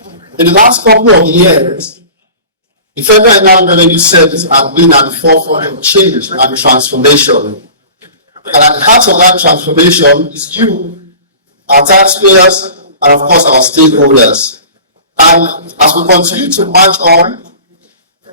In the last couple of years, the Federal Internal Revenue Service has been at the forefront of change and transformation. And at the heart of that transformation is you, our taxpayers, and of course our stakeholders. And as we continue to march on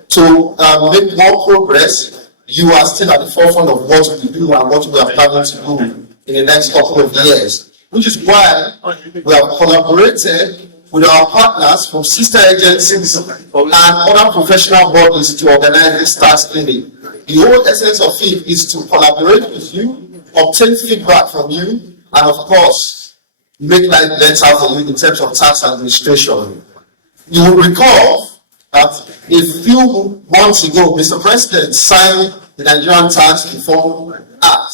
to make more progress, you are still at the forefront of what we do and what we are planning to do in the next couple of years. Which is why we have collaborated with our partners from sister agencies and other professional bodies to organize this tax clinic. The whole essence of it is to collaborate with you, obtain feedback from you, and of course, make life better for you in terms of tax administration. You will recall that a few months ago, Mr. President signed the Nigerian Tax Reform Act.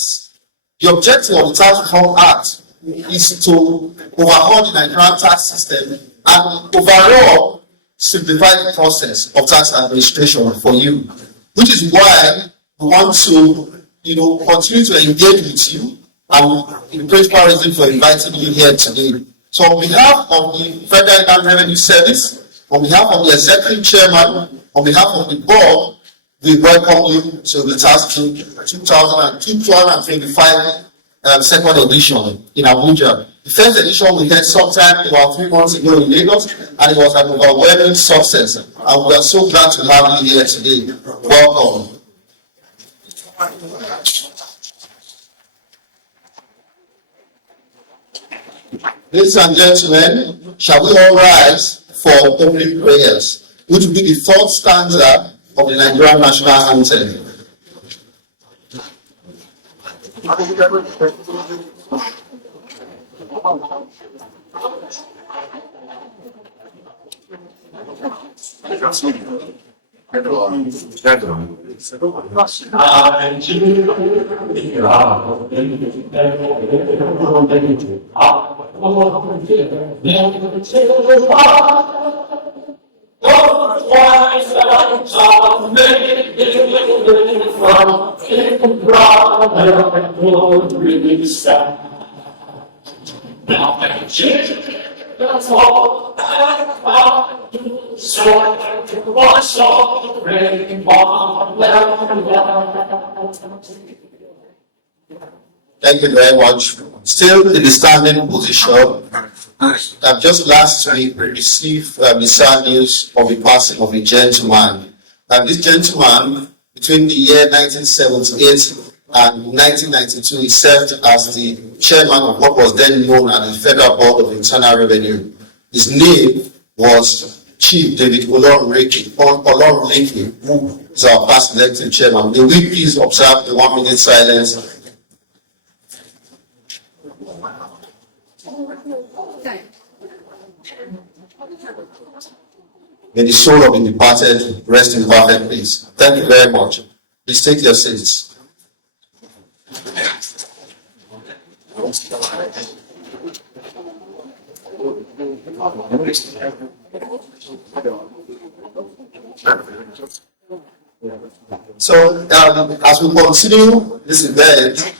The objective of the Tax Reform Act is to overhaul the Nigerian tax system and overall simplify the process of tax administration for you, which is why we want to, continue to engage with you, and in principal reason for inviting you here today. So on behalf of the Federal Internal Revenue Service, on behalf of the Executive Chairman, on behalf of the Board, we welcome you to the Tax 2025 second edition in Abuja. The first edition we had sometime about 3 months ago in Lagos, and it was an overwhelming success. And we are so glad to have you here today. Welcome. Ladies and gentlemen, shall we all rise for opening prayers, which will be the fourth stanza of the Nigerian National Anthem. Thank you very much. Still in the standing position, just last week we received the sad news of the passing of a gentleman. And this gentleman, between the year 1978 and 1992, he served as the chairman of what was then known as the Federal Board of Internal Revenue. His name was Chief David Olorunleke, who is our past elected chairman. May we please observe the 1 minute silence. May the soul of the departed rest in perfect peace. Thank you very much. Please take your seats. So, as we continue this event,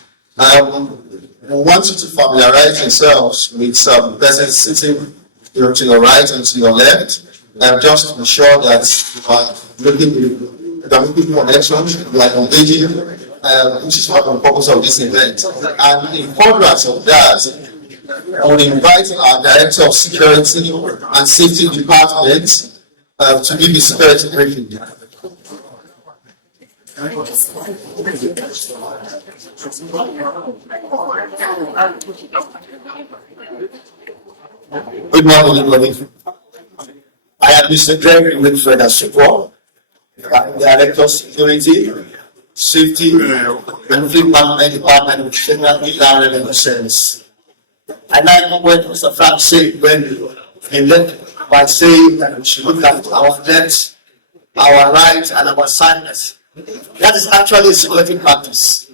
we want you to familiarize yourselves with some persons sitting to your right and to your left. Just to ensure that you are making connections, you are engaging, which is one of the purpose of this event. And in furtherance of that, I would invite our Director of Security and Safety Department to give the security briefing. Good morning, everybody. I am Mr. Gregory Winfred Asupro, Director of Security, Safety, and Fleet Management Department of Federal Internal Revenue Service. I like what Mr. Frank said when he led by saying that we should look at our left, our right, and our sadness. That is actually a security practice.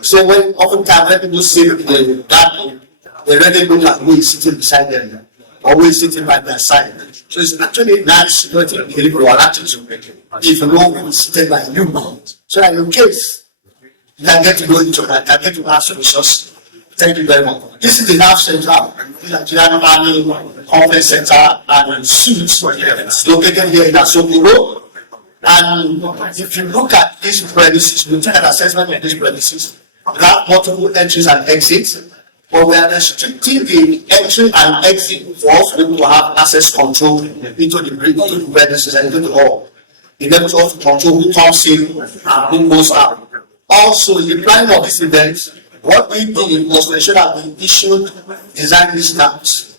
So when oftentimes people say that they really look at me sitting beside them, always sitting by their side. So it's actually that security behavior or attitude. If you know who is sitting by you, so that in case you can get to go into that, can get to ask resources Thank you very much. This is the Half Central, Nigerian Army Conference Center and suits located here in Asokoro. And if you look at these premises, we take an assessment of these premises. We have multiple entries and exits, but we are restricting the entry and exit for us to have access control into the premises and into the hall. In order to also control who comes in and who goes out. Also, in the planning of this event, what we did was to ensure that we issued design discounts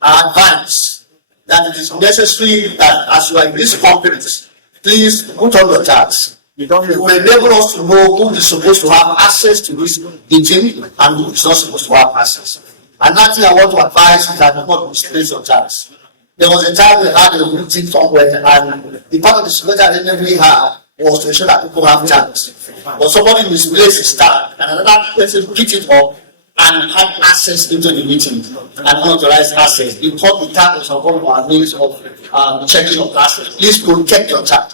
and advance that it is necessary that as you are in these companies, please put on your tax. It will enable us to know who is supposed to have access to this meeting and who is not supposed to have access. Another thing I want to advise is that you not misplace your tax. There was a time we had a meeting somewhere, and the part of the security I didn't really have was to ensure that people have tax. But somebody misplaced his tag, and another person picked it up and had access into the meeting, and unauthorized access. You thought the tag was one of our means of checking your access. Please protect your tag.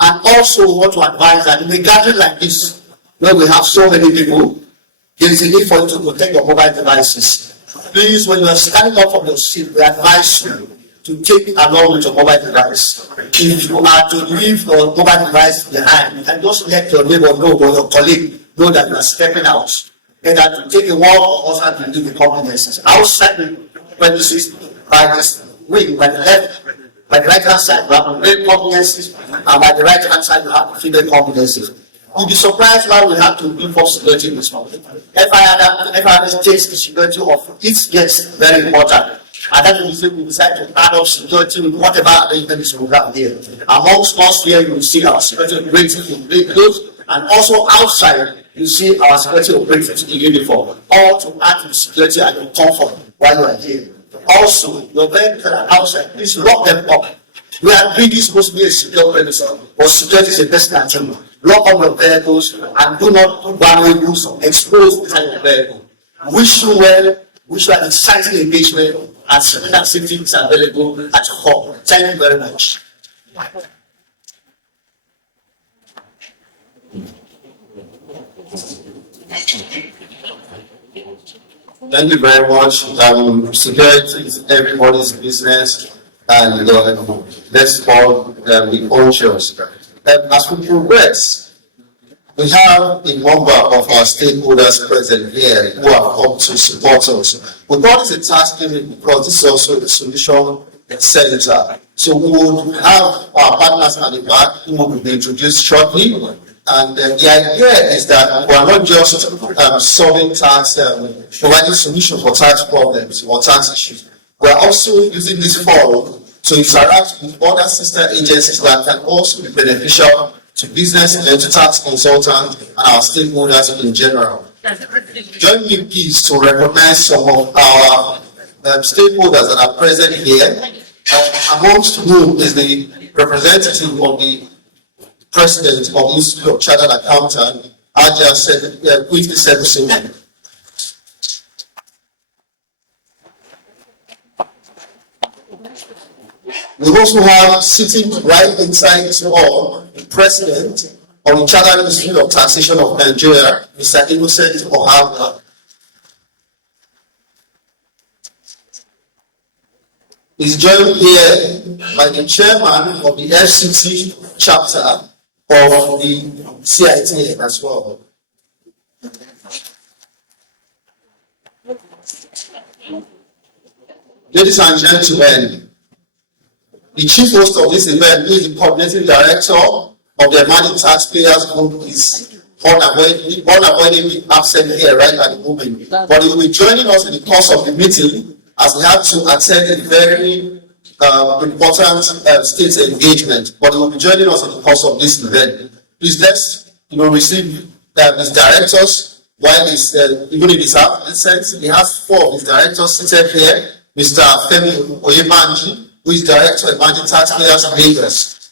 And also, we want to advise that in a gathering like this, where we have so many people, there is a need for you to protect your mobile devices. Please, when you are standing up from your seat, we advise you to take along with your mobile device. If you are to leave your mobile device behind, you can just let your neighbor know or your colleague know that you are stepping out. And that to take a walk or also to do the competencies. Outside the premises, by this wing, by the left, by the right hand side, you have male competencies, and by the right hand side, you have female competencies. You'll be surprised why we have to inform security in this moment. FIRS takes the security of its guests very important. And that is we decide to add up security with whatever arrangement is programmed here. Amongst us here, you will see our security operating in great clothes, and also outside, you see our security operating in uniform, all to add to security and your comfort while you are here. Also, your vehicles are outside, please lock them up. We are really supposed to be a secure premises, but security is a best thing. Lock up your vehicles and do not put valuables exposed inside your vehicle. Wish you well, wish you an exciting engagement, and certain activities are available at your home. Thank you very much. Thank you very much. Security is everybody's business, and let's all be conscious. As we progress, we have a number of our stakeholders present here who have come to support us. We call this a task giving because this is also the solution center. So we will have our partners at the back who will be introduced shortly. And the idea is that we are not just solving tax, providing solutions for tax problems or tax issues. We are also using this forum to interact with other sister agencies that can also be beneficial to business and to tax consultants and our stakeholders in general. Join me please to recognize some of our stakeholders that are present here, amongst whom is the representative of the President of the Institute of Chartered Accountant, Abuja, quickly said something. We also have sitting right inside this hall the President of the Chartered Institute of Taxation of Nigeria, Mr. Innocent Ohaga. He's joined here by the chairman of the FCT chapter of the CIT as well. Ladies and gentlemen, the chief host of this event, who is the coordinating director of the Emerging Taxpayers Group, is unavoidably absent here right at the moment. But he will be joining us in the course of the meeting as we have to attend a very important state engagement. But he will be joining us in the course of this event. Please let's receive his directors while he's even in his absence. He has 4 of his directors seated here. Mr. Femi Oyebanji, who is Director of Emerging Taxpayers Lagos.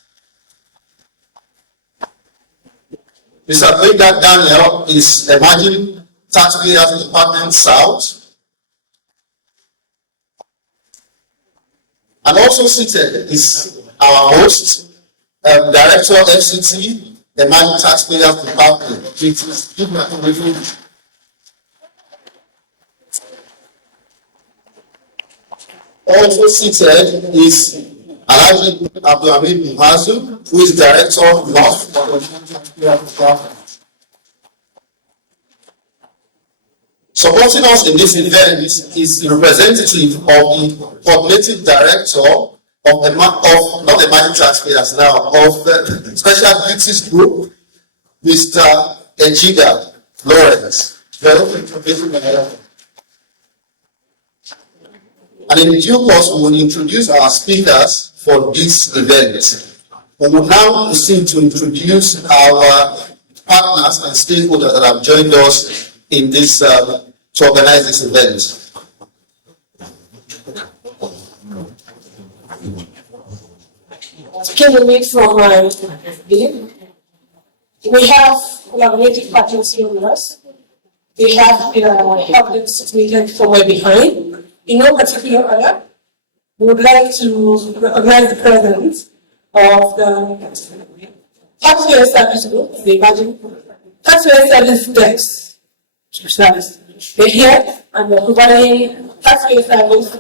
Mr. Breda Daniel is Emerging Taxpayers Department South. And also seated is our host, Director of FCT, Emerging Taxpayers Department. Also seated is Alhaji Abdulhamid Muhazu, who is Director of Law for Supporting us in this event is the representative of the coordinating director of not the Emerging Taxpayers now, of the Special Duties Group, Mr. Ejiga Lawrence. And in due course, we will introduce our speakers for this event. We will now proceed to introduce our partners and stakeholders that have joined us in this to organize this event. Can we meet from beginning? We have collaborative partners here with us. We have help desk meeting somewhere behind. In no particular order, we would like to recognize the presence of the Taxpayer Service Group, the Emerging Taxpayer Service Desk specialists. They're here and we're providing taxpayer service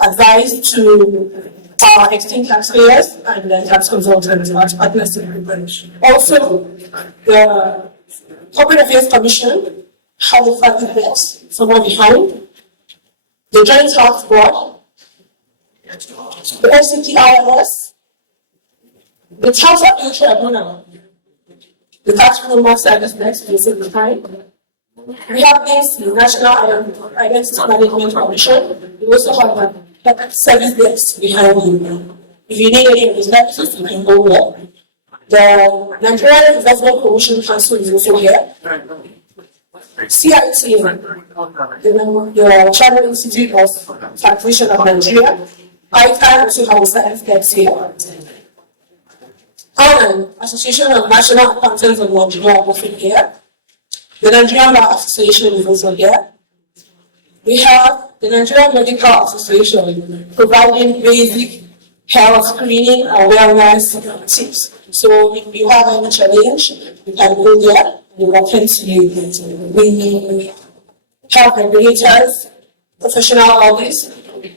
advice to our esteemed taxpayers and tax consultants as partners in the group. Also, the Corporate Affairs Commission has a private desk somewhere behind. The Joint Tax Board, the NRS, the Tax Appeal Tribunal, the Tax Reform Service Desk is behind. We have this National Identity Management Commission. We also have a service desk behind you. If you need any of these services, you can go there. The Nigerian Investment Promotion Council is also here. CIT, the Channel Institute of Taxation of Nigeria. ICANN also have a service desk here. And Association of National Accountants of Nigeria are also here. The Nigerian Bar Association is also here. We have the Nigerian Medical Association providing basic health screening and wellness tips. So if you have any challenge, you can go there and we attend to you. We have regulators, professional office,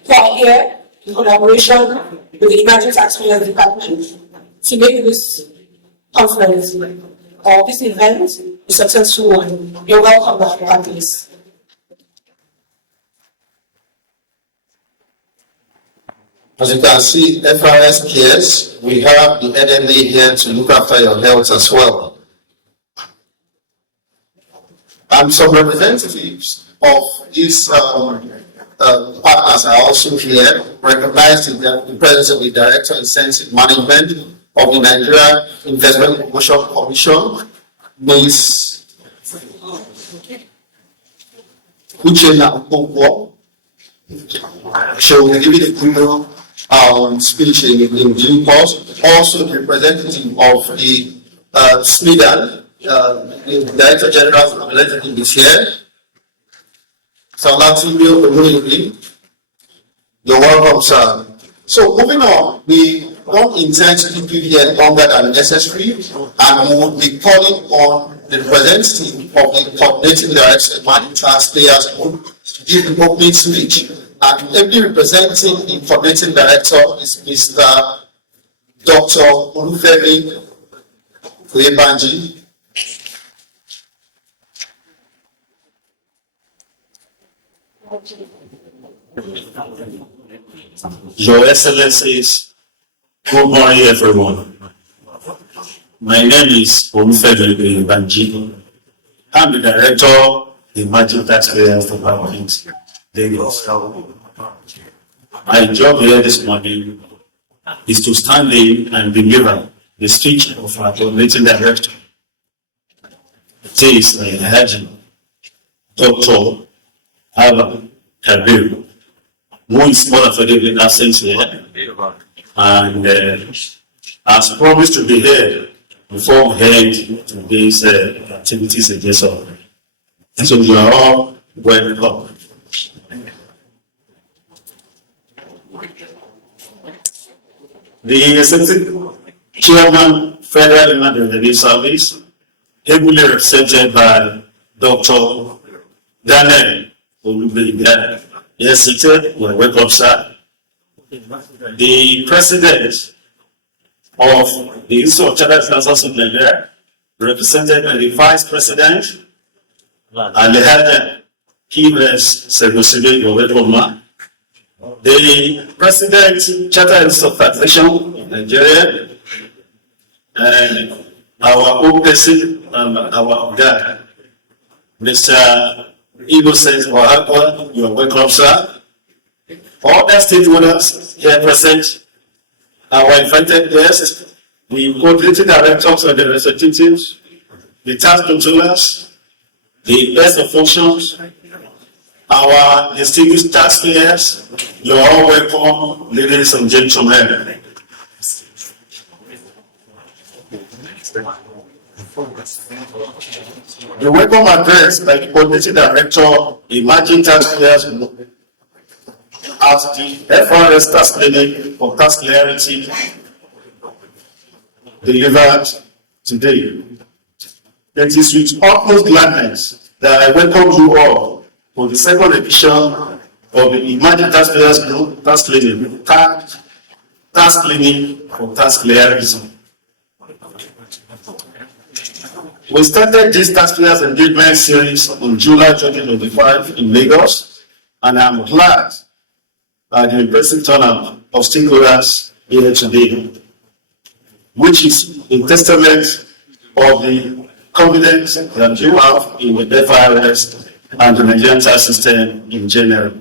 who are here in collaboration with the Emerging Taxpayers Department to make this conference or this event a successful one. You're welcome back, partners. As you can see, FIRS peers, we have the NNA here to look after your health as well. And some representatives of these partners are also here, recognizing the presence of the Director of Incentive Management of the Nigeria Investment Promotion Commission, Ms. Uchenna Okwo. She will give you the Goodwill speech in due course. Also, the representative of the SMIDAN, the Director General's representative is here. Salatinio Community, you're welcome, sir. So, moving on, we don't intend to keep you here longer than necessary, and we will be calling on the representative of the coordinating director, Emerging Taxpayers Group, to give the opening speech. And every representing the coordinating director is Mr. Dr. Olufemi Kuyebanji. Your Excellencies, good morning, everyone. My name is Olufemi Kuyebanji. I'm the Director of the Emerging Taxpayers Department, Lagos. My job here this morning is to stand in and deliver the speech of our coordinating director. It is Alhaji Dr. Abba Kabir, who is more affordably absent here, and has promised to be here before we head to these activities against us. So you are all welcome. The Executive Chairman, Federal Inland Revenue Service, ably represented by Dr. Daniel Olubeyiga, Yes, seated. Well, welcome, sir. The president of the Institute of Chartered Accountants of Nigeria, represented by the vice president and the head Keynote Secretary, you're welcome, ma. The president, Chartered Institute of Taxation of Nigeria, and our OPC and our guy, Mr. Innocent Wahakwa, you are welcome, sir. All the stakeholders here present, our invited guests, the coordinating directors and the representatives, the tax controllers, the heads of functions, our distinguished taxpayers, you are all welcome, ladies and gentlemen. The welcome address by the coordinating director, Emerging Taxpayers at the FIRS Tax Clinic for Tax Clarity delivered today. It is with utmost gladness that I welcome you all for the second edition of the Emerging Taxpayers Group Tax Clinic, Tax Clinic for Tax Clarity. We started this Taxpayers Engagement Series in July 2025 in Lagos, and I'm glad at the impressive turnout of stakeholders here today, which is a testament of the confidence that you have in the FIRS and the Nigerian tax system in general.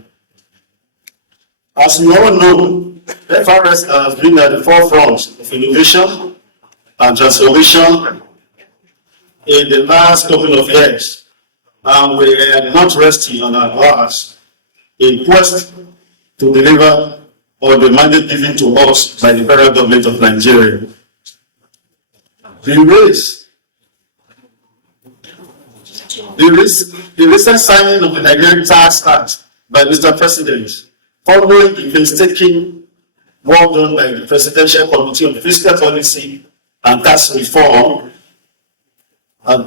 As you all know, FIRS has been at the forefront of innovation and transformation in the last couple of years, and we are not resting on our laurels in quest to deliver on the mandate given to us by the federal government of Nigeria. The recent signing of the Nigerian Tax Act by Mr. President, following the painstaking work done by the Presidential Committee on Fiscal Policy and Tax Reform, are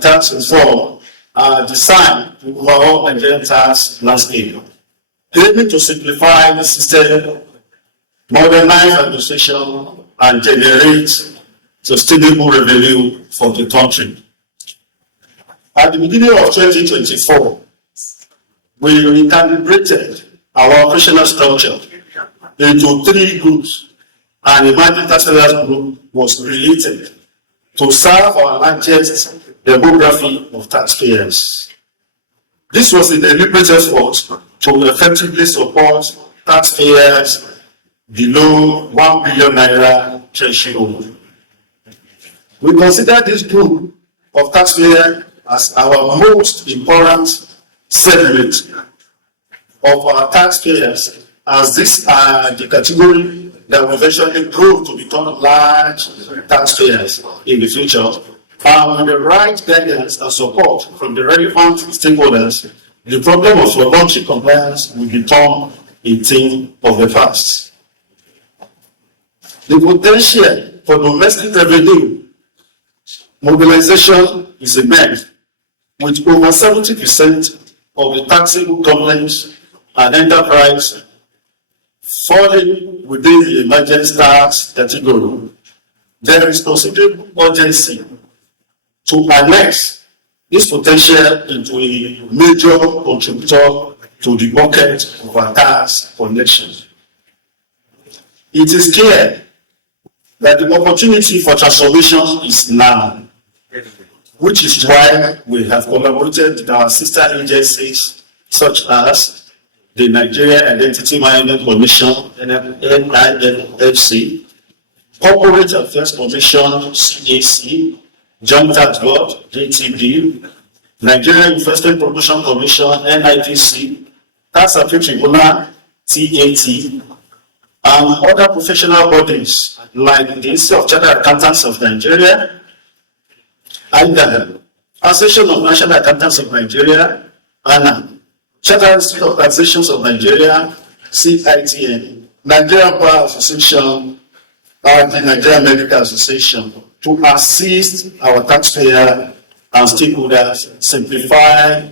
designed to overhaul Nigerian tax landscape, aiming to simplify the system, modernize administration, and generate sustainable revenue for the country. At the beginning of 2024, we recalibrated our operational structure into 3 groups, and the Emerging Taxpayers Group was created to serve our largest demography of taxpayers. This was a deliberate effort to effectively support taxpayers below 1 billion naira threshold. We consider this group of taxpayers as our most important segment of our taxpayers, as these are the category that will eventually grow to become large taxpayers in the future. And with the right guidance and support from the relevant stakeholders, the problem of voluntary compliance will become a thing of the past. The potential for domestic revenue mobilization is immense, with over 70% of the taxable companies and enterprise falling within the emergency tax category. There is considerable urgency to annex this potential into a major contributor to the bucket of our tax collections. It is clear that the opportunity for transformation is now, which is why we have collaborated with our sister agencies such as the Nigeria Identity Management Commission, NRS, Corporate Affairs Commission, CAC, Joint Tax Board, JTB, Nigeria Investment Promotion Commission, NIPC, Tax Appeal Tribunal, TAT, and other professional bodies like the Institute of Chartered Accountants of Nigeria, AIDA, Association of National Accountants of Nigeria, ANA, Chartered Institute of Taxations of Nigeria, CITN, Nigerian Bar Association, and the Nigerian Medical Association, to assist our taxpayers and stakeholders simplify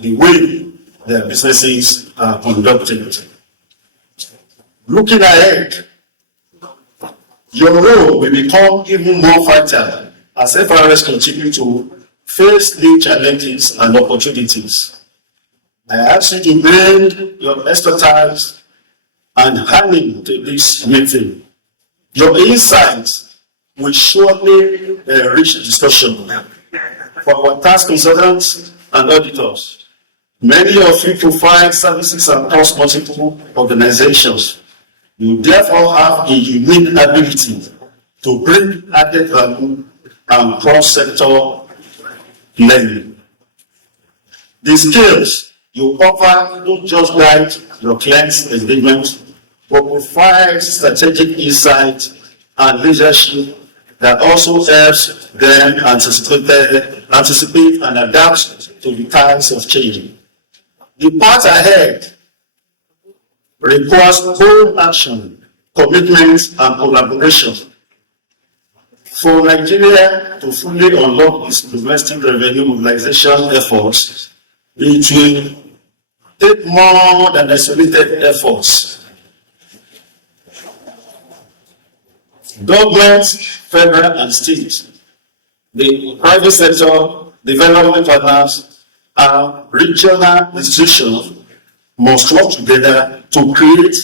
the way their businesses are conducted. Looking ahead, your role will become even more vital as FIRS continue to face new challenges and opportunities. I ask you to bring your expertise and handling to this meeting. Your insights will surely enrich discussion for our tax consultants and auditors. Many of you provide services across multiple organizations. You therefore have a unique ability to bring added value and cross-sector learning. The skills you offer don't just guide your clients' engagement, but provide strategic insight and leadership that also helps them anticipate and adapt to the times of change. The path ahead requires bold action, commitment, and collaboration. For Nigeria to fully unlock its domestic revenue mobilization efforts, it will take more than isolated efforts. Governments, federal and state, the private sector, development partners, and regional institutions must work together to create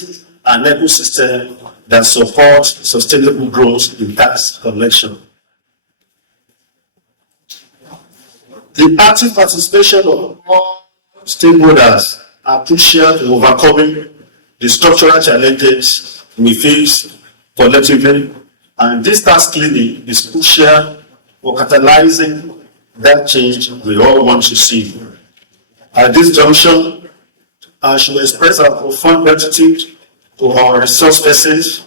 an ecosystem that supports sustainable growth in tax collection. The active participation of all stakeholders are crucial to overcoming the structural challenges we face collectively, and this tax cleaning is crucial for catalyzing that change we all want to see. At this junction, I should express our profound gratitude to our resource persons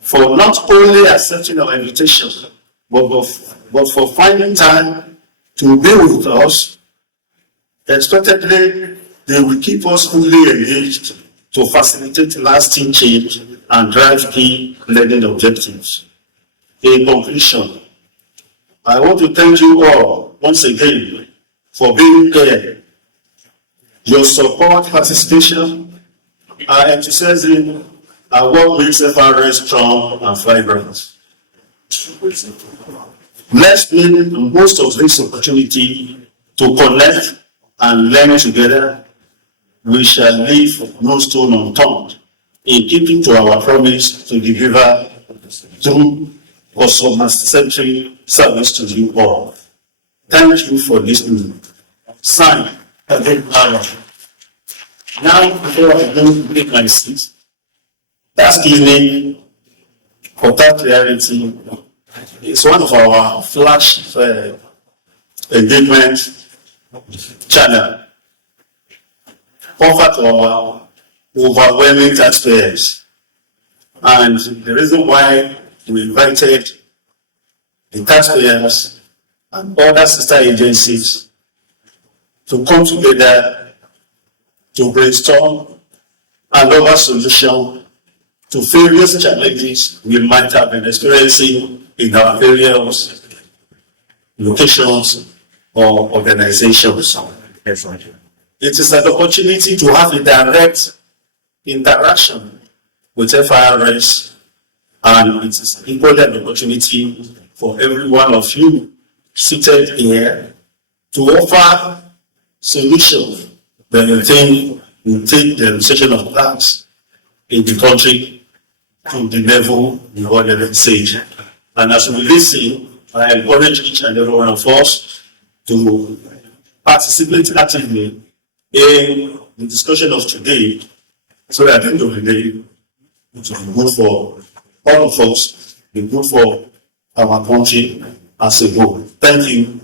for not only accepting our invitation, but for finding time to be with us. Expectedly, they will keep us fully engaged to facilitate lasting change and drive key learning objectives. In conclusion, I want to thank you all once again for being here. Your support, participation, and enthusiasm are what makes FIRS strong and vibrant. Let's make the most of this opportunity to connect and learn together. We shall leave no stone unturned in keeping to our promise to deliver true customer-centric service to you all. Thank you for listening. Signed, Aaron. Now, before I go take my seat, tax cleaning for tax clarity is one of our flagship engagement channel offered to our overwhelming taxpayers. And the reason why we invited the taxpayers and other sister agencies to come together to brainstorm and offer solutions to various challenges we might have been experiencing in our various locations or organizations. It is an opportunity to have a direct interaction with FIRS, and it is equally an opportunity for every one of you seated here to offer solutions that you think will take the realization of tax in the country to the level we already said. And as we listen, I encourage each and every one of us to participate actively in the discussion of today, so that at the end of the day, it will be good for all of us, be good for our country as a whole. Thank you.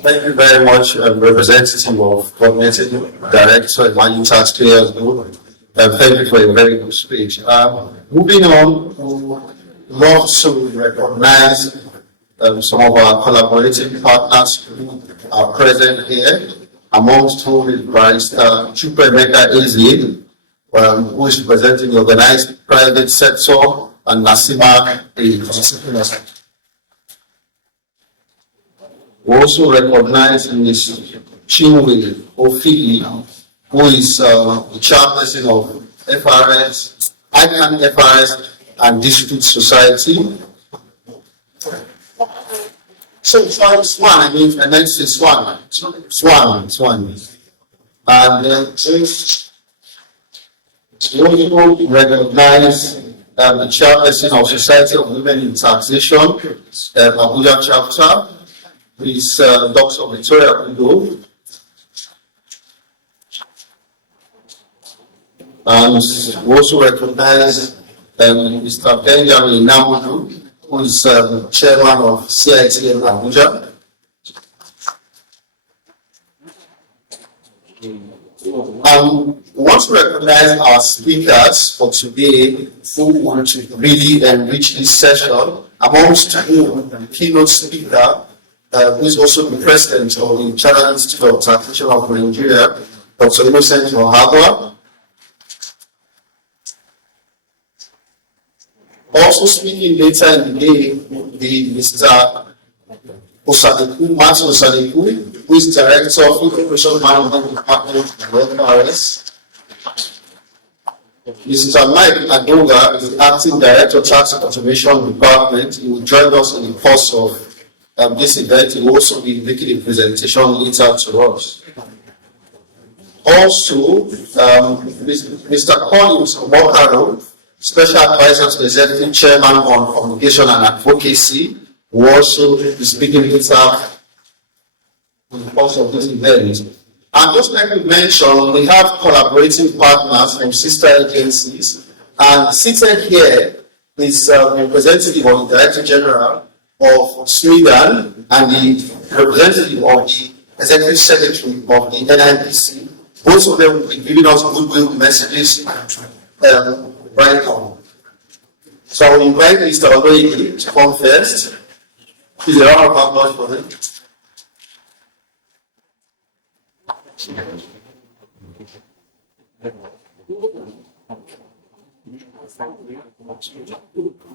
Thank you very much, representative of Coordinating Director at Mining Taxpayers Group. Thank you for a very good speech. Moving on, we love to recognize some of our collaborating partners who are present here, amongst whom is Barrister Chukwemeka Eze, who is representing the organized private sector and Nasima Aid. We also recognize Ms. Chinwe Ofili, who is the chairperson of FIRS, ICANN FIRS, and District Society. So Swan, I meant to say Swan. And then we also recognize the chairperson of Society of Women in Taxation, Abuja chapter, is Dr. Victoria Goodwill. And we also recognize Mr. Benjamin Namudu, who is chairman of CIT in Abuja. We want to recognize our speakers for today who want to really enrich this session. Amongst whom the keynote speaker, who is also the president of the Chartered Institute of Taxation of Nigeria, Dr. Innocent Ohagwa. Also speaking later in the day will be Mr. Martin Osadeku, who is Director of Information Management Department of NRS. Mr. Mike Adoga is the Acting Director Tax Automation Department. He will join us in the course of this event. He will also be making a presentation later to us. Also, Mr. Collins Omokaro, Special Advisor to the Executive Chairman on Communication and Advocacy, who also is speaking later in the course of this event. And just like we mentioned, we have collaborating partners from sister agencies, and seated here is the representative of the Director General of Sweden and the representative of the Executive Secretary of the NIPC. Both of them will be giving us goodwill messages right on. So I will invite Mr. Odoye to come first. Please, a round of applause for him.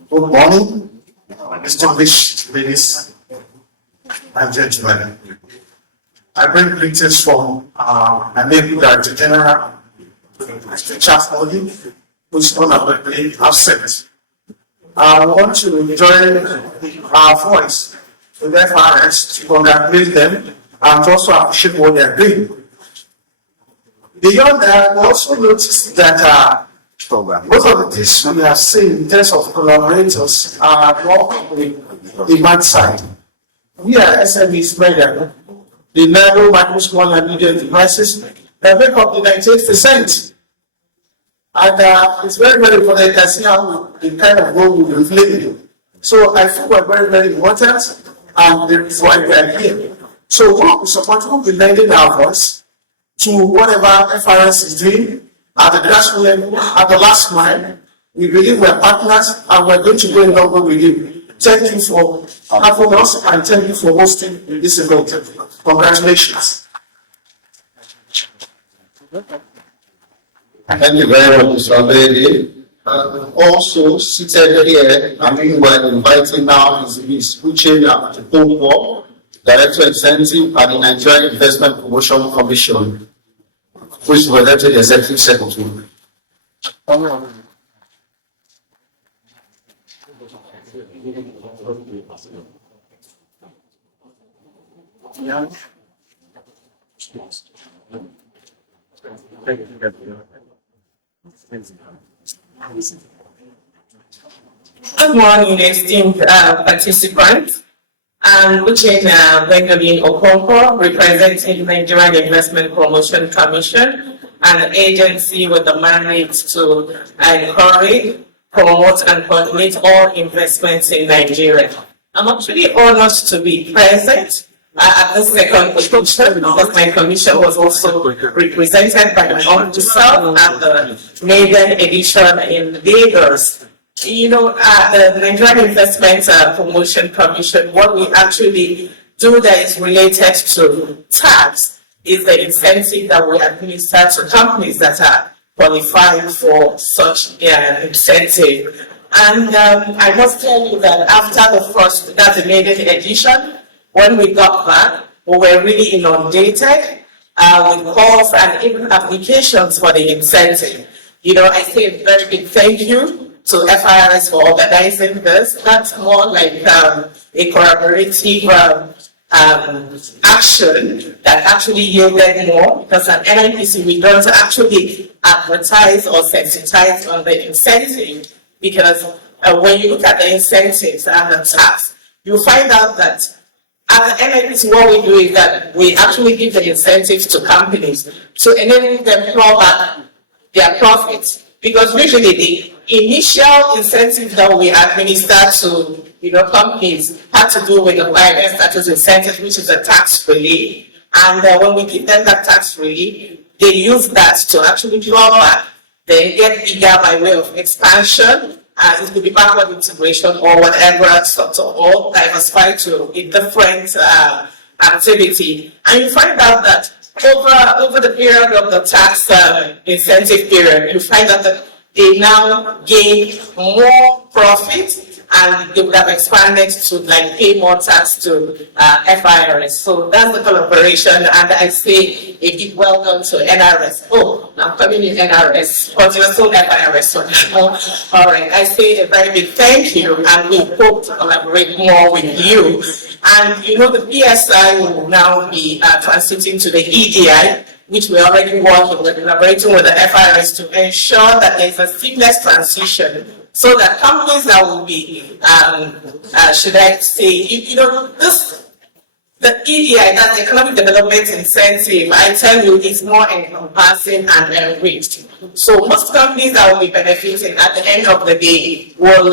Good morning, distinguished ladies and gentlemen. I bring greetings from my neighbor Director General, Mr. Charles Modi, who is honorably absent. I want to join our voice with FIRS to congratulate them and also appreciate what they are doing. Beyond that, I also noticed that most of the things we have seen in terms of collaborators are more on the demand side. We are SMEs spreader, the narrow, micro, small, and medium devices that make up the 98%. And it's very, very important. You can see how the kind of role we will play. So I feel we're very, very important, and that is why we are here. So what we support, we'll be lending our voice to whatever FIRS is doing at the grassroots level, at the last mile. We believe we're partners, and we're going to go along with you. Thank you for having us, and thank you for hosting this event. Congratulations. Thank you very much, Mr. Abedi. Also seated here, and we were inviting now is Ms. Uchenna Chukwuemeka, Director Executive at the Nigerian Investment Promotion Commission, who is elected Executive Secretary. Good morning, esteemed participants. I'm Uchenna Benjamin Okonkwo, representing Nigerian Investment Promotion Commission, an agency with the mandate to encourage, promote, and coordinate all investments in Nigeria. I'm actually honored to be present at the second occasion because my commission was also represented by my officer at the maiden edition in Lagos. You know, the Nigerian Investment Promotion Commission, what we actually do that is related to tax is the incentive that we administer to companies that are qualified for such incentive. And I must tell you that after the first designated edition, when we got back, we were really inundated with calls and even applications for the incentive. I say a very big thank you to FIRS for organizing this. That's more like a collaborative action that actually yielded more, because at NIPC we don't actually advertise or sensitize on the incentive, because when you look at the incentives and the tax, you find out that at NRS, what we do is that we actually give the incentives to companies to enable them to claw back their profits. Because usually the initial incentive that we administer to companies had to do with the private status incentive, which is a tax relief. And when we give them that tax relief, they use that to actually claw back. They get bigger by way of expansion. It could be backward integration or whatever sort of, or diversify to a different activity. And you find out that over the period of the tax incentive period, you find out that they now gain more profit, and they would have expanded to pay more tax to FIRS. So that's the collaboration, and I say a big well done to NRS. Oh, I'm coming in NRS, but you're still FIRS. All right, I say a very big thank you, and we hope to collaborate more with you. And the PSI will now be transiting to the EDI, which we're already working with, collaborating with the FIRS to ensure that there's a seamless transition, so that companies that will be, should I say, the EDI, that Economic Development Incentive, I tell you, is more encompassing and enriched. So most companies that will be benefiting at the end of the day will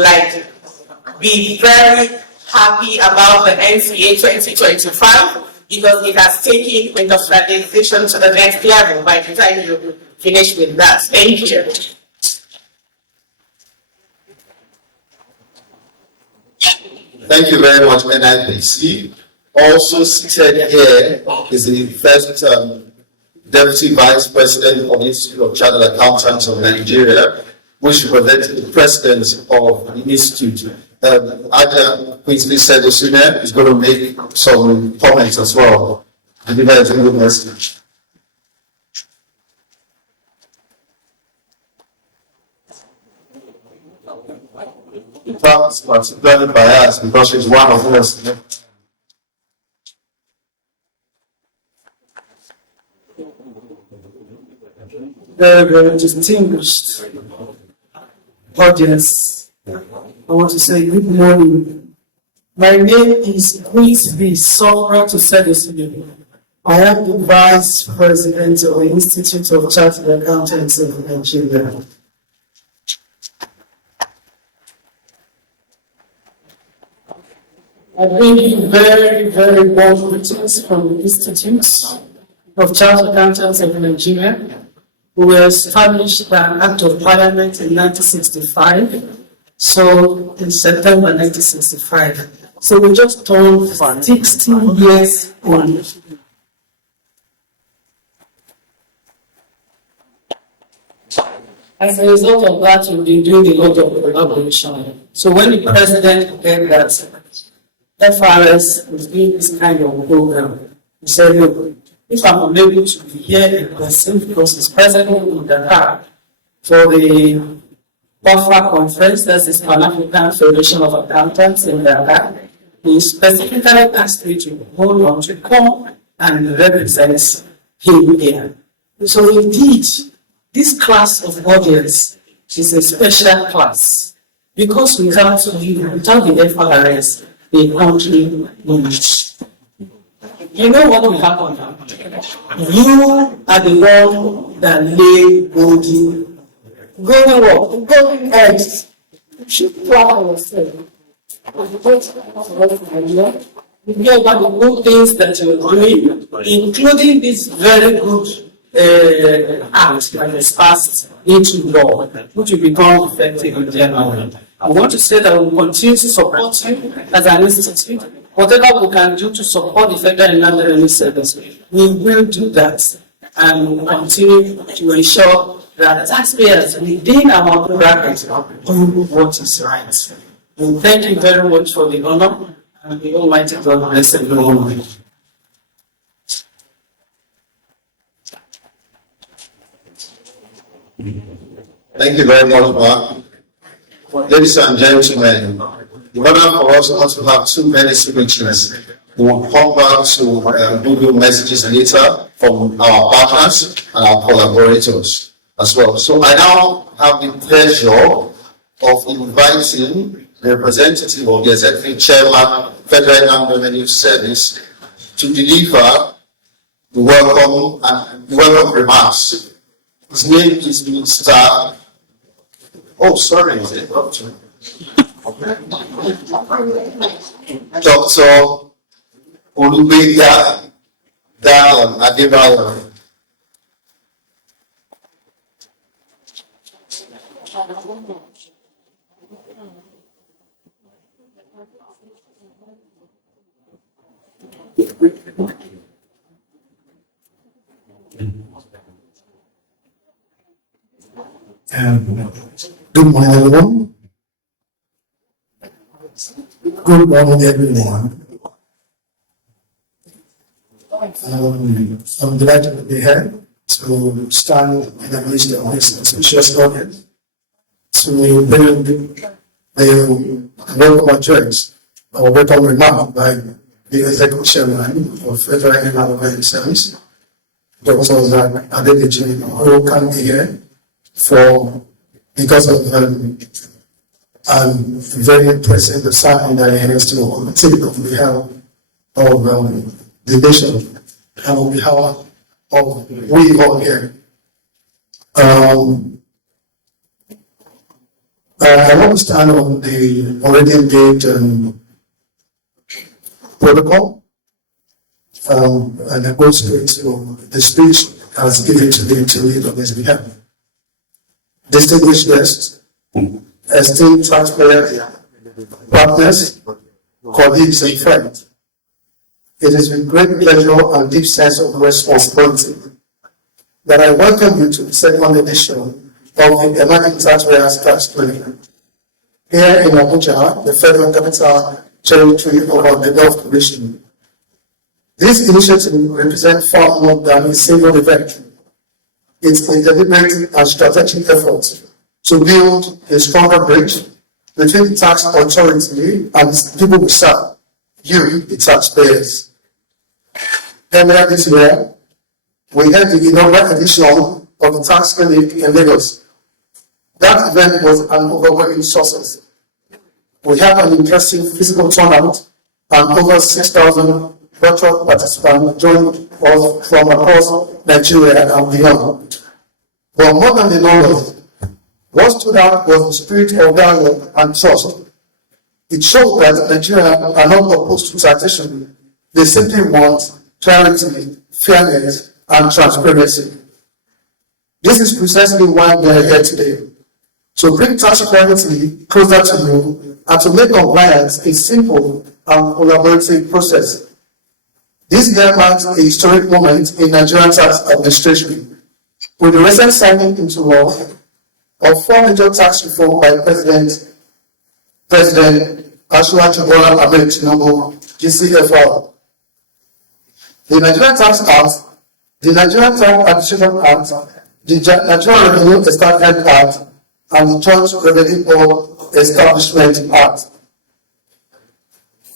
be very happy about the NCA 2025, because it has taken industrialization to the next level by the time you finish with that. Thank you. Thank you very much, NIPC. Also seated here is the first Deputy Vice President of the Institute of Chartered Accountants of Nigeria, which represents the President of the Institute. Aja Queensley Sedosune is going to make some comments as well. I think that's a good message. In fact, particularly biased because she's one of us. Very, very distinguished audience. I want to say good morning. My name is Queensby Sonra to Sedosune. I am the Vice President of the Institute of Chartered Accountants of Nigeria. I bring you very, very warm greetings from the Institute of Chartered Accountants of Nigeria. We were established by an Act of Parliament in 1965, so in September 1965. So we just turned 16 years on. As a result of that, we've been doing a lot of collaboration. So when the president heard that FIRS is doing this kind of program, he said, look, if I'm unable to be here in person because he's present in Dakar for the BAFA conference, that's the Pan-African Federation of Accountants in Dakar, he specifically asked me to hold on to come and represent him here. So indeed, this class of audience is a special class because without the FIRS, the country moves. You know what will happen now? You are the one that lay golden what? Golden eggs. You should plan yourself. You hear about the good things that you're doing, including this very good act that is passed into law, which will become effective in January. I want to say that we will continue to support you as an institute. Whatever we can do to support the federal and national service, we will do that, and we will continue to ensure that taxpayers within our bracket are doing what is right. And thank you very much for the honor, and the Almighty God bless everyone. Thank you very much, Mark. Ladies and gentlemen, in order for us not to have too many signatures, we will come back to Google messages later from our partners and our collaborators as well. So I now have the pleasure of inviting the representative of the Executive Chairman, Federal Inland Revenue Service, to deliver the welcome remarks. His name is Mr. Oh, sorry, Dr. Olubeya Dayon Adebayo. Good morning, everyone. Good morning, everyone. I'm delighted to be here to stand in the midst of this auspicious audience to bring the welcome address or welcome remark by the Executive Chairman of Federal Inland Revenue Service, Dr. Adedeji, who can be here because of very impressive assignment that he has to take on behalf of the nation and on behalf of we all here. I want to stand on the already engaged protocol and I go straight to the speech as given to me to lead on his behalf. Distinguished guests, esteemed taxpayers, partners, colleagues, and friends, it is with great pleasure and deep sense of responsibility that I welcome you to the second edition of the Emerging Taxpayers Tax Clinic here in Abuja, the Federal Capital Territory of the Gulf Commission. This initiative represents far more than a single event. It's a deliberate and strategic effort to build a stronger bridge between the tax authority and the people we serve, you, the taxpayers. Earlier this year, we had the inaugural edition of the Tax Clinic in Lagos. That event was an overwhelming success. We had an interesting physical turnout and over 6,000 virtual participants joined us from across Nigeria and beyond. But more than the numbers, what stood out was the spirit of dialogue and trust. It showed that Nigerians are not opposed to taxation. They simply want clarity, fairness, and transparency. This is precisely why we are here today. To bring transparency closer to you and to make compliance a simple and collaborative process. This year marks a historic moment in Nigerian tax administration, with the recent signing into law of 4 major tax reform by President Asiwaju Bola Ahmed Tinubu, GCFR. The Nigerian Tax Act, the Nigerian Tax Administration Act, the Nigerian Revenue Establishment Act, and the Joint Revenue Board Establishment Act.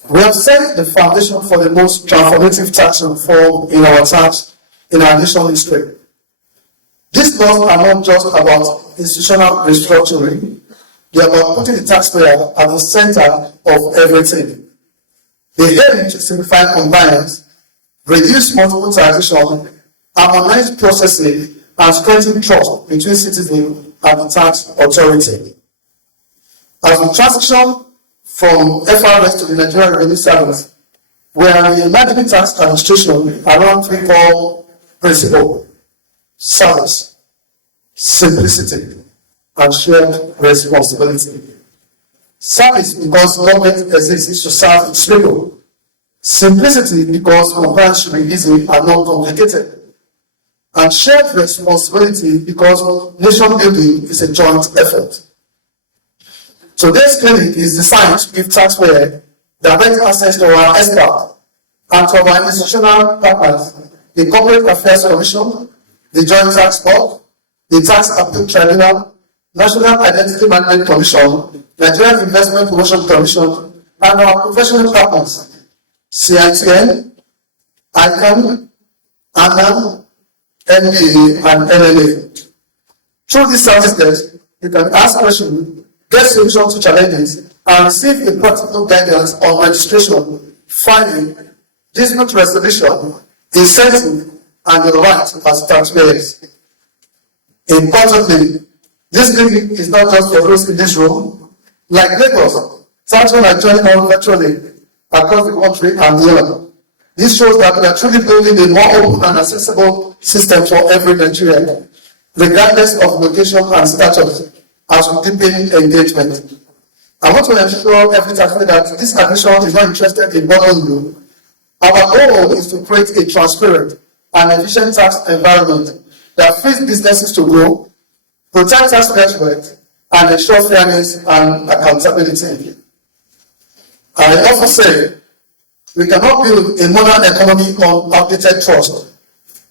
We have set the foundation for the most transformative tax reform in our national history. These laws are not just about institutional restructuring, they are about putting the taxpayer at the center of everything. They aim to simplify compliance, reduce multiple taxation, harmonize processing, and strengthen trust between citizens and the tax authority. As we transition from FIRS to the Nigerian Revenue Service, we are reimagining tax administration around 3 core principles: service, simplicity, and shared responsibility. Service because government exists to serve its people. Simplicity because compliance should be easy and not complicated. and shared responsibility because nation building is a joint effort. So this clinic is designed to give taxpayers direct access to our expert and to our institutional partners, the Corporate Affairs Commission, the Joint Tax Board, the Tax Appeal Tribunal, National Identity Management Commission, Nigerian Investment Promotion Commission, and our professional partners, CITN, ICANN, ANAM, NBA, and NLA. Through these services, you can ask questions, get solutions to challenges, and receive a practical guidance on registration, filing, dispute resolution, incentive, and your rights as taxpayers. Importantly, this clinic is not just for those in this room. Like Lagos, taxpayers are joining us virtually across the country and beyond. This shows that we are truly building a more open and accessible system for every Nigerian, regardless of location and status, as we deepen engagement. I want to ensure every taxpayer that this administration is not interested in bothering you. Our goal is to create a transparent and efficient tax environment that frees businesses to grow, protect taxpayers' rights, and ensure fairness and accountability. I also say, we cannot build a modern economy on outdated trust.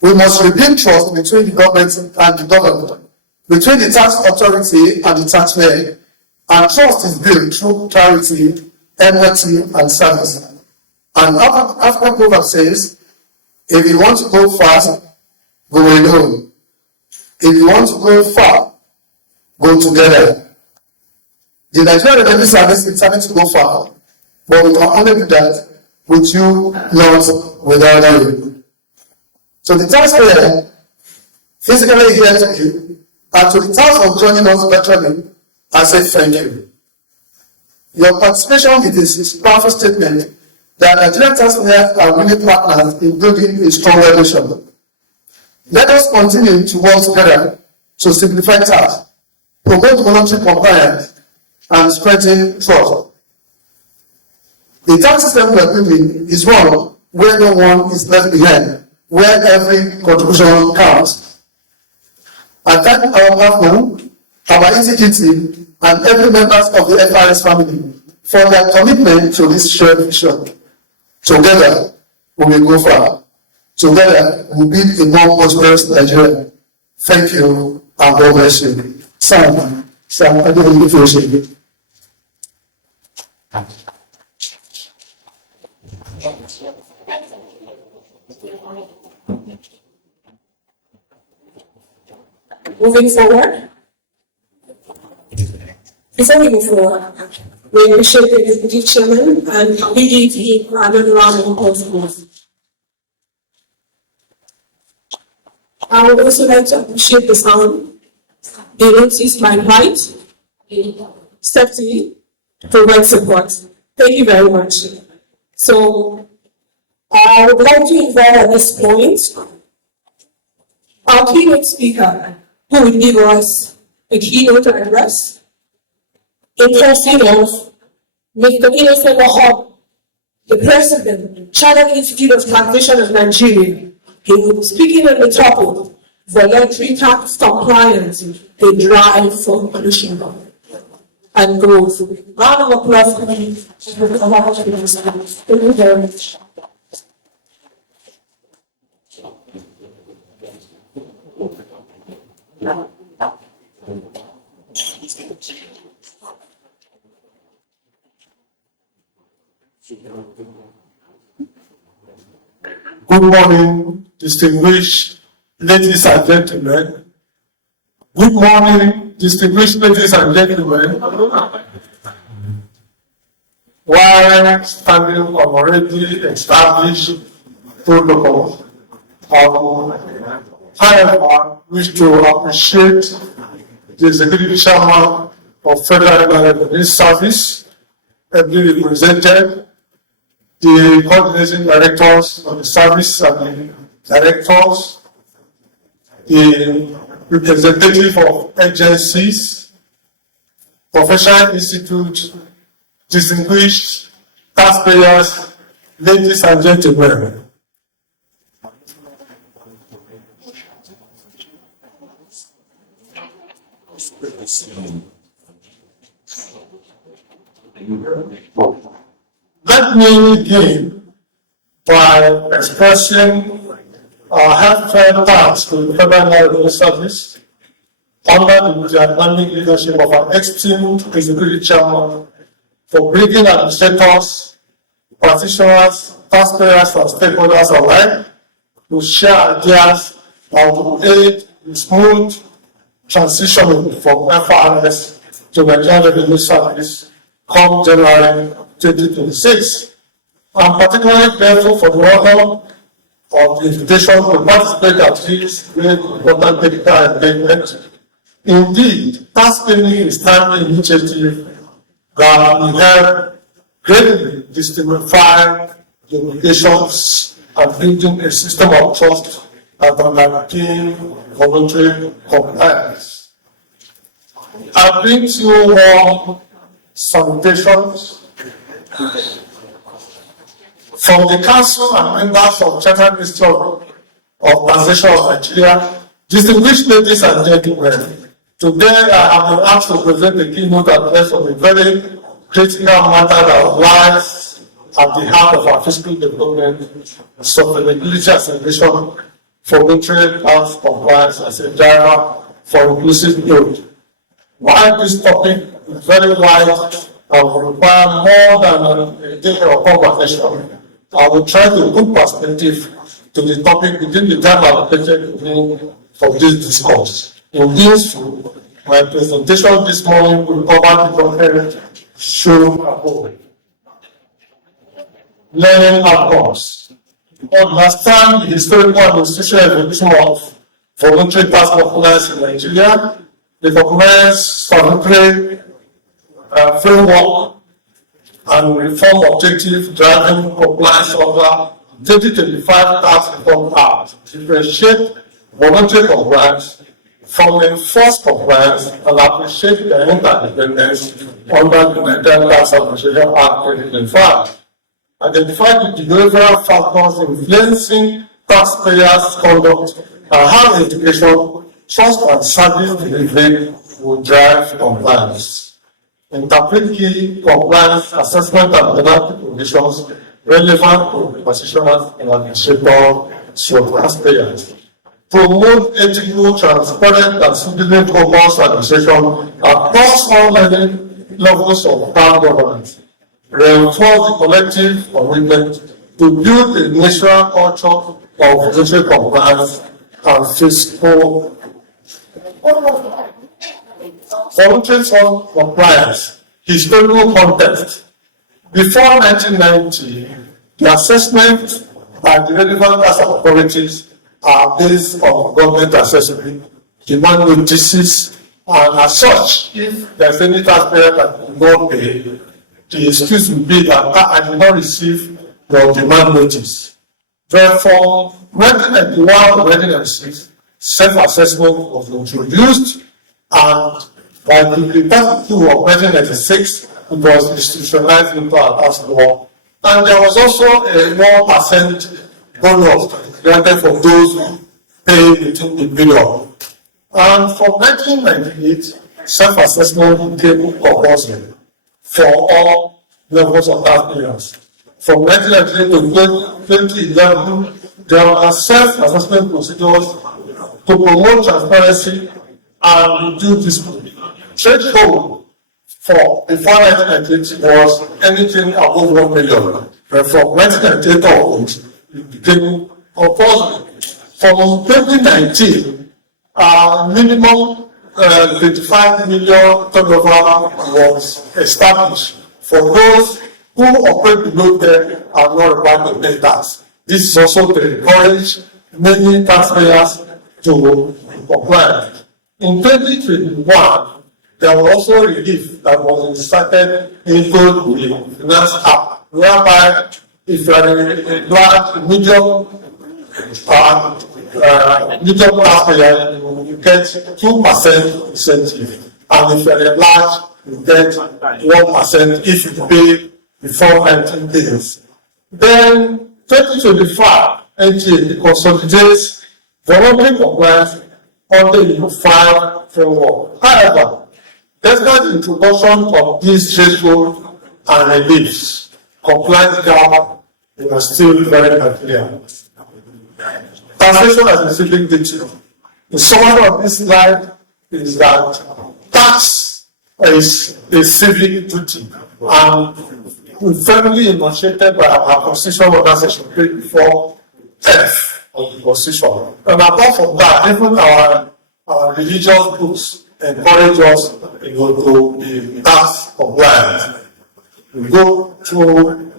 We must rebuild trust between the government and the government, between the tax authority and the taxpayer, and trust is built through clarity, empathy, and service. And African proverb says, if you want to go fast, go alone. If you want to go far, go together. The Nigerian Revenue Service is starting to go far, but we can only do that with you, not without you. So the taxpayer physically here to you, and to the task of joining us virtually, I say thank you. Your participation in this is a powerful statement that Nigerian taxpayers are really partners in building a stronger nation. Let us continue to work together to simplify tax, promote voluntary compliance, and strengthen trust. The tax system we are building is one where no one is left behind, where every contribution counts. I thank our partner, our executive, and every member of the FIRS family for their commitment to this shared vision. Together, we will go far. Together, we will build a more prosperous Nigeria. Thank you, and God bless you. Sam, I don't want to finish it. Moving forward, before we move forward, we appreciate the Executive Chairman and PDT for another round of applause. I would also like to appreciate the sound, the notice my right, safety, to provide support. Thank you very much. So, I would like to invite at this point our keynote speaker, who will give us a keynote address in person of Mr. Innocent Wahab, the President, Chartered Institute of Taxation of Nigeria. He will be speaking on the topic, voluntary tax compliance, a drive for pollution and growth. Round of applause, please. Thank you very much. Good morning, distinguished ladies and gentlemen. Good morning, distinguished ladies and gentlemen. While standing on already established protocols, however, wish to appreciate the Executive Chairman of Federal Revenue Service, ably represented, the coordinating directors of the service and the directors, the representative of agencies, professional institutes, distinguished taxpayers, ladies and gentlemen. Let me begin by expressing our heartfelt thanks to the Federal Revenue Service under the dynamic leadership of our esteemed executive chairman for bringing administrators, practitioners, taxpayers, and stakeholders alike to share ideas and to aid in smooth transition from FIRS to Nigerian Revenue Service come January 2026. I'm particularly grateful for the honor of the invitation to participate at this very important technical engagement. Indeed, tax planning is a timely initiative that will help greatly demystify the obligations and building a system of trust that will maintain voluntary compliance. I bring to you all salutations from the Council and members of Chartered Ministry of Taxation of Nigeria, distinguished ladies and gentlemen. Today I have been asked to present the keynote address on a very critical matter that lies at the heart of our fiscal development, sustainability acceleration for voluntary tax compliance as a driver for inclusive growth. While this topic is very wide and will require more than a day of conversation, I will try to put perspective to the topic within the time allocated to me for this discourse. In this, my presentation this morning will cover the content shown above. Learning outcomes. Understand the historical and institutional evolution of voluntary tax compliance in Nigeria, recognize statutory framework and reform objective driving compliance under 2025 Tax Reform Act, differentiate voluntary compliance from enforced compliance and appreciate their interdependence under the Nigerian Tax Administration Act 2025. Identify the behavioral factors influencing taxpayers' conduct and how education, trust and service delivery will drive compliance. Interpret key compliance assessment and penalty conditions relevant to practitioners and administrators for taxpayers. Promote ethical, transparent, and citizen focused administration across all levels of town governance. Reinforce the collective commitment to build a national culture of voluntary compliance and fiscal voluntary compliance. Historical context. Before 1990, the assessment by the relevant tax authorities are based on government assessment, demand notices, and as such, if there's any taxpayer that will not pay, the excuse will be that I did not receive your demand notice. Therefore, 1991 to 1996, self-assessment was introduced, and by the tax of 1996, it was institutionalized into our tax law. And there was also a 1% bonus granted for those who pay within the billion. And from 1998, self-assessment became compulsory for all levels of taxpayers. From 1998 to 2011, there are self-assessment procedures to promote transparency and reduce dispute. Threshold for before 1998 was anything above 1 million. But from 1998 onwards, it became compulsory. From 2019, minimum 25 million turnover was established for those who operate below them are not required to pay tax. This is also to encourage many taxpayers to comply. In 2021, there was also relief that was inserted into the Finance Act, whereby if you are a large, medium taxpayer, you get 2% incentive, and if you are a large, you get 1% if you pay before 19 days. Then 2025, NTA consolidates voluntary compliance under the FIRS framework. However, despite the introduction of these thresholds and reliefs, compliance gap is still very material. Taxation as a civic duty. The summary of this slide is that tax is a civic duty and firmly enunciated by our Constitution under Section 24F of the Constitution. And apart from that, even our religious books encourage us to be tax compliant. We go through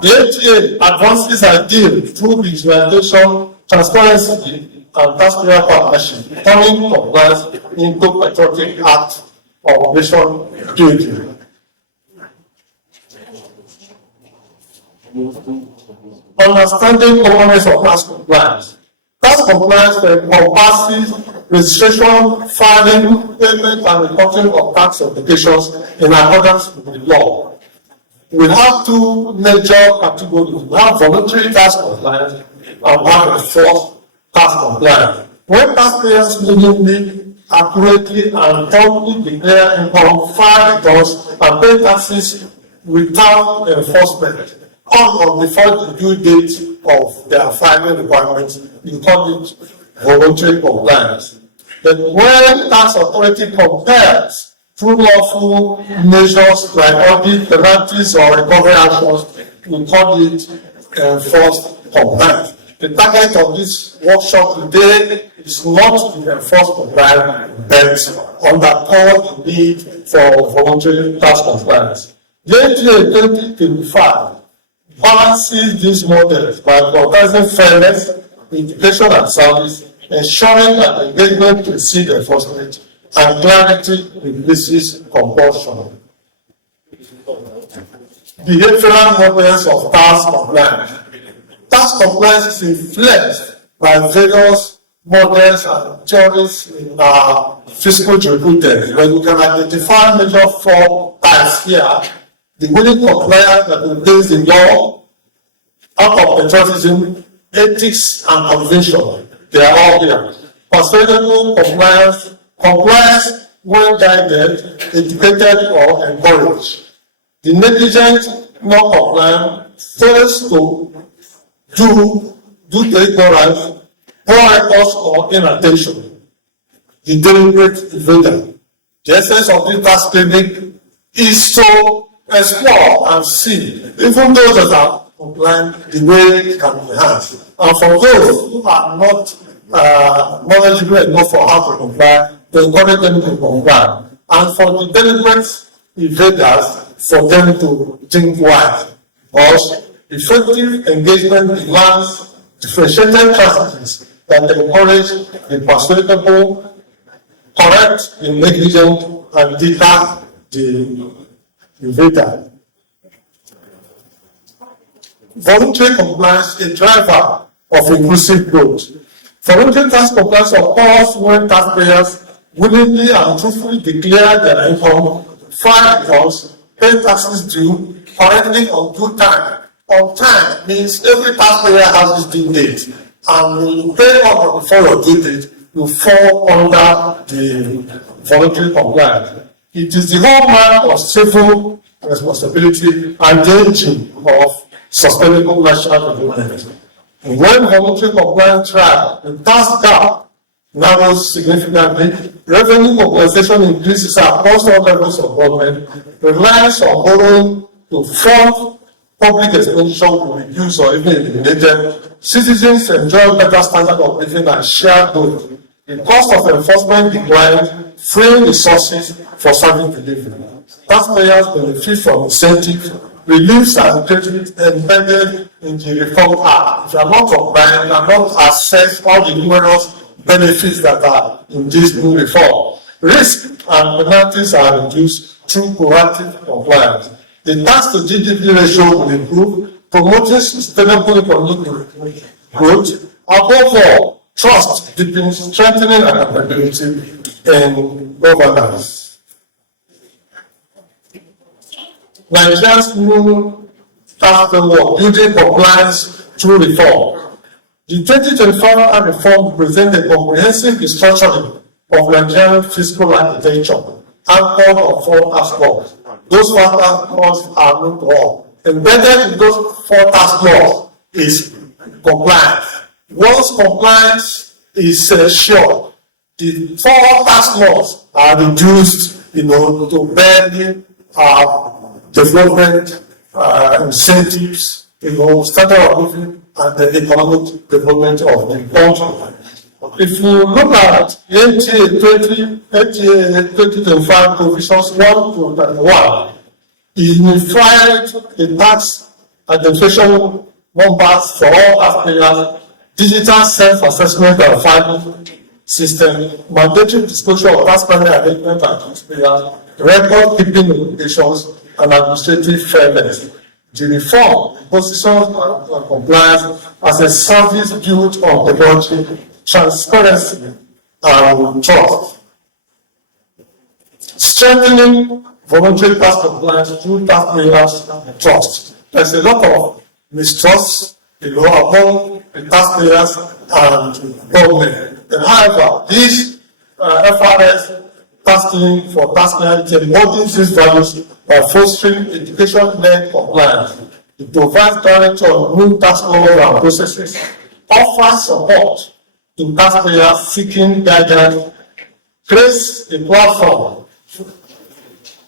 the ATA advances ideal through digitalization, transparency, and taxpayer partnership, turning compliance into patriotic act of nation building. Understanding components of tax compliance. Tax compliance encompasses registration, filing, payment, and reporting of tax obligations in accordance with the law. We have two major categories. We have voluntary tax compliance and we have enforced tax compliance. When taxpayers willingly, accurately, and promptly declare income, file returns, and pay taxes without enforcement, on or before the due date of their filing requirements, we call it voluntary compliance. But when tax authority compares through lawful measures like audit, penalties, or recovery actions, we call it enforced compliance. The target of this workshop today is not to enforce compliance, but underscore the need for voluntary tax compliance. The ATA 2025 balances these models by prioritizing fairness, education, and service, ensuring that engagement precedes enforcement, and clarity replaces compulsion. Behavioral models of tax compliance. Tax compliance is influenced by various models and theories in our fiscal jurisprudence, where we can identify major 4 types here. The willing compliance that obeys the law, out of patriotism, ethics, and convention. They are all here. Persuadable compliance, compliance when guided, educated, or encouraged. The negligent, non-compliant fails to do to ignorance, poor records, or inattention. The deliberate evader. The essence of this tax clinic is to explore and see, even those that are compliant, the way it can be enhanced. And for those who are not knowledgeable enough for how to comply, to encourage them to comply. And for the deliberate evaders, for them to think wise. Because effective engagement demands differentiated strategies that encourage the persuadable, correct the negligent, and deter the evader. Voluntary compliance is a driver of inclusive growth. Voluntary tax compliance occurs when taxpayers willingly and truthfully declare their income, file returns, pay taxes due, correctly on good time. On time means every taxpayer has this due date, and when you pay on or before your due date, you fall under the voluntary compliance. It is the hallmark of civil responsibility and the engine of sustainable national development. And when voluntary compliance trial, the tax gap narrows significantly, revenue mobilization increases across all levels of government, reliance on borrowing to fund public expenditure will reduce or even eliminated, citizens enjoy better standard of living and shared growth. The cost of enforcement declines, freeing resources for service delivery. Taxpayers benefit from incentives, reliefs, and credit embedded in the Reform Act. If you are not compliant, you cannot access all the numerous benefits that are in this new reform. Risk and penalties are reduced through proactive compliance. The tax to GDP ratio will improve, promoting sustainable economic growth. Above all, trust deepens, strengthening accountability in governance. Nigeria's new tax framework, building compliance through reform. The 2025 annual reform presents a comprehensive restructuring of Nigerian fiscal architecture anchored on 4 task laws. Those 4 task laws are known to all. Embedded in those 4 task laws is compliance. Once compliance is sure, the 4 task laws are reduced, to barely development incentives, standard of living, and the economic development of the country. If you look at ATA 2025 provisions 1 to 31, it unified the tax administration numbers for all taxpayers, digital self-assessment and filing system, mandatory disclosure of taxpayer arrangement and taxpayers, record keeping obligations, and administrative fairness. The reform positions and compliance as a service built on technology, transparency, and trust. Strengthening voluntary tax compliance through taxpayers' trust. There's a lot of mistrust, among the taxpayers and government. However, this FIRS tasking for taxpayers embodying these values by fostering education-led compliance. It provides direction on new tax laws and processes, offers support to taxpayers seeking guidance, creates a platform,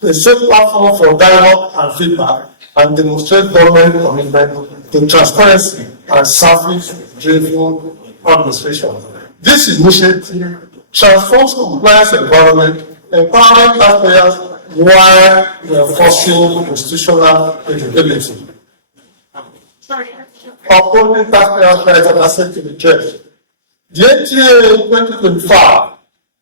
a safe platform for dialogue and feedback, and demonstrate government commitment to transparency and service-driven administration. This initiative transforms compliance environment, empowering taxpayers while reinforcing institutional accountability. Upholding taxpayers' rights and access to the church. The NTA 2025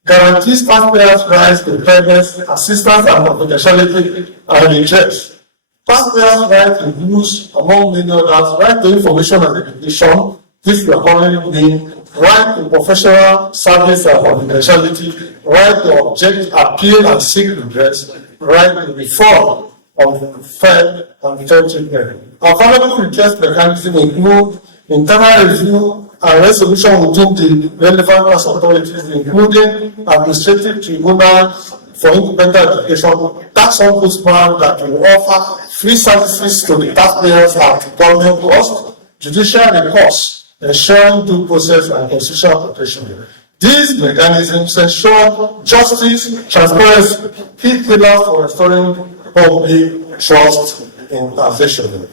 guarantees taxpayers' rights to fairness, assistance, and confidentiality and redress. Taxpayers' rights includes, among many others, right to information and education, which we are currently doing, right to professional service and confidentiality, right to object, appeal, and seek redress, right to reform of fair and fair treatment. Available redress mechanisms include internal review and resolution within the relevant tax authorities, including administrative tribunals for independent education, tax ombudsman that will offer free services to the taxpayers at government cost, judicial recourse, ensuring due process and constitutional protection. These mechanisms ensure justice, transparency, key pillars for restoring public trust in taxation.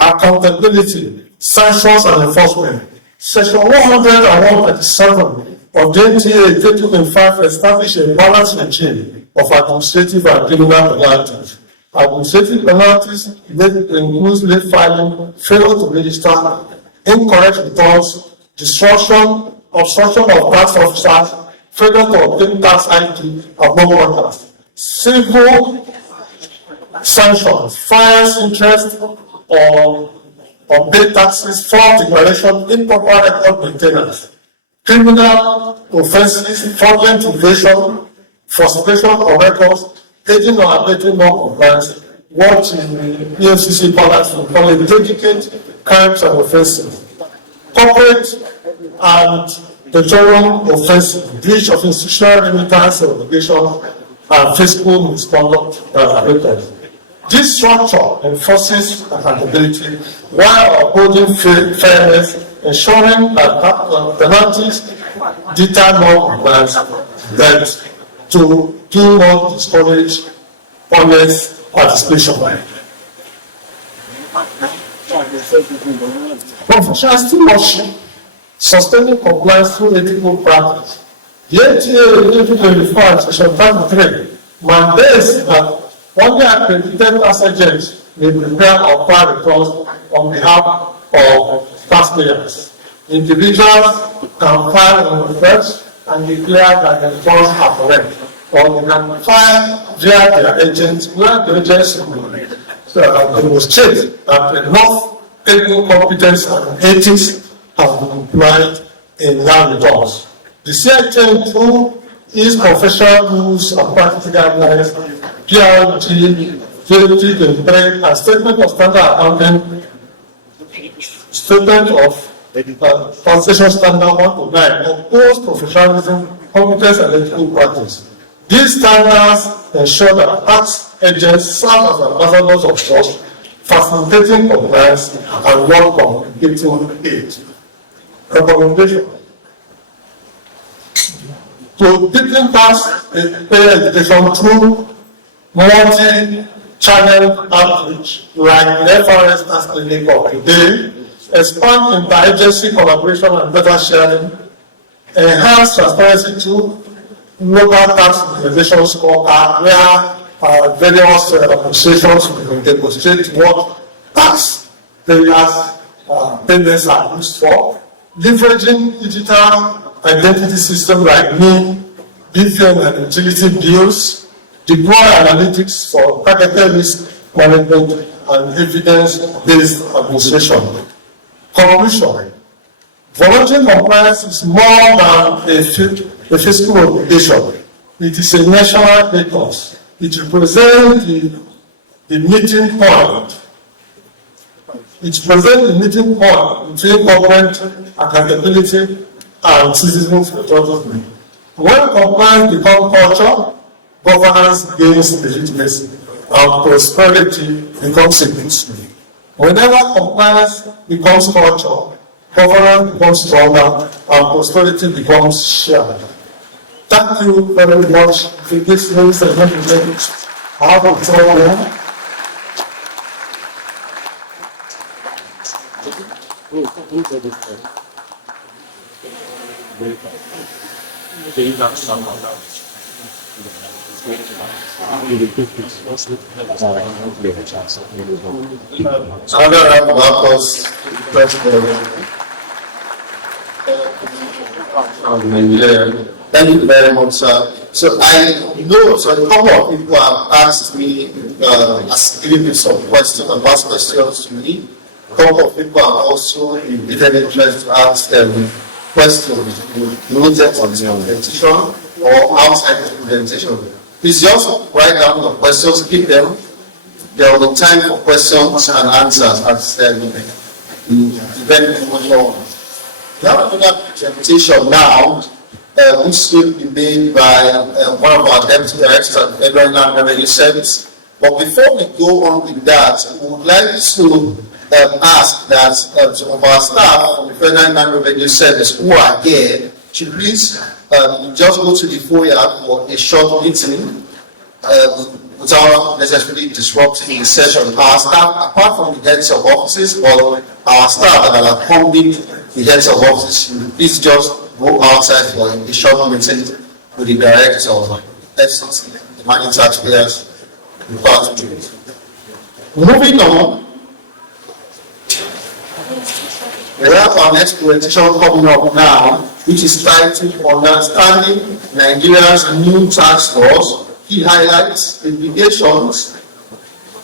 Accountability, sanctions and enforcement. Section 137 of the NTA 2025 established a balanced regime of administrative and criminal penalties. Administrative penalties include late filing, failure to register, incorrect returns, destruction, obstruction of tax officers, failure to obtain tax ID, among others. Civil sanctions, fines, interest on unpaid taxes, fraud declaration, improper record maintenance. Criminal offenses, fraudulent evasion, falsification of records, aiding or abetting non-compliance, what in the EFCC balance will call it dedicated crimes and offenses. Corporate and petroleum offenses, breach of institutional remittance obligation, and fiscal misconduct and this structure enforces accountability while upholding fairness, ensuring that penalties deter non-compliance, that to do not discourage honest participation. Professional stewardship, sustaining compliance through ethical practice. The NTA 2025 Section 53 mandates that only accredited tax agents may prepare or file returns on behalf of taxpayers. Individuals can file on request and declare that the returns are correct, or they can file via their agents where the agents demonstrate that enough technical competence and ethics have been applied in land returns. The CIT through its professional rules and practice guidelines, PRG 2023, and statement of standard accounting statement of Translation Standard 1 to 9 oppose professionalism, competence, and ethical practice. These standards ensure that tax agents serve as ambassadors of trust, facilitating compliance and non-communicating aid. Recommendation. To deepen tax payer education through multi-channel outreach like the FIRS Tax Clinic of today, expand interagency collaboration and data sharing, enhance transparency through local tax organization scorecard where various associations will demonstrate what tax payers payments are used for, leveraging digital identity systems like NIM, BVN and utility bills, deploy analytics for targeted risk management and evidence-based administration. Conclusion. Voluntary compliance is more than a fiscal obligation. It is a national ethos. It represents the meeting point. It represents the meeting point between government accountability and citizens' autonomy. When compliance becomes culture, governance gains legitimacy and prosperity becomes a mystery. Whenever compliance becomes culture, governance becomes stronger and prosperity becomes shared. Thank you very much for this very segment. I have a problem. Thank you very much, sir. So I know, so a couple of people have asked me, given me some questions and asked questions to me. A couple of people have also indicated interest to ask them questions related to the presentation or outside the presentation. Please just write down the questions, keep them. There will be time for questions and answers as depending on your. We have another presentation now, which will be made by one of our deputy directors at the Federal Land Revenue Service. But before we go on with that, we would like to ask that some of our staff from the Federal Land Revenue Service who are here should please just go to the foyer for a short meeting without necessarily disrupting the session. Our staff, apart from the heads of offices or our staff that are accompanying the heads of offices, please just go outside for a short meeting with the director of FCC, the Money Taxpayers Department. Moving on, we have our next presentation coming up now, which is titled Understanding Nigeria's New Tax Laws, Key Highlights, Implications,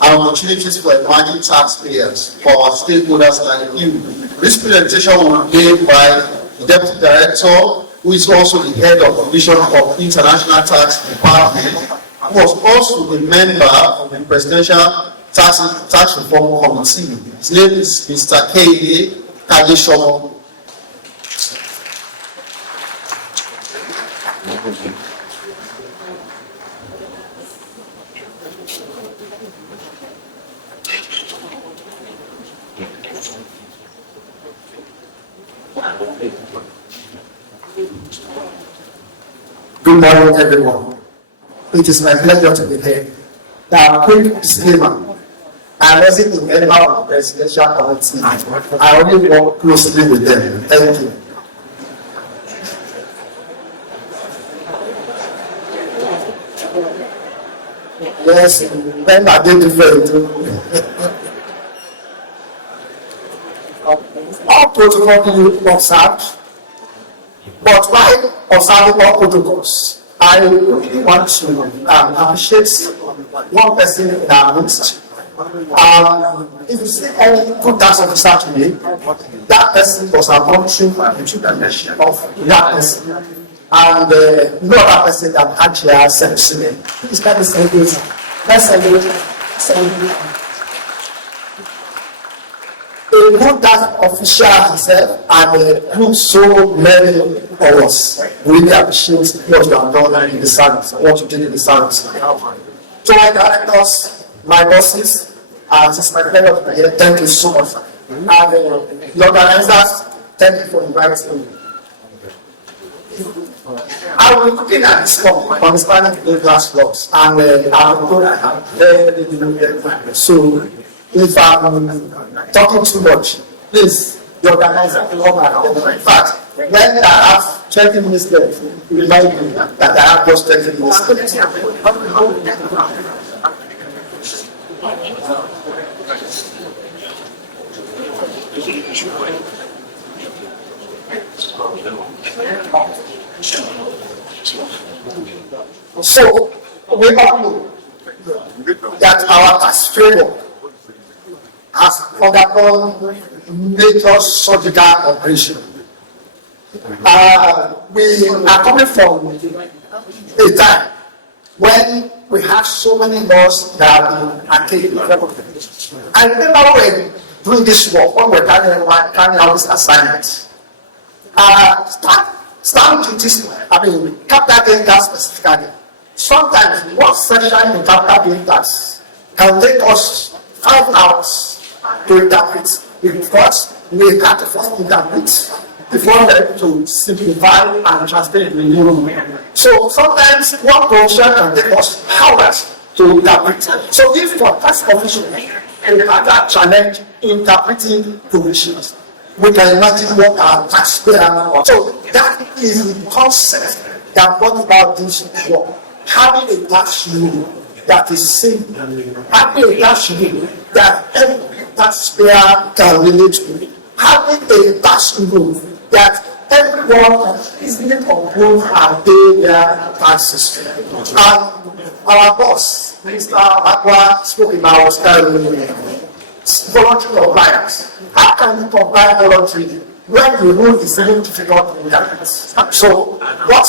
and Opportunities for Emerging Taxpayers for our stakeholders like you. This presentation will be made by the Deputy Director, who is also the Head of Division of International Tax Department, who was also a member of the Presidential Tax Reform Committee. His name is Mr. K.A. Kagishomo. Good morning, everyone. It is my pleasure to be here. Now, quick disclaimer. I wasn't a member of the Presidential Committee. I only work closely with them. Thank you. Yes, when I did different. All protocol observed, but while observing all protocols, I really want to appreciate one person in our midst. If you see any good tax officer today, that person was a country of that person, and no other person that actually has sense. Please let me say this. Let's celebrate. A the good tax official himself and group so many of us really appreciate what you have done in the service, what you did in the service. So my directors, my bosses, and it's my pleasure to be here. Thank you so much. And the organizers, thank you for inviting me. I will be looking at this company on Hispanic middle class blocks, and I'm going to have very limited time. So if I'm talking too much, please, the organizer, come around. In fact, when I have 20 minutes left, remind me that I have just 20 minutes left. So we all know that our tax framework has undergone major surgical operation. We are coming from a time when we have so many laws that are archaic. I remember when doing this work, when we were carrying out this assignment. Stamp duties, capital gain tax specifically. Sometimes one session in capital gain tax can take us 5 hours to interpret, because we have to first interpret before then to simplify and translate it in new. So sometimes one provision can take us hours to interpret. So if for tax commission we have that challenge interpreting provisions, we can imagine what our taxpayer are. So that is the concept that brought about this work. Having a tax rule that is simple, having a tax rule that every taxpayer can relate to, having a tax rule that everyone is easily compose and pay their taxes. And our boss, Mr. Akwa, spoke about voluntary compliance. How can you comply voluntarily when the rule is even difficult to implement? So what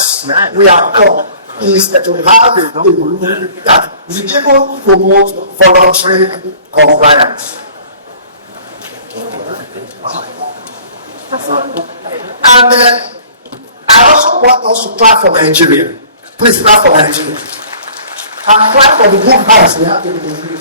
we have done is that we have a rule that we even promote voluntary compliance. And I also want us to clap for Nigeria. Please clap for Nigeria. And clap for the good hands we have in the Nigeria.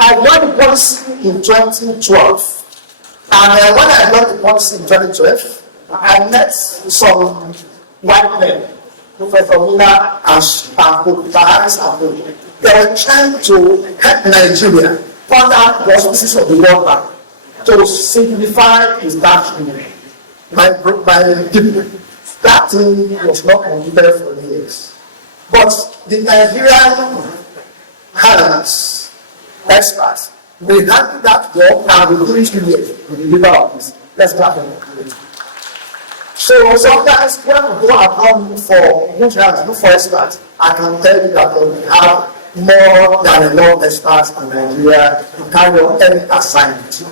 I learned the policy in 2012, and when I learned the policy in 2012, I met some white men, Professor Mina and Harris and they were trying to help Nigeria under the auspices of the World Bank to simplify its tax regime. My people, that thing was not completed for years. But the Nigerian handlers, experts, we handle that job and we do it today to deliver our business. Let's clap them. So sometimes when we go and look for experts, I can tell you that we have more than enough experts in Nigeria to carry on any assignment.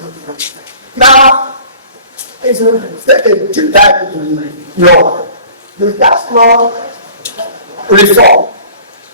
Now, if you take a deep dive into the law, the tax law reform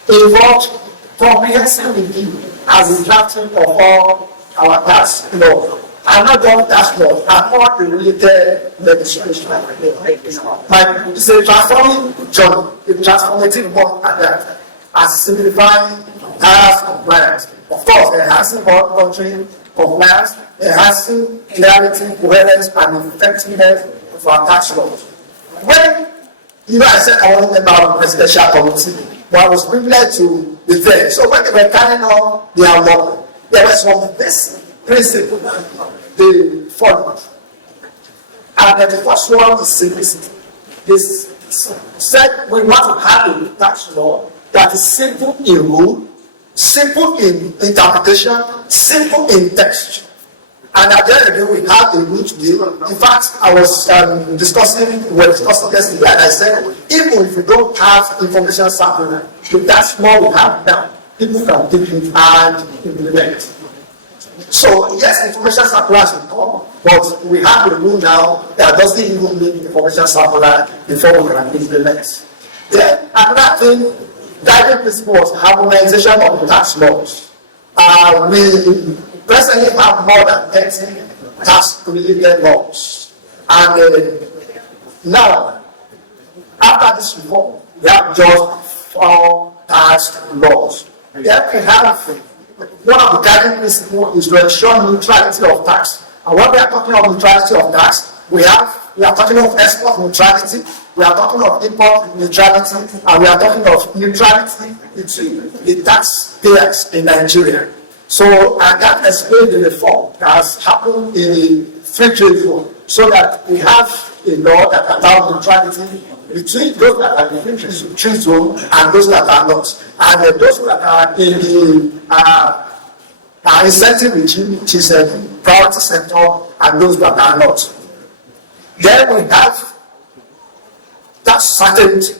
involved comprehensive review as the drafting of all our tax law. And not just tax law, and all the related legislation. It's a transforming job, a transformative work at that, as simplifying tax compliance. Of course, enhancing voluntary compliance, enhancing clarity, coherence, and effectiveness of our tax laws. When I said I want to member of the presidential committee, but I was privileged to be there. So when they were carrying on their work, there was some basic principles they followed. And then the first one is simplicity. This said we want to have a tax law that is simple in rule, simple in interpretation, simple in text. And at the end of the day, we have a root deal. In fact, I was discussing yesterday, and I said, even if you don't have information sample, the tax law we have now, people can take it and implement. So, yes, information sample has to come, but we have a rule now that doesn't even need information sample before we can implement. Then, another thing, guiding principle was harmonization of the tax laws. We presently have more than 30 tax-related laws. And now, after this reform, we have just 4 tax laws. Then we have one of the guiding principles is to ensure neutrality of tax. And when we are talking of neutrality of tax, we are talking of export neutrality, we are talking of import neutrality, and we are talking of neutrality between the taxpayers in Nigeria. So, and that explains the reform that has happened in the free trade zone, so that we have a law that allows neutrality between those that are in the free trade zone and those that are not. And those that are in the incentive regime, which is a priority sector, and those that are not. Then we have tax certainty.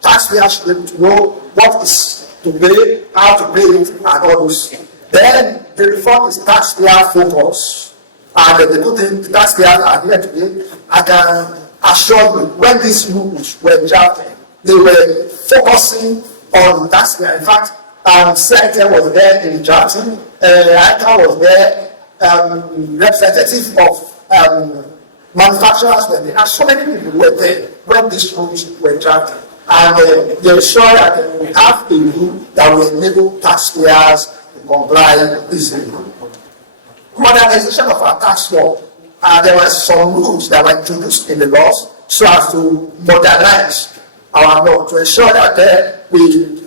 Taxpayers should know what is to pay, how to pay it, and all those. Then the reform is taxpayer focus. And the good thing, the taxpayers are here today. I can assure you, when these rules were drafted, they were focusing on taxpayer. In fact, Senator was there in the drafting, ICA was there, representative of manufacturers were there, and so many people were there when these rules were drafted. And they ensure that we have a rule that will enable taxpayers to comply easily. Modernization of our tax law. There were some rules that were introduced in the laws so as to modernize our law to ensure that we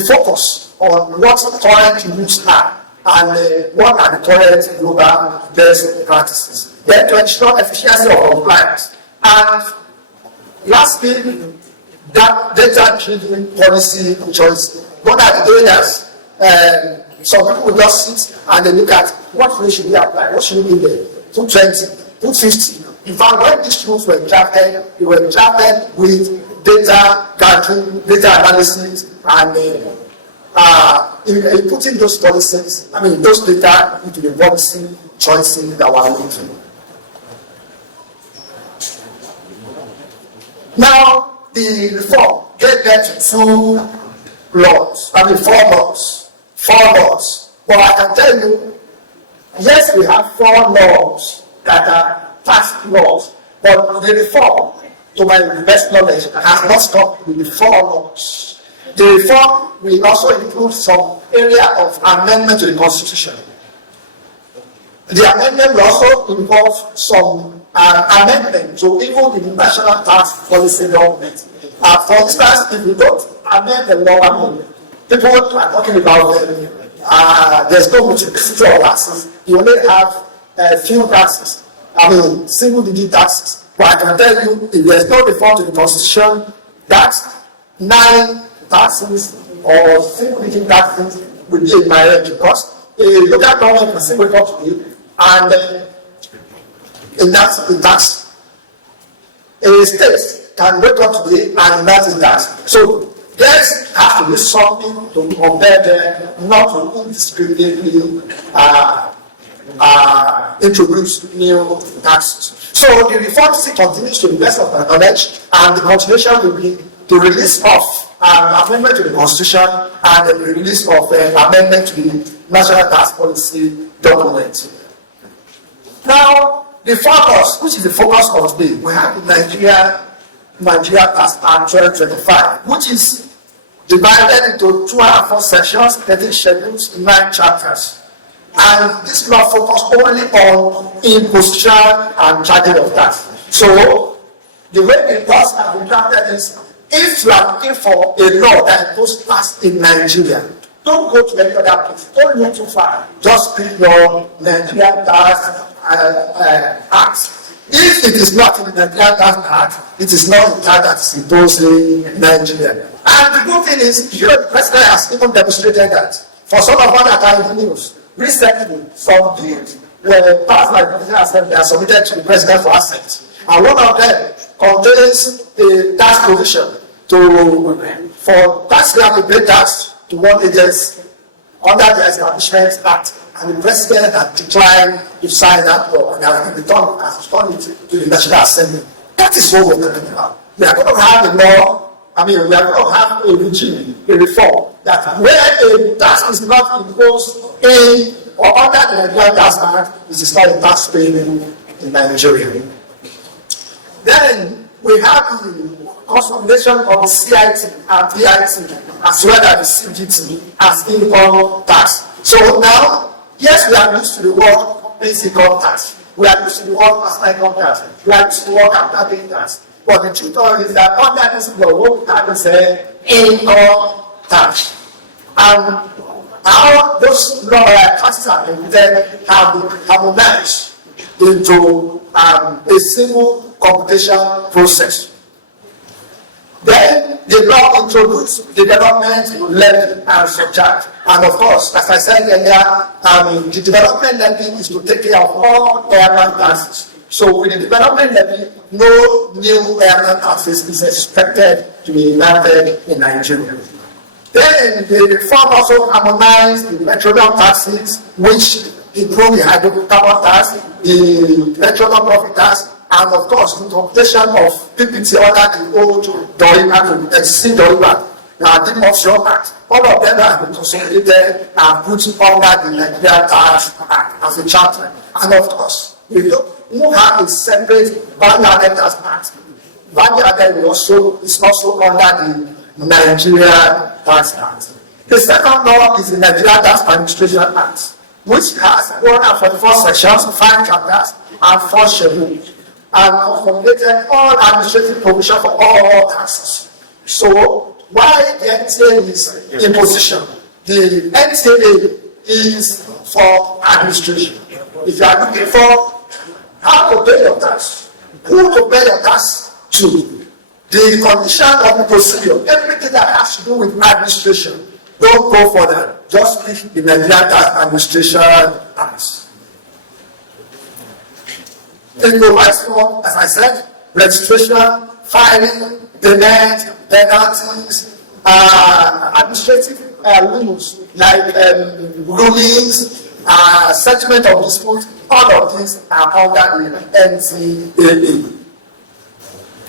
focus on what current rules are and what are the current global best practices. Then to ensure efficiency of compliance. And lastly, that data-driven policy choice. What are the areas? Some people will just sit and they look at what rate should we apply, what should we be there, 220, 250. In fact, when these rules were drafted, they were drafted with data gathering, data analysis, and in putting those policies, those data into the policy choices that we're making. Now, the reform gave birth to 4 laws. 4 laws. But I can tell you, yes, we have 4 laws that are tax laws, but the reform, to my best knowledge, has not stopped with the 4 laws. The reform will also include some area of amendment to the Constitution. The amendment will also involve some amendment to even the national tax policy document. For instance, if we don't amend the law, people are talking about there's no multiplicity of taxes. You only have few taxes. Single-digit taxes. But I can tell you, if there's no reform to the Constitution, that 9 taxes or single-digit taxes will be in my range, because a local government can simply come to me and in tax. A state can wake up today and that is that. So there has to be something to compare them, not to indiscriminately introduce new taxes. So the reform still continues to the best of my knowledge, and the continuation will be the release of amendment to the Constitution and the release of amendment to the National Tax Policy document. Now, the focus, which is the focus of today, we have the Nigeria Tax Act 2025, which is divided into 204 sections, 13 schedules, 9 chapters. And this law focuses only on imposition and charging of tax. So, the way the laws have been drafted is, if you are looking for a law that imposes tax in Nigeria, don't go to any other place. Don't go too far. Just pick your Nigerian Tax Act. If it is not in the Nigerian Tax Act, it is not the tax that is imposed in Nigeria. And the good thing is, the president has even demonstrated that. For some of us that are in the news, recently, some bills were passed by the President Assembly and submitted to the President for assent. And one of them contains a tax provision for taxpayers to pay tax to one agency under the Establishment Act. And the President had declined to sign that law and has returned it to the National Assembly. That is what we're talking about. We are going to have a law. We are going to have a regime, a reform, that where a tax is not imposed in or under the Nigerian Tax Act, it is called a tax payment in Nigeria. Then we have the consolidation of the CIT and PIT as well as the CGT as income tax. So now, yes, we are used to the word basic income tax. We are used to the word personal income tax. We are used to the word capital gain tax. But the truth is that under this law, what we have is income tax. And how those law taxes are then have been harmonized into a single computation process. Then the law introduced development levy and surcharge. And of course, as I said earlier, the development levy is to take care of all airline taxes. So with the development levy, no new airline taxes is expected to be enacted in Nigeria. Then the reform also harmonized the petroleum taxes, which include the hydrocarbon tax, the petroleum profit tax, and of course the computation of PPT under the old DOIBA to exceed DOIBA, the offshore tax. All of them have been consolidated and put under the Nigerian Tax Act as a charter. And of course, we don't have a separate value-added tax act. Value-added is also under the Nigerian Tax Act. The second law is the Nigerian Tax Administration Act, which has 144 sections, 5 chapters, and 4 schedules, and consolidated all administrative provision for all taxes. So, while the NTA is imposition, the NTA is for administration. If you are looking for how to pay your tax, who to pay your tax to, the condition of the procedure, everything that has to do with administration, don't go for that. Just pick the Nigerian Tax Administration Act. It provides for, as I said, registration, filing, payment, penalties, administrative rules like rulings, settlement of disputes. All of these are under the NCAA.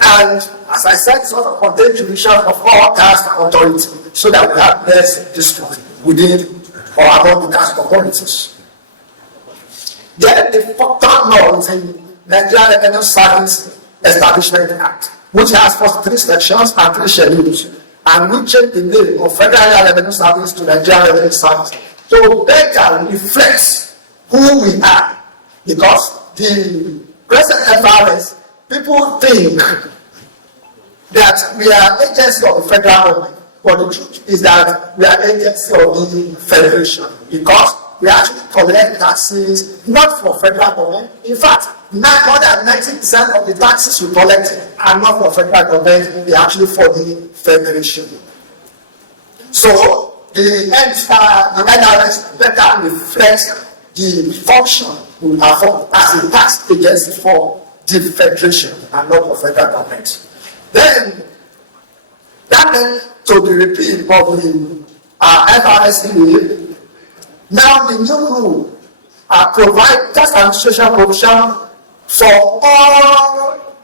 And as I said, it's also contained jurisdiction of all tax authorities so that we have less dispute within or among the tax authorities. Then the third law is the Nigerian Revenue Service Establishment Act, which has 43 sections and 3 schedules, and we changed the name of Federal Revenue Service to Nigerian Revenue Service to better reflect who we are. Because the present FIRS, people think that we are agency of the federal government, but the truth is that we are agency of the federation, because we actually collect taxes not for federal government. In fact, more than 90% of the taxes we collect are not for federal government, they are actually for the federation. So the NRS better reflects the function we perform as a tax agency for the federation and not for federal government. Then that meant to the repeal of the FIRS. Now the new rule provide tax administration provision for all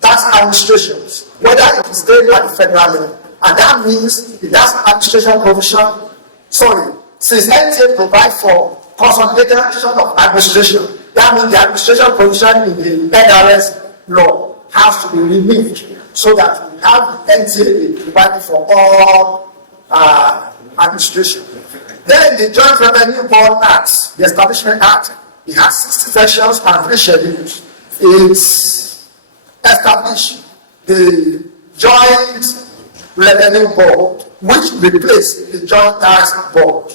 tax administrations, whether it is state or federal level. And that means the tax administration provision, since NTA provide for consolidation of administration, that means the administration provision in the NRS law has to be removed so that we have the NTA provided for all administration. Then the Joint Revenue Board Act, the Establishment Act, it has 60 sections and 3 schedules. It's established the Joint Revenue Board, which replaced the Joint Tax Board.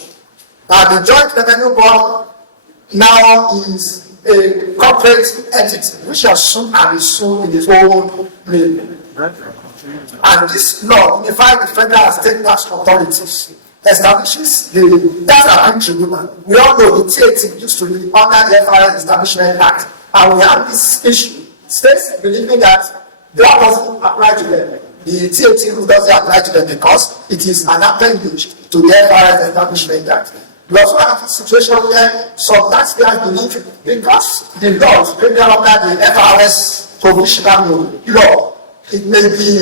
The Joint Revenue Board now is a corporate entity which has soon and is soon in its own name. And this law unifies the federal and state tax authorities, establishes the tax appeal tribunal. We all know the TAT used to be under the FIRS Establishment Act, and we have this issue. States believing that doesn't apply to them. The TAT rule doesn't apply to them because it is an appendage to the FIRS Establishment Act. We also have a situation where some taxpayers believe because the laws created under the FIRS provisional law it may be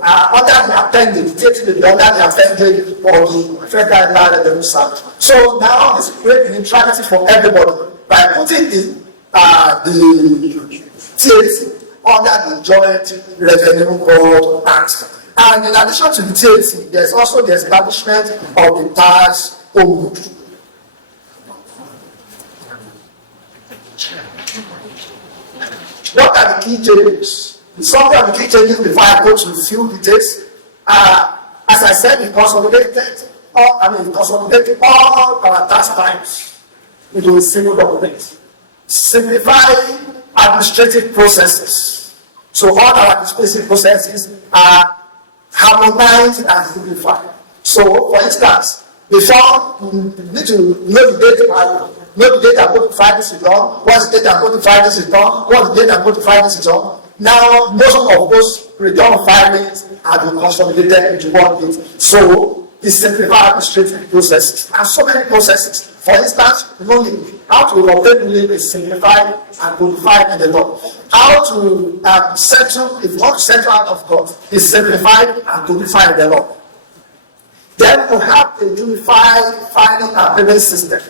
under the appendix, it may be under the appendix or the federal revenue service. So now it's creating neutrality for everybody by putting the TAT under the Joint Revenue Board Act. And in addition to the TAT, there's also the establishment of the tax ombudsman. What are the key changes? Some of the key changes before I go to a few details. As I said, we consolidated all our tax types into a single document. Simplify administrative processes. So all our administrative processes are harmonized and simplified. So, for instance, before you need to know the data, know the data going to find this is done, what's the data going to find this is done, what's the data going to find this is done. Now, most of those return filings have been consolidated into one bit. So, it simplifies administrative processes and so many processes. For instance, ruling, how to obtain ruling is simplified and codified in the law. How to settle, if you want to settle out of court, is simplified and codified in the law. Then we have a unified filing and payment system.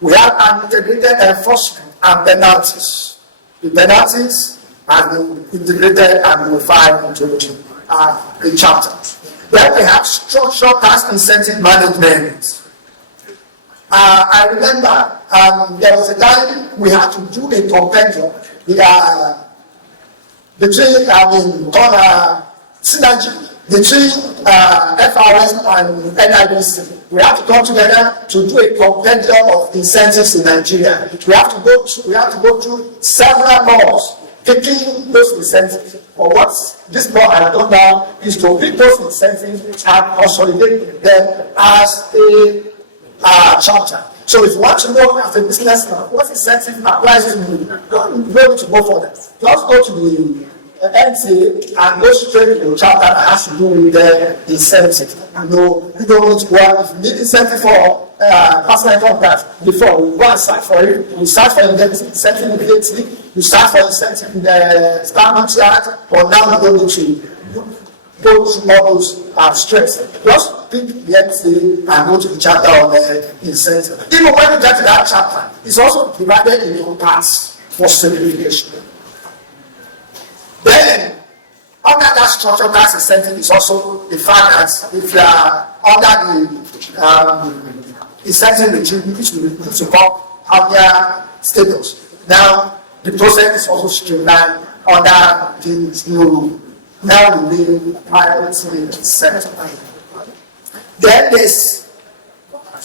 We have an integrated enforcement and penalties. The penalties have been integrated and unified into the chapter. Then we have structural tax incentive management. I remember there was a time we had to do a compendium between synergy between FIRS and NRS. We have to come together to do a compendium of incentives in Nigeria. We have to go through several laws taking those incentives. But what this law has done now is to pick those incentives and consolidate them as a chapter. So if you want to know as a businessman what incentive applies to you, don't go to go for that. Just go to the NTA and go straight to the chapter that has to do with the incentive. You don't need to go out. If you need incentive for personal income tax, before you go and search for it, you search for incentive immediately, you search for incentive in the Stamp Act, but now you don't need to go through all those stress. Just pick the NTA and go to the chapter on incentive. Even when you get to that chapter, it's also divided into parts for simplification. Then, under that structural tax incentive is also the fact that if you are under the incentive regime, which will need to come under status. Now, the process is also streamlined under the new, now the new priority sector. Then there's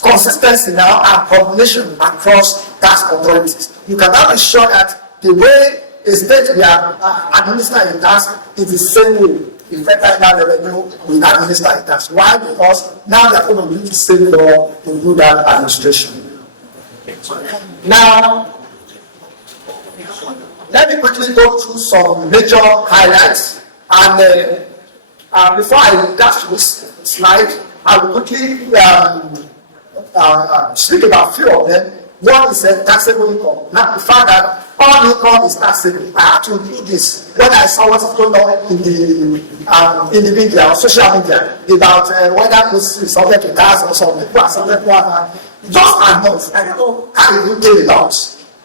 consistency now and coordination across tax authorities. You can now be sure that the way a state we are administering tax is the same way the federal revenue will administer tax. Why? Because now they are going to use the same law to do that administration. Now, let me quickly go through some major highlights, and before I get to this slide, I will quickly speak about a few of them. One is taxable income. Now, the fact that all income is taxable, I have to do this. When I saw what's going on in the media or social media about whether this is subject to tax or something, people are subject to just are noise. I don't know how you get it out.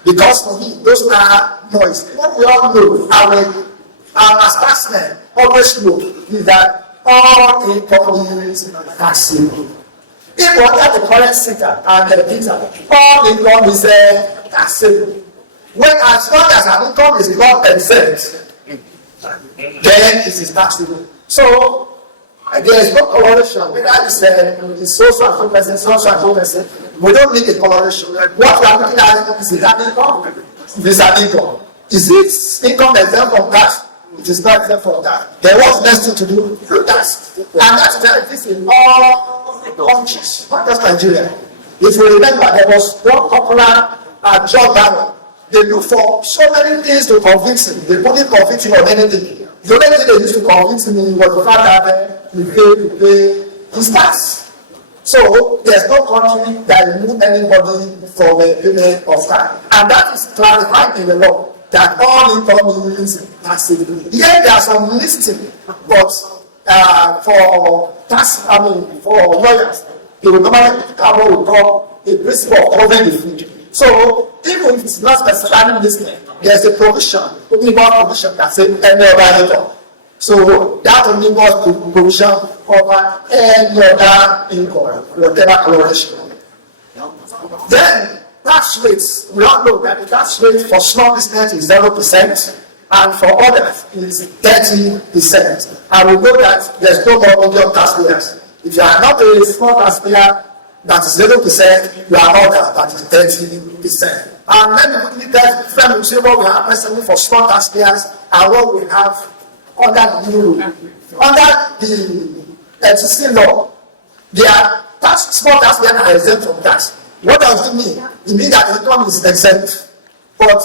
Because for me, those are noise. What we all know, as taxmen always know, is that all income is taxable. If we look at the current sector and the data, all income is taxable. When as long as our income is not percent, then it is taxable. So there is no correlation whether it's so and so percent. We don't need a correlation. What we are looking at is that income. This is an income. Is it income exempt from tax? It is not exempt from tax. Then what's next thing to do? Tax. And that's this in all countries, not just Nigeria. If you remember, there was one popular drug baron. They look for so many things to convince him. They couldn't convince him on anything. The only thing they used to convince him was the fact that you pay his tax. So there's no country that remove anybody from a payment of tax. And that is clarified in the law. that all income is taxable. Here there are some listing, but for tax, for lawyers, they will normally have what we call a principle of covering the fee. So even if it's not specifically listed, there's a provision, omnibus provision that says any other income. So that omnibus provision over any other income, whatever coloration. Then tax rates, we all know that the tax rate for small business is 0%, and for others is 30%. And we know that there's no more medium taxpayers. If you are not a small taxpayer, that is 0%, you are not that is 30%. And let me quickly tell you say what we have presently for small taxpayers and what we have under the new rule. Under the existing law, their small taxpayers are exempt from tax. What does it mean? It means that the income is exempt. But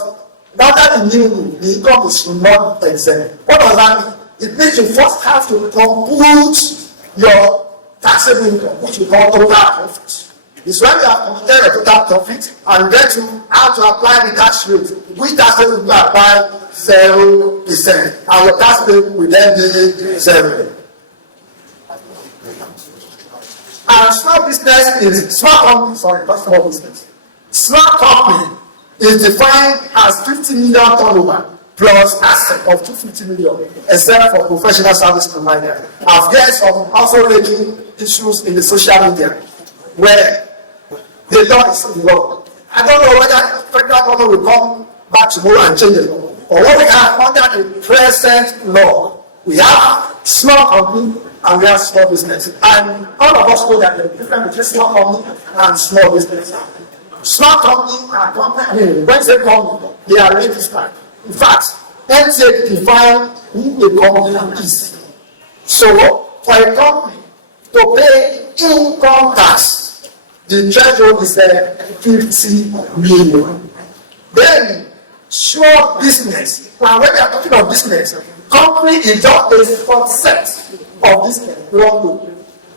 under the new rule, the income is not exempt. What does that mean? It means you first have to compute your taxable income, which we call total profit. It's when you have computed your total profit and get to how to apply the tax rate. Which tax rate will apply 0%, and your tax rate will then be 0. And small business is small company, sorry, not small business. Small company is defined as 50 million turnover plus asset of 250 million, except for professional service provider. I've heard some also raising issues in the social media where the law is the law. I don't know whether the federal government will come back tomorrow and change the law. Or what we have under the present law, we have small company and we have small business. And all of us know that the difference between small company and small business. Small company and company, when they come, they are registered. In fact, NTA define who a company is. So, for a company to pay income tax, the threshold is 50 million. Then, small business, and when we are talking about business, company is just a subset of business.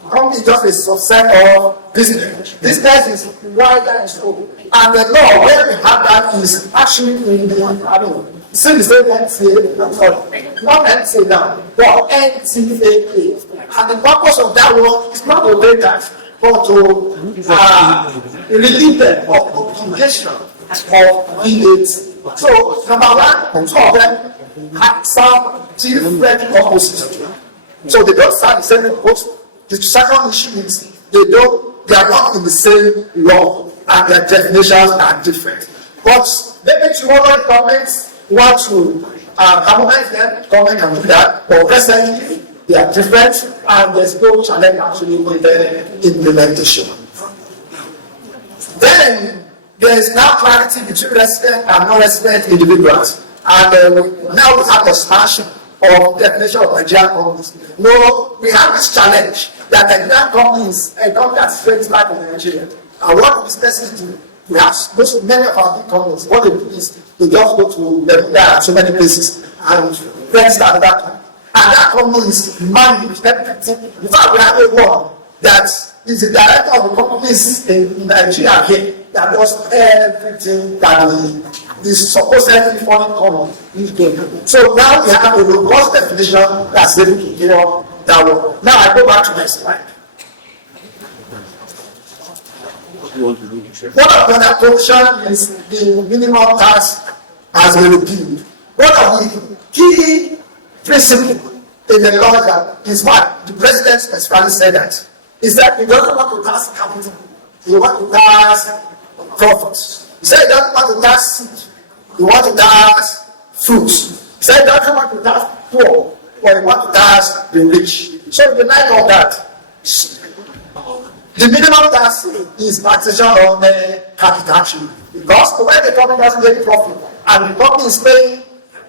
Company is just a subset of business. Business is wider in scope. And the law where we have that is actually in the, see the same NCA, not NCA now, but NCAA. And the purpose of that law is not to pay tax, but to relieve them of obligation of VAT. So, number one, two of them have some different purposes. So they don't start the same purpose. The second issue is they are not in the same law and their definitions are different. But maybe tomorrow governments want to harmonize them, government can do that, but presently they are different and there's no challenge actually with the implementation. Then there is now clarity between resident and non-resident individuals. And now we have the expansion of definition of Nigerian companies. No, we have this challenge that Nigerian companies a company that's straight back in Nigeria. And what businesses do? We have many of our big companies. What they do is they just go to the so many places and register at that time. And that company is managed. In fact, we have a one that is the director of the companies in Nigeria here that does everything that is supposedly foreign company is doing. So now we have a robust definition that's able to give that one. Now I go back to my slide. One of the provision is the minimum tax has been repealed. One of the key principles in the law that is what the president specifically said that is that he doesn't want to tax capital, he wants to tax profits. He said he doesn't want to tax seed, he wants to tax fruits. He said he doesn't want to tax poor, but he wants to tax the rich. So in the light of that, the minimum tax is taxation on capital action. Because when the company doesn't get profit and the company is paying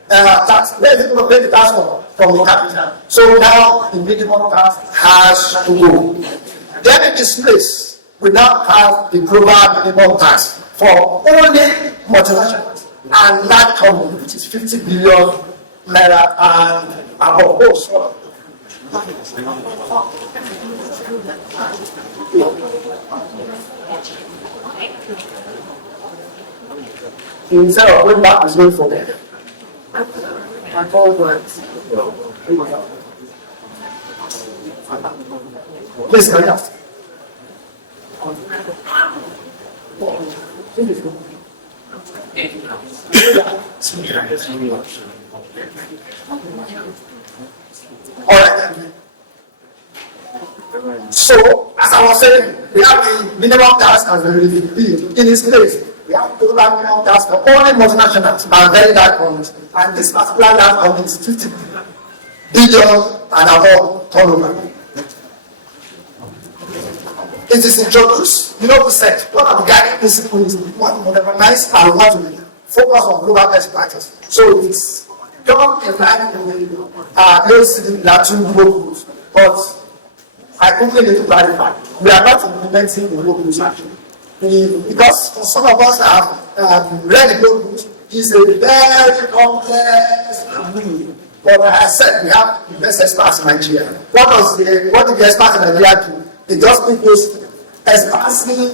tax, where is it going to pay the tax from the capital? So now the minimum tax has to go. Then in this place, we now have the global minimum tax for only multinationals and large company, which is 50 billion naira and above. Oh, sorry. Instead of going back, it's going forward. Please carry out. All right. So, as I was saying, we have the minimum tax as the in this place. We have total minimum tax for only multinationals by very large ones, and this particular large one is 50 billion and above turnover. It is introduced, we said, one of the guiding principles is we want to modernize and we want to focus on global best practice. So it's done in line with OECD Latin rules, but I quickly need to clarify. We are not implementing the rules actually. Because for some of us have read the rules, it's a very complex rule. But as I said, we have the best experts in Nigeria. What did the experts in Nigeria do? They just put this expansive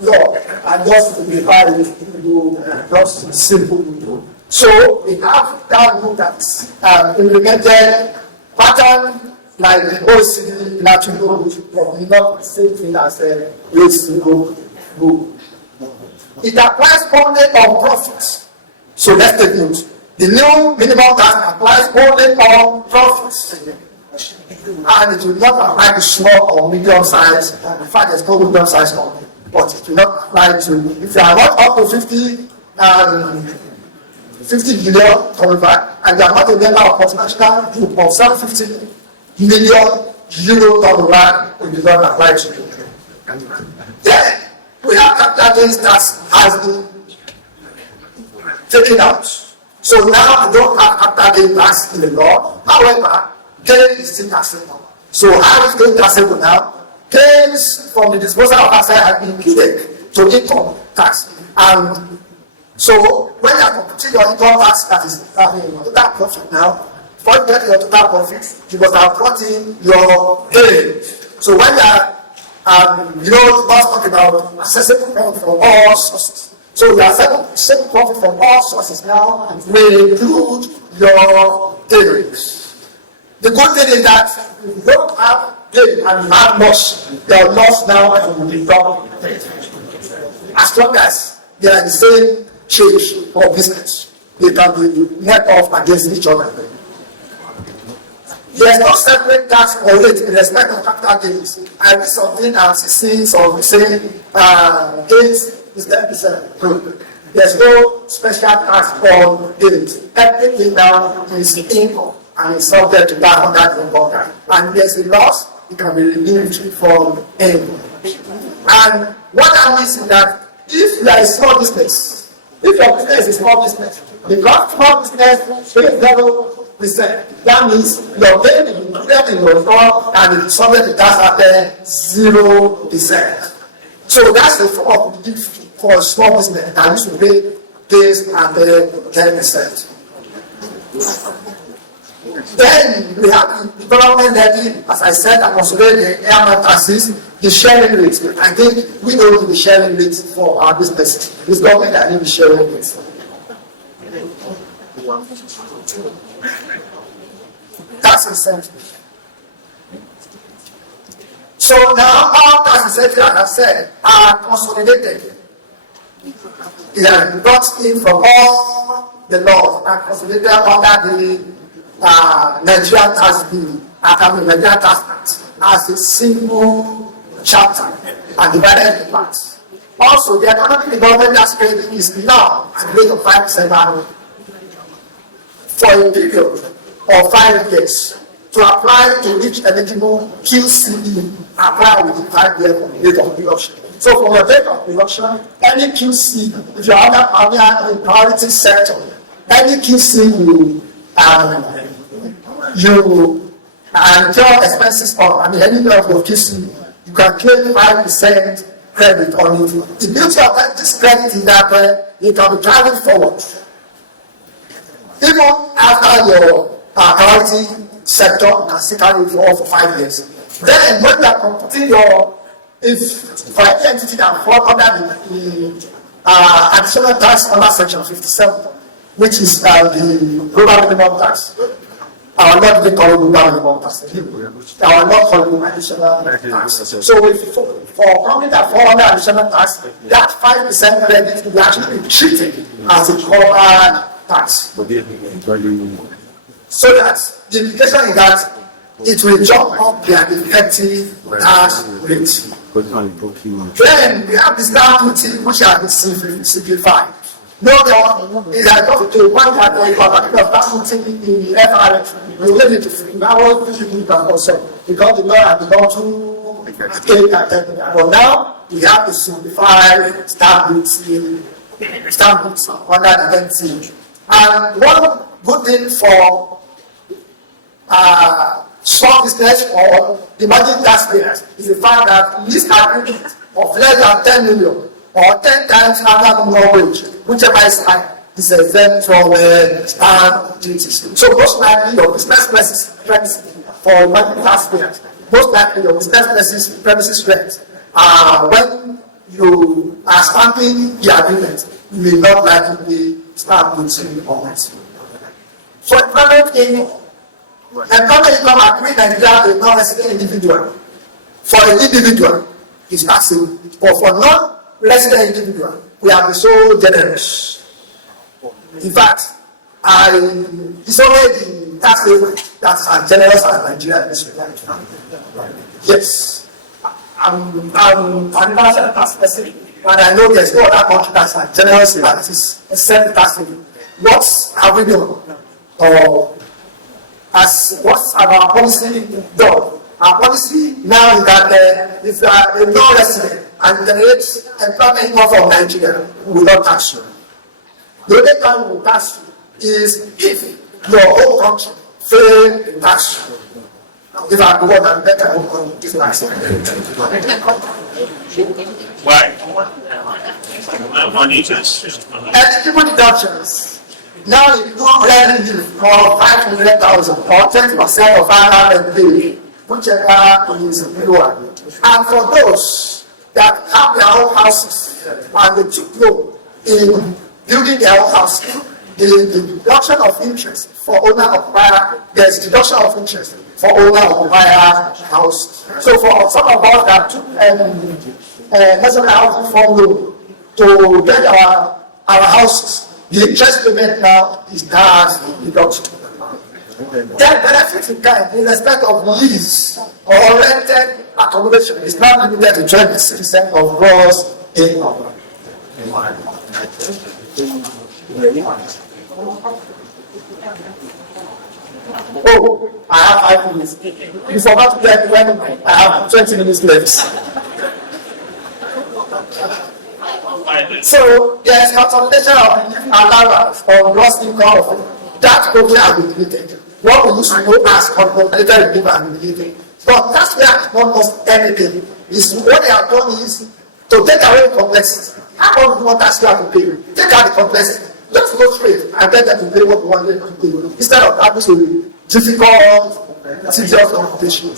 law and just simplify it into just simple rule. So we have that rule that's implemented pattern like the OECD Latin rules, but not the same thing as the OECD rule. It applies only on profits. So let's take note. The new minimum tax applies only on profits. And it will not apply to small or medium size. In fact, there's no medium size company, but it will not apply to, if you are not up to 50 billion turnover, and you are not a member of multinational group of 750 million euro turnover, it will not apply to you. Then we have capital gains tax has been taken out. So now we don't have capital gains tax in the law. However, gain is still taxable. So how is gain taxable now? Gains from the disposal of assets have been included to income tax. And so when you are computing your income tax, that is your total profit now, before you get your total profit, you must have brought in your gain. So when you are, let's talk about accessible profit from all sources. So you are accessible profit from all sources now will include your gains. The good thing is that if you don't have gain and you have loss, your loss now will be done. As long as they are the same change for business, they can be net off against each other. There is no separate tax or rate in respect of capital gains. I read something as it seems or saying gains is 10%. There's no special tax on gains. Everything now is income. And it's subject to that under the income tax. And there's a loss, it can be removed from income. And what that means is that if you are a small business, if your business is a small business, because small business pays 0%, that means your gain is included in your income and it is subject to tax at 0%. So that's the form for a small business that used to pay gains at 10%. Then we have the development levy, as I said, I consider the airline taxes, the sharing rates. I think we know the sharing rates for our businesses. This government that need the sharing rates. Tax incentive. So now all tax incentives, as I said, are consolidated. They are brought in from all the laws and consolidated under the Nigerian tax bill, Nigerian tax act, as a single chapter and divided into parts. Also, the economic development tax credit is now at the rate of 5% annually for a period of 5 years. To apply to each eligible QCE, apply with the 5-year rate of reduction. So for your rate of reduction, any QC, if you are under a priority sector, any QC you incur expenses on any level of QC, you can claim 5% credit on it. The beauty of this credit is that it can be carried forward. Even after your priority sector, you can still carry it forward for 5 years. Then when you are computing if for any entity that fall under the additional tax under section 57, which is the global minimum tax. I will not be calling global minimum tax. I will not call it additional tax. So if for companies that fall under additional tax, that 5% credit will actually be treated as a covered tax. So that the implication is that it will jump up their effective tax rate. Then we have the stamp duty, which has been simplified. No, is that just to one that they are stamp duty in the FIRS related to free. Now, also because the law has gone to but now we have to simplify stamp duty under the NT. And one good thing for small business or emerging taxpayers is the fact that this agreement of less than 10 million or 10 times annual minimum wage, whichever is high, is exempt from stamp duties. So most likely your business premises for emerging taxpayers, most likely your business premises rent, when you are stamping the agreement, you will not likely be stamp duty on it. For employment income agreement Nigeria a non-resident individual. For an individual, it's taxable. But for non-resident individual, we have been so generous. In fact, it's only the tax rate that are generous as Nigeria in this regard. Yes. I'm an international tax person, and I know there's no other country that's as generous as this, except tax rate. What have we done? As what's our policy done? Our policy now is that if you are a non-resident and generates employment income from Nigeria, we will not tax you. The only time we will tax you is if your own country fails to tax you. If I go on and better, it's nice. Why? Eligible deductions. Now, if you do revenue for 500,000 or 20% of annual revenue, whichever is lower. And for those that have their own houses and they took loan in building their own house, the deduction of interest for owner occupier, there's deduction of interest for owner occupier house. So for some of us that took national housing fund loan to get our houses, the interest payment now is tax deduction. That benefit in kind in respect of lease or rented accommodation is not limited to 20% of gross income. Oh, I have 5 minutes. You forgot to get when I have 20 minutes left. So there is consolidation of allowance or gross income. That program has been created. What we used to know as consolidated relief and relieving. But that's where almost anything is what they have done is to take away the complexity. How come you want tax to pay? Take out the complexity. Just go straight and get them to pay what you want them to pay. Instead of having to difficult, tedious computation.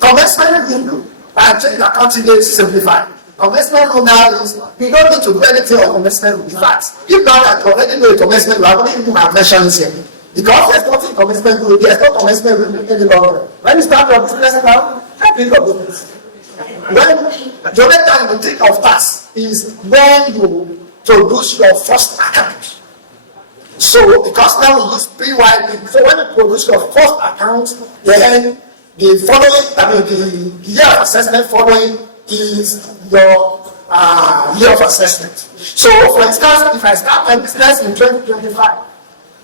Commencement and change the accounting days simplified. Commencement rule now is we don't need to do anything on commencement rule. In fact, if not that you already know the commencement rule, I don't even have mentioned here. Because there's nothing commencement rule, there's no commencement rule any longer. When you start your business now, I think of business. When the only time you think of tax is when you produce your first account. So because now we use PYP, so when you produce your first account, then the following, the year of assessment following is your year of assessment. So, for instance, if I start my business in 2025,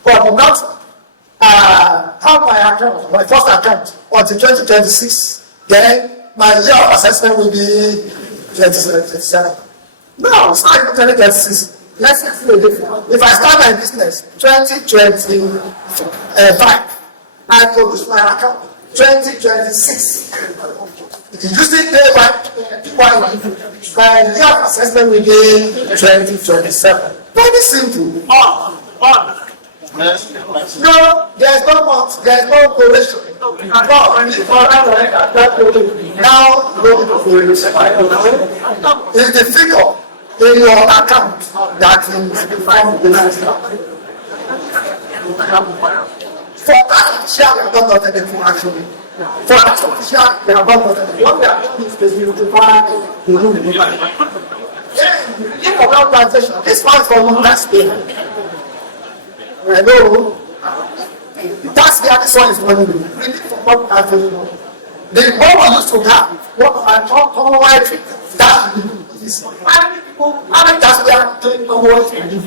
but do not have my account, my first account, until 2026, then my year of assessment will be 2027. No, it's not 2026. Let's see the difference. If I start my business 2025, I produce my account 2026. Using my year of assessment will be 2027. Very simple. No, there is no month, there is no correlation. Now, it's the figure in your account that is from the last. For that official, we have not done anything actually. For that official, we have not done anything. What we are doing is to beautify the room. Then, the relief of organization, this one is for taxpayer. Hello? Taxpayer, this one is for relief of organization. The one we used to have, what I call Commonwealth, that is how many taxpayers doing Commonwealth relief?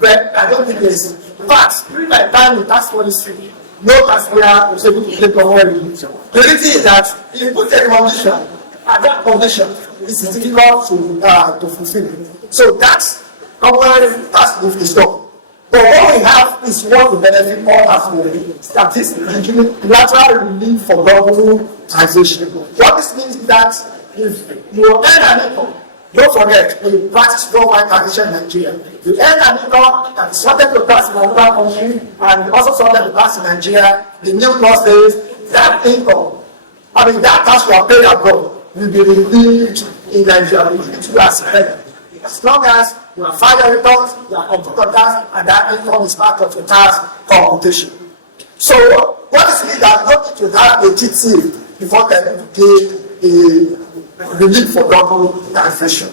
But I don't think there's facts. During my time in tax policy, no taxpayer was able to take over relief. The reason is that if you put a condition, and that condition is difficult to fulfill. So that's our tax relief is done. But what we have is what will benefit all taxpayers. That is lateral relief for government taxation. What this means is that if you earn an income, don't forget, we practice worldwide taxation in Nigeria. You earn an income that is subject to tax in another country and also subject to tax in Nigeria. The new law says that income, that tax you are paid abroad, will be relieved in Nigeria. You are spread. As long as you are filing returns, you are computer tax, and that income is part of your tax computation. So, what is it that you need to have a GT before you pay a relief for double taxation?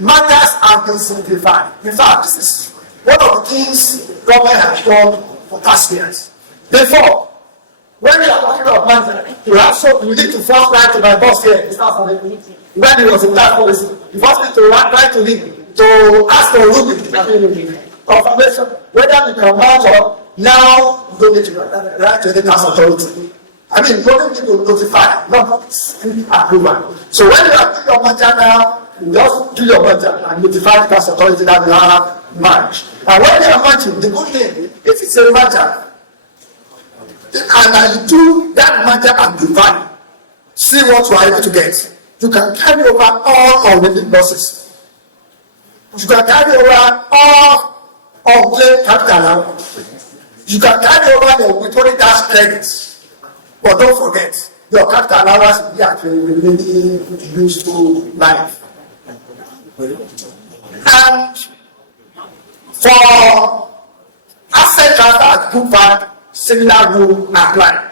Matters have been simplified. In fact, this is one of the things government has done for taxpayers. Before, when you are talking about matter, you need to first write to my boss here. When he was in tax policy, you first need to write to him to ask for ruling confirmation whether you can match or now you don't need to write to the tax authority. You don't need to notify, not approval. So when you are doing your merger now, you just do your merger and notify the tax authority that you have match. And when you are matching, the good thing, if it's a merger, and you do that merger and divide, see what you are able to get. You can carry over all unlimited losses. You can carry over all unclaimed capital allowance. You can carry over your withholding tax credits. But don't forget, your capital allowance will be actually remaining useful life. And for asset transfer at group bank, similar rule apply.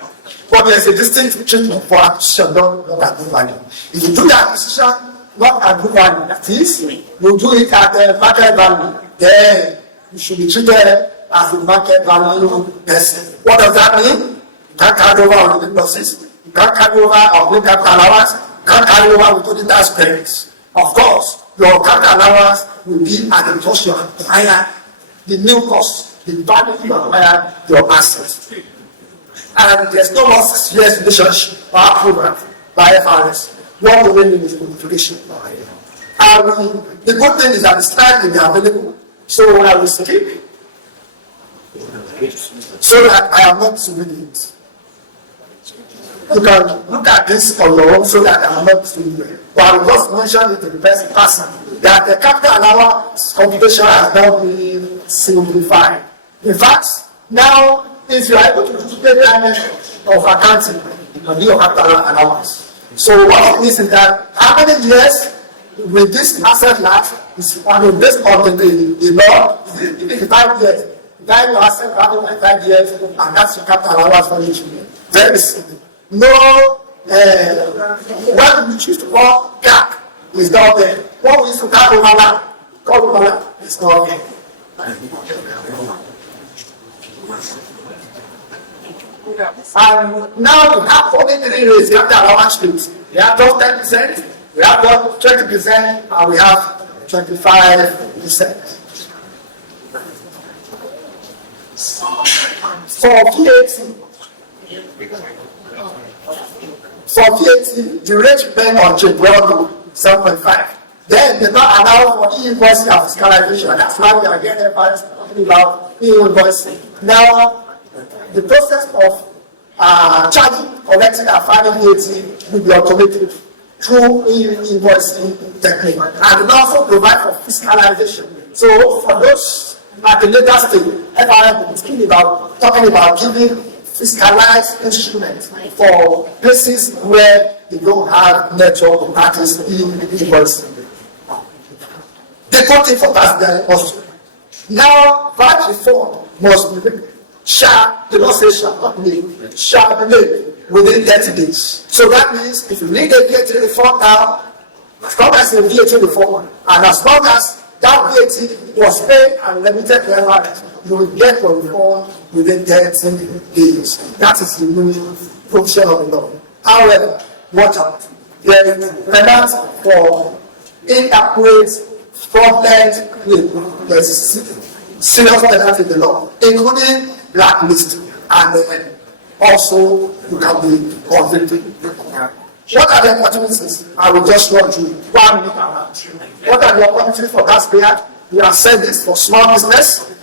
But there's a distinct treatment for acquisition, not at group value. If you do the acquisition, not at group value, that is, you do it at the market value, then you should be treated as the market value person. What does that mean? You can't carry over on the losses, you can't carry over on the capital allowance, you can't carry over with the tax credits. Of course, your capital allowance will be at the cost you acquire, the new cost, the value you acquire your assets. And there's no more 6 years relationship or program by FIRS. What the winning is notification. And the good thing is that it's time is available. So I will skip so that I am not submitting it. You can look at this on your own so that I am not submitting it. But I will just mention it to the person that the capital allowance computation has now been simplified. In fact, now if you are able to do the dimension of accounting, you can do your capital allowance. So what it means is that how many years with this asset life is based on the law, if 5 years, then your asset value by 5 years, and that's your capital allowance for each year. Very simple. No, what we choose to call gap is not there. What we used to call overlap is not there. And now we have 43 rates capital allowance streams. We have just 10%, we have got 20%, and we have 25%. For VAT, the rate depends on Goodwill 7.5. Then they don't allow for e-invoicing and fiscalization. That's why we are getting talking about e-invoicing. Now, the process of charging, collecting, and filing VAT will be automated through e-invoicing technique. And we also provide for fiscalization. So, for those at the later stage, FIRS will be talking about giving fiscalized instruments for places where they don't have network practice e-invoicing. The good thing for taxpayer also. Now, VAT reform must be made. The law says shall not be made, shall be made within 30 days. So that means if you need a VAT reform now, as long as the VAT reform, and as long as that VAT was paid and limited deadline, you will get your reform within 30 days. That is the new function of the law. However, watch out. There is penalty for inaccurate, fraudulent claim. There is serious penalty in the law, including blacklist, and also you can be convicted. What are the opportunities? I will just run through 1 minute. What are the opportunities for taxpayer? We have said this for small business,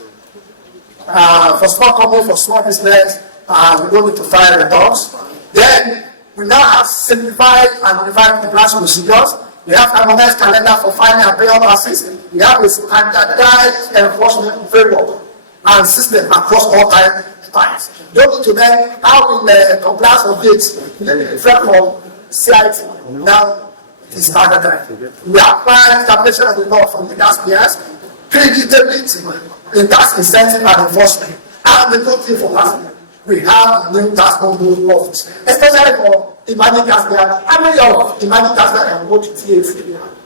for small company, for small business, we don't need to file returns. Then we now have simplified and modified compliance procedures. We have harmonized calendar for filing and payment process. We have a standardized enforcement framework and system across all times. Don't need to then how in compliance of it, from CIT. Now it is standardized. We apply establishment of the law from the taxpayers, predictability in tax incentive and enforcement, and the good thing for taxpayers. We have a new tax control office, especially for emerging taxpayers. How many of emerging taxpayers can go to TAC?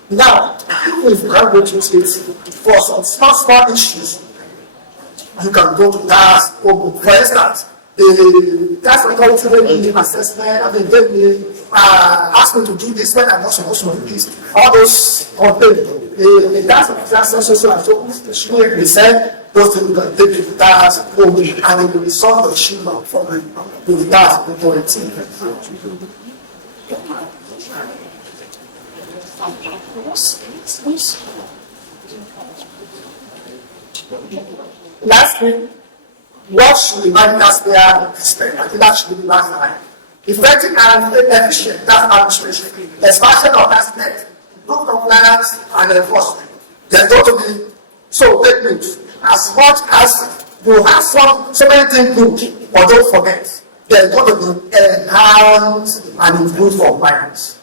Now, if you can't go to TAC for some small issues, you can go to tax. For instance, the tax authority will give assessment, they will ask me to do this when I'm not supposed to do this. All those complaints, the tax assessment and so should be said. Those things will take the tax and it will resolve the issue for the tax authority. Lastly, what should the bank taxpayer expect? I think that should be the last line. Effective and efficient tax administration, expansion of tax net, good compliance and enforcement. There's going to be so big news. As much as you have so many things good, but don't forget, there's going to be enhanced and improved compliance.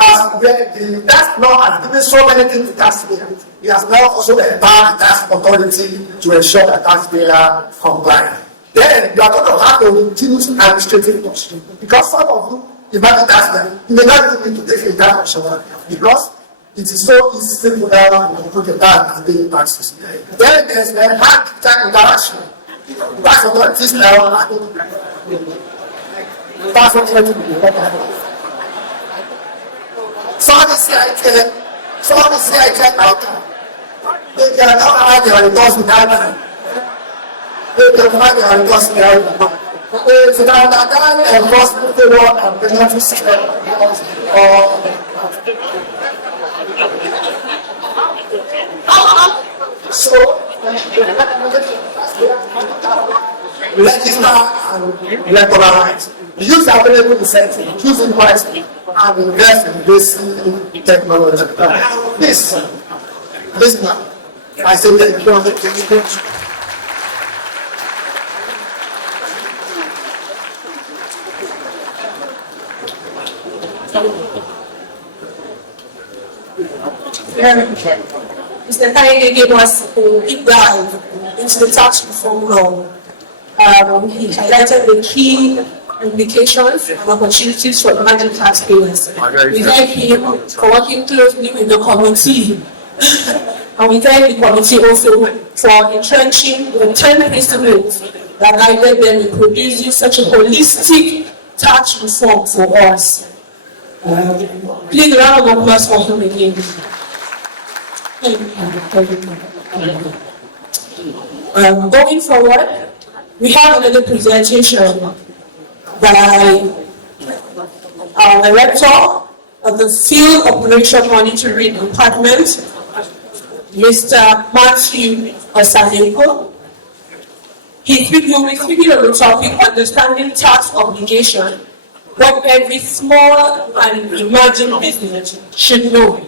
As the tax law has given so many things to taxpayers, it has now also empowered the tax authority to ensure that taxpayers comply. Then you are going to have to reduce administrative costs because some of you imagine taxpayers, you may not even need to take a tax option because it is so easy to put your tax and pay taxes. Then there's the enhanced tax interaction. Tax authorities now tax authority. Some of the CIT out there, they cannot hide their returns without them. They can hide their returns without them. It's an underdone enforcement framework and penalty system. So, register and electoralize. Use available incentives, choosing wisely, and invest in this technology. This man, I say that you don't have to. Mr. Kanye gave us a deep dive into the tax reform law. He highlighted the key implications and opportunities for emerging taxpayers. We thank him for working closely with the committee. And we thank the committee also for entrenching the 10 principles that guided them in producing such a holistic tax reform for us. Please round of applause for him again. Going forward, we have another presentation by our director of the Field Operation Monitoring Department, Mr. Matthew Osanenko. He will be speaking on the topic Understanding Tax Obligation, what every small and emerging business should know.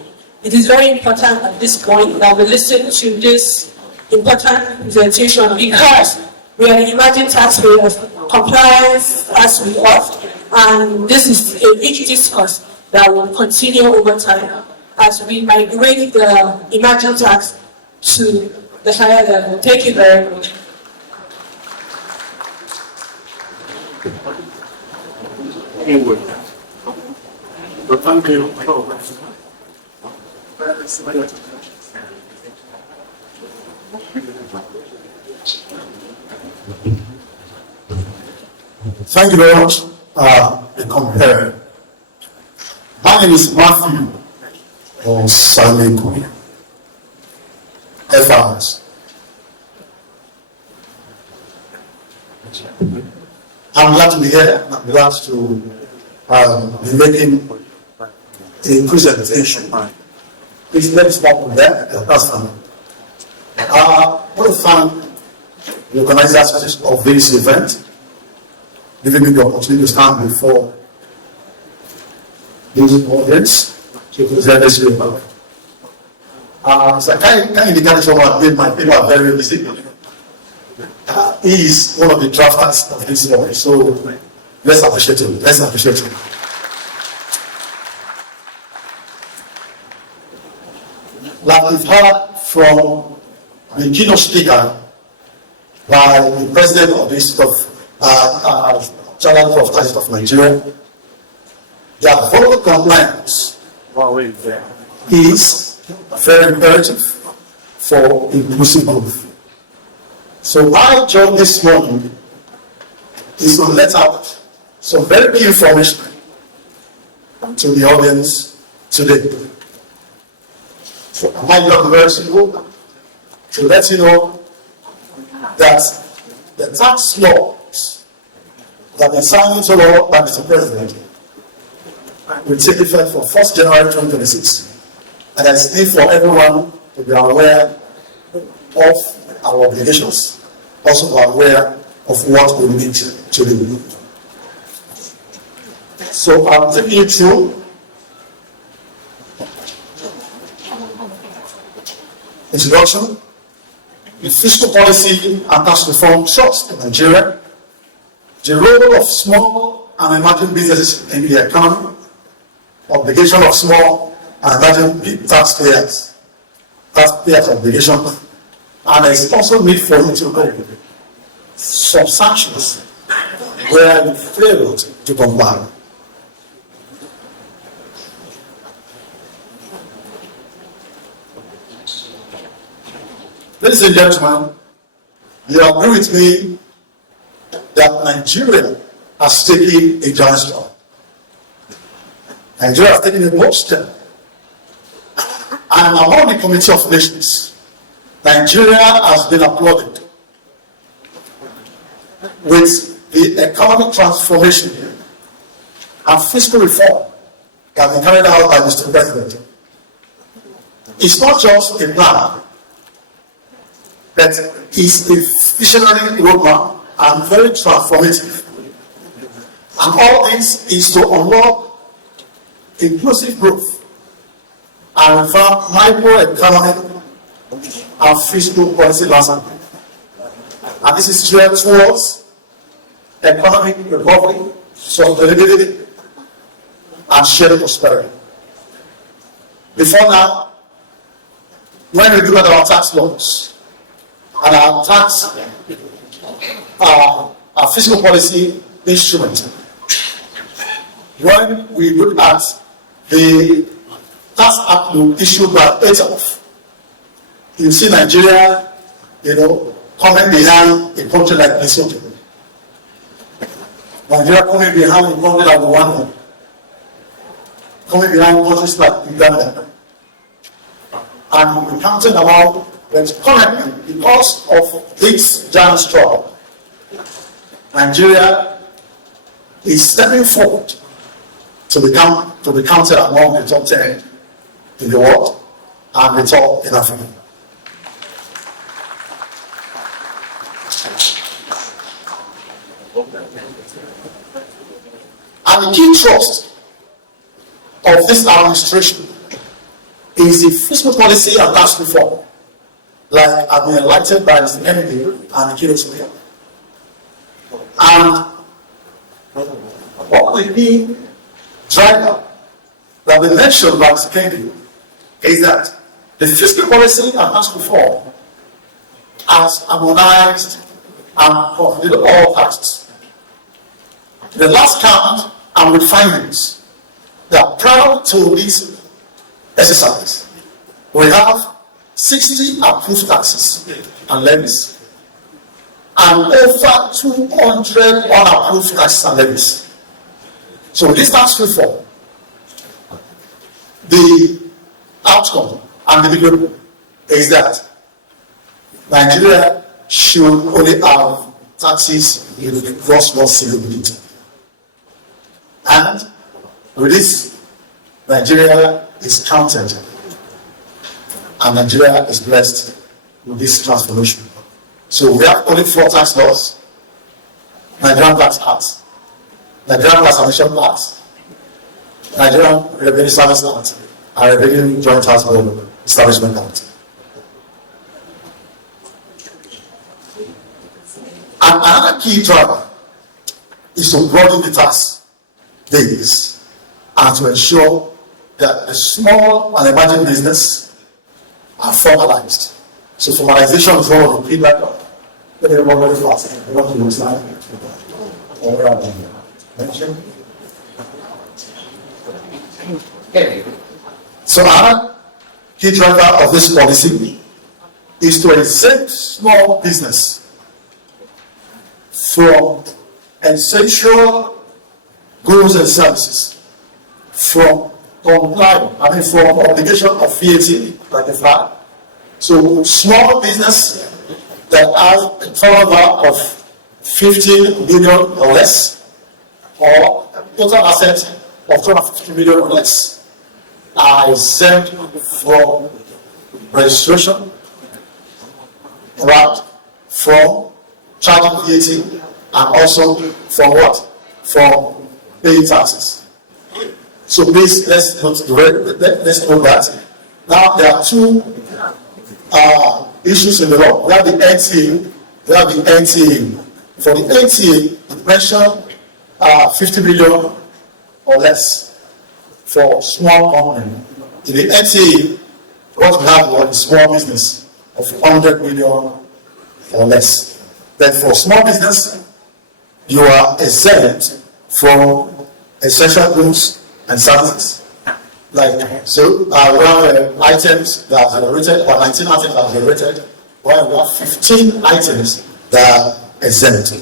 It is very important at this point that we listen to this important presentation because we are emerging taxpayers, compliance as we ought, and this is a rich discourse that will continue over time. as we migrate the emerging tax to the higher level. Thank you very much. Thank you. Thank you very much, the compare. My name is Matthew Osanego, FIRS. I'm glad to be here. I'm glad to be making a presentation. Please let me start from there. That's fine. I want to thank the organizers of this event, giving me the opportunity to stand before this audience to present this paper. So I can't indicate someone made my paper very easy. He is one of the drafters of this law, so let's appreciate him. Let's appreciate him. Like we've heard from the keynote speaker by the president of the Institute of Challenge of Taxes of Nigeria, their vocal compliance is very imperative for inclusive growth. So my job this morning is to let out some very key information to the audience today. So my job is very simple, to let you know that the tax laws that are signed into law by Mr. President will take effect from 1st January 2026. And there's need for everyone to be aware of our obligations, also be aware of what we need to do. So I'm taking you through introduction, the fiscal policy and tax reform trust in Nigeria, the role of small and emerging businesses in the economy, obligation of small and emerging taxpayers obligation, and there is also need for you to know some sanctions where you failed to comply. Ladies and gentlemen, you agree with me that Nigeria has taken a giant step. Nigeria has taken a bold step. And among the Committee of Nations, Nigeria has been applauded with the economic transformation and fiscal reform that has been carried out by Mr. President. It's not just a plan, but it's a visionary roadmap and very transformative. And all this is to unlock inclusive growth and reform microeconomic and fiscal policy landscape. And this is geared towards economic recovery, sustainability, and shared prosperity. Before now, when we look at our tax laws and our tax, our fiscal policy instrument, when we look at the tax act issued by ATF, you see Nigeria, coming behind a country like Lesotho. Nigeria coming behind a country like Rwanda. Coming behind countries like Uganda. And we counted about that currently, because of this giant struggle, Nigeria is stepping forward to be counted among the top 10 in the world and the top in Africa. And the key thrust of this administration is the fiscal policy and tax reform, like I've been enlightened by Mr. Kennedy and the Keynote speaker. And what will be driver that we mentioned by Mr. Kennedy is that the fiscal policy and tax reform has harmonized and completed all taxes. The last count and with findings that prior to this exercise, we have 60 approved taxes and levies and over 200 unapproved taxes and levies. So this tax reform, the outcome and the beginning is that Nigeria should only have taxes with gross single digit. And with this, Nigeria is counted and Nigeria is blessed with this transformation. So we have only 4 tax laws: Nigerian Tax Act, Nigerian Taxation Act, Nigerian Revenue Service Act, and Revenue Joint Tax Board Establishment Act. And another key driver is to broaden the tax base and to ensure that the small and emerging business are formalized. So formalization is one of the key drivers. Let me run very fast. I want to lose time. So another key driver of this policy is to exempt small business from essential goods and services, from from obligation of VAT, like the flag. So small business that has a turnover of 15 million or less, or total asset of 250 million or less, are exempt from registration, right, from charging VAT, and also from what? From paying taxes. So please, let's note that. Now there are 2 issues in the law. We have the NTA. For the NTA, it mentioned 50 million or less for small company. In the NTA, what we have was small business of 100 million or less. Then for small business, you are exempt from essential goods and services. So we have items that are generated, or 19 items that are generated, while we have 15 items that are exempt.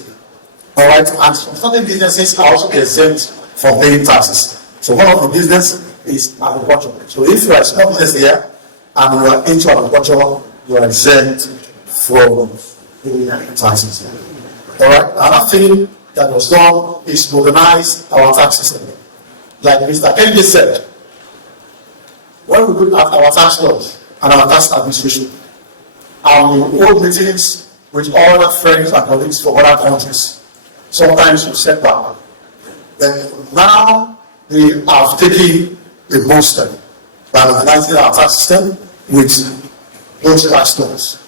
All right, and certain businesses are also exempt from paying taxes. So one of the business is agriculture. So if you are a small business here and you are into agriculture, you are exempt from paying taxes. All right, another thing that was done is modernize our tax system. Like Mr. Kennedy said, when we look at our tax laws and our tax administration, and we hold meetings with all our friends and colleagues from other countries, sometimes we set back. Then now we have taken a bold step by modernizing our tax system with those tax laws.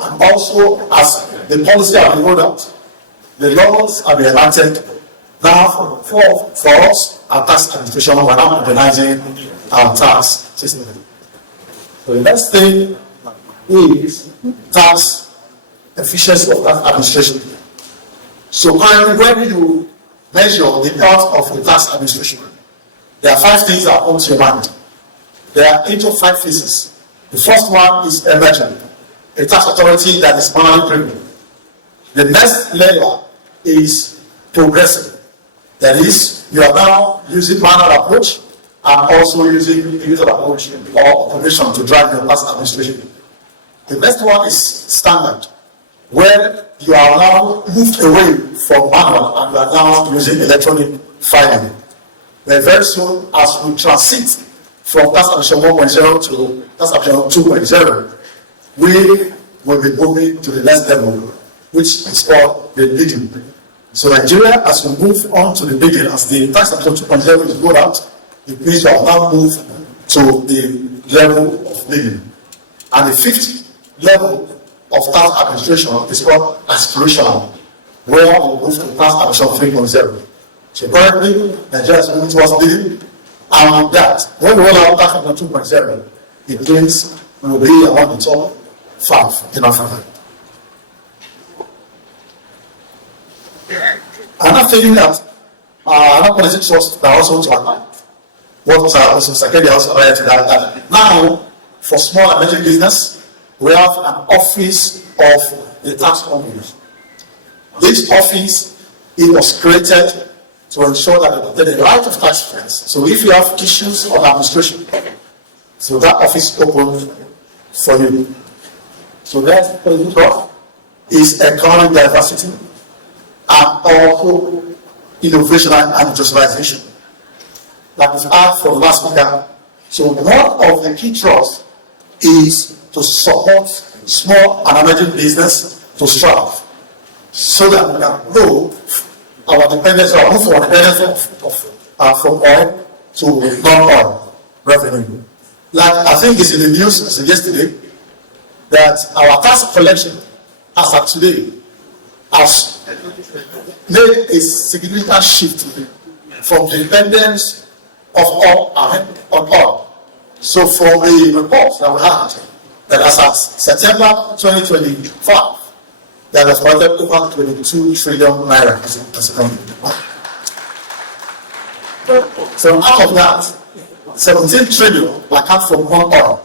And also, as the policy has been rolled out, the laws have been enacted. Now, for us, our tax administration, we're now modernizing our tax system. So the next thing is tax efficiency of tax administration. So when you measure the health of the tax administration, there are 5 things that come to your mind. There are 8 or 5 phases. The first one is emergent, a tax authority that is manually premium. The next layer is progressive. That is, you are now using manual approach and also using the user approach or automation to drive your tax administration. The next one is standard, where you are now moved away from manual and you are now using electronic filing. Then very soon, as we transit from tax administration 1.0 to tax administration 2.0, we will be moving to the next level, which is called the bidding. So Nigeria, as we move on to the bidding, as the tax administration 2.0 is rolled out, it means we have now moved to the level of bidding. And the 5th level of tax administration is called aspirational, where we move to tax administration 3.0. So currently, Nigeria is moving towards bidding, and with that, when we roll out tax administration 2.0, it means we will be among the top 5 in Africa. Another thing that another policy trust that also want to apply. What also Secretary also highlighted to that now for small and medium business, we have an office of the tax companies. This office, it was created to ensure that the right of taxpayers. So if you have issues on administration, so that office open for you. So that is economic diversity and also innovation and industrialization. That is hard for the last speaker. So one of the key trusts is to support small and emerging business to strive, so that we can grow our dependence, or move our dependence from oil to non-oil revenue. Like I think it's in the news as of yesterday that our tax collection as of today has made a significant shift from dependence of oil on oil. So from the report that we had, that as of September 2025, that has collected over 22 trillion naira as a company. So out of that, 17 trillion account from one oil,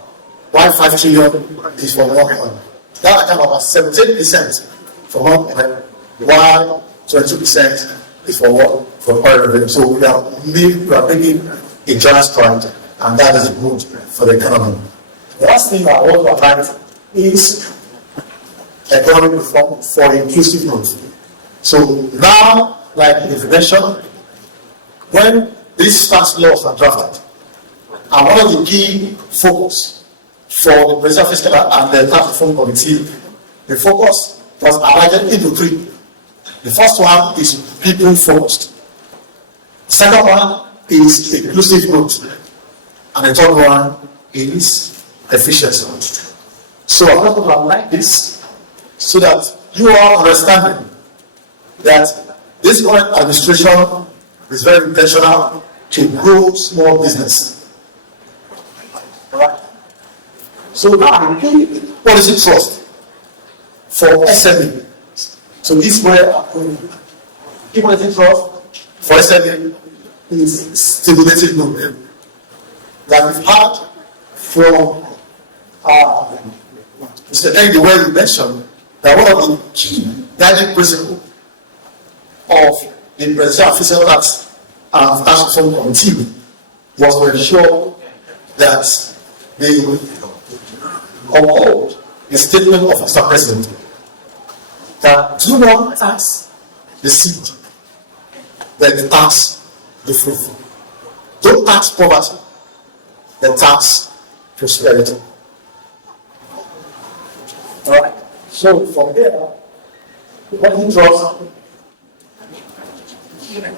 while 5 trillion is from one oil. That account about 17% from one oil, while 22% is for what? For oil revenue. So we are making a giant stride, and that is good for the economy. The last thing I want to highlight is economic reform for inclusive growth. So now, like the mentioned, when these tax laws are drafted, and one of the key focus for the Presidential Fiscal and the Tax Reform Committee, the focus was divided into 3. The first one is people focused. The second one is inclusive growth. And the third one is efficiency. So I want to like this so that you are understanding that this current administration is very intentional to grow small business. Alright. So now policy trust for SME. So this is where policy trust for SME is stimulating growth. That we've had from Mr. Egg, the way you mentioned that one of the key guiding principles of the Presidential Fiscal Tax and Tax Reform Committee was to ensure that they uphold the statement of Mr. President that do not tax the seed, then tax the fruit. Don't tax poverty, then tax prosperity. Alright, so from there, what he draws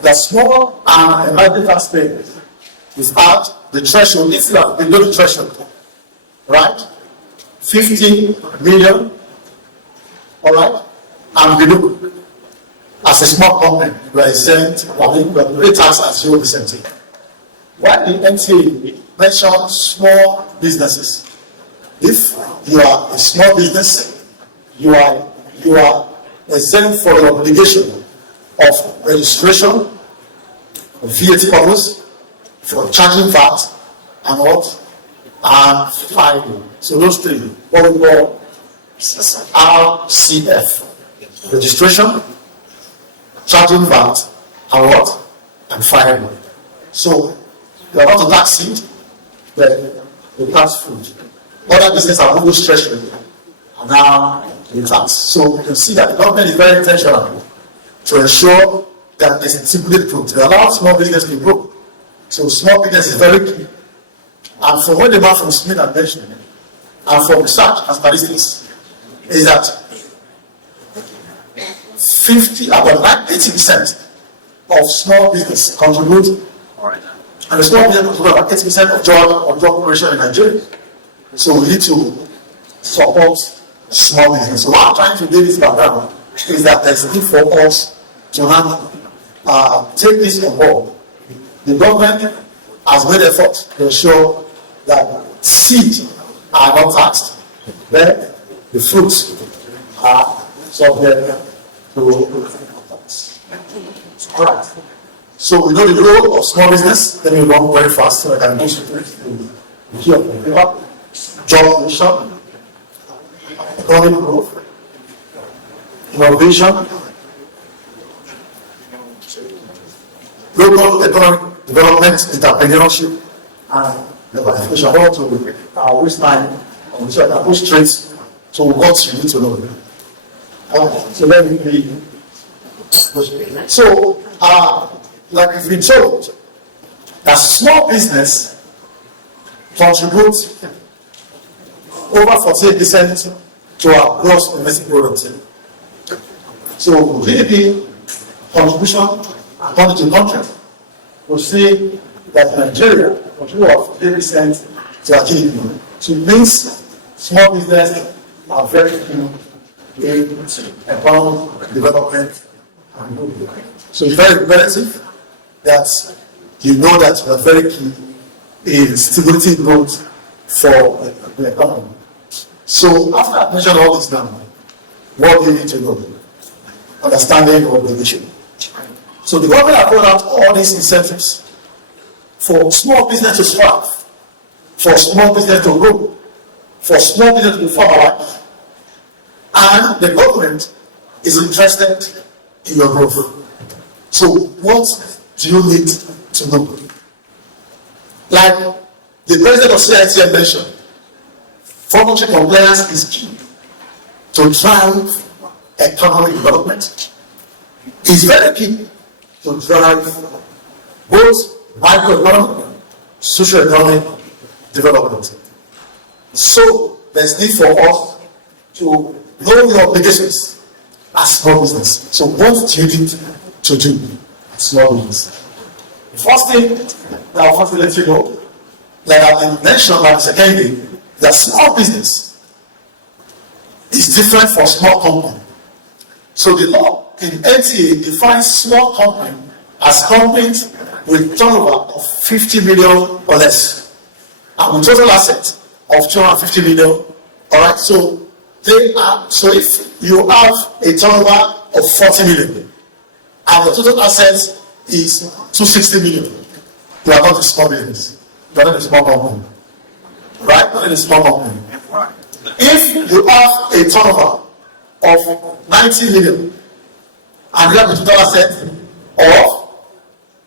the small and emerging taxpayers is at the threshold, if you are below the threshold, right? 50 million, alright, and below. As a small company, we are exempt, we pay tax at 0%. Why the NTA mention small businesses? If you are a small business, you are exempt for the obligation of registration, VAT purpose, for charging VAT, and what? And filing. So those 3, what we call RCF. Registration, charging VAT, and what? And filing. So you are not to tax seed, but you tax food. Other businesses are almost treasury, and now you tax. So you can see that the government is very intentional to ensure that there's a stimulate growth. They allow small business to grow. So small business is very key. And from what the man from Smith and mentioned, and from research and statistics, is that 80% of small business contribute, and the small business contribute about 80% of job creation in Nigeria. So we need to support small business. So what I'm trying to do this background is that there's a need for us to take this on board. The government has made effort to ensure that seed are not taxed, then the fruits are subject to tax. All right. So we know the role of small business. Let me run very fast so I can go straight to the key of the paper. Job creation, economic growth, innovation, local economic development, entrepreneurship, and the qualification. I want to waste time on so I can go straight to what you need to know. So let me read. So, like we've been told, that small business contributes over 48% to our gross domestic product. So GDP contribution according to the country, we see that Nigeria contributes 48% to our GDP. So it means small business are very key in economic development. So it's very imperative that you know that you are very key in stimulating growth for the economy. So after I've mentioned all this now, what do you need to know? Understanding of the issue. So the government has rolled out all these incentives for small business to thrive, for small business to grow, for small business to form a life. And the government is interested in your growth. So what do you need to know? Like the president of CITM mentioned, voluntary compliance is key to drive economic development. It's very key to drive both microeconomic, socio-economic development. So there's need for us to know your obligations as small business. So what do you need to do as small business? The first thing that I want to let you know, like I mentioned by Mr. Kennedy, that small business is different from small company. So the law in NTA defines small company as companies with turnover of 50 million or less, and with total asset of 250 million. All right, so they are. So if you have a turnover of 40 million and the total assets is 260 million, you are not a small business. You are not a small company, right? Not a small company. If you have a turnover of 90 million and you have a total asset of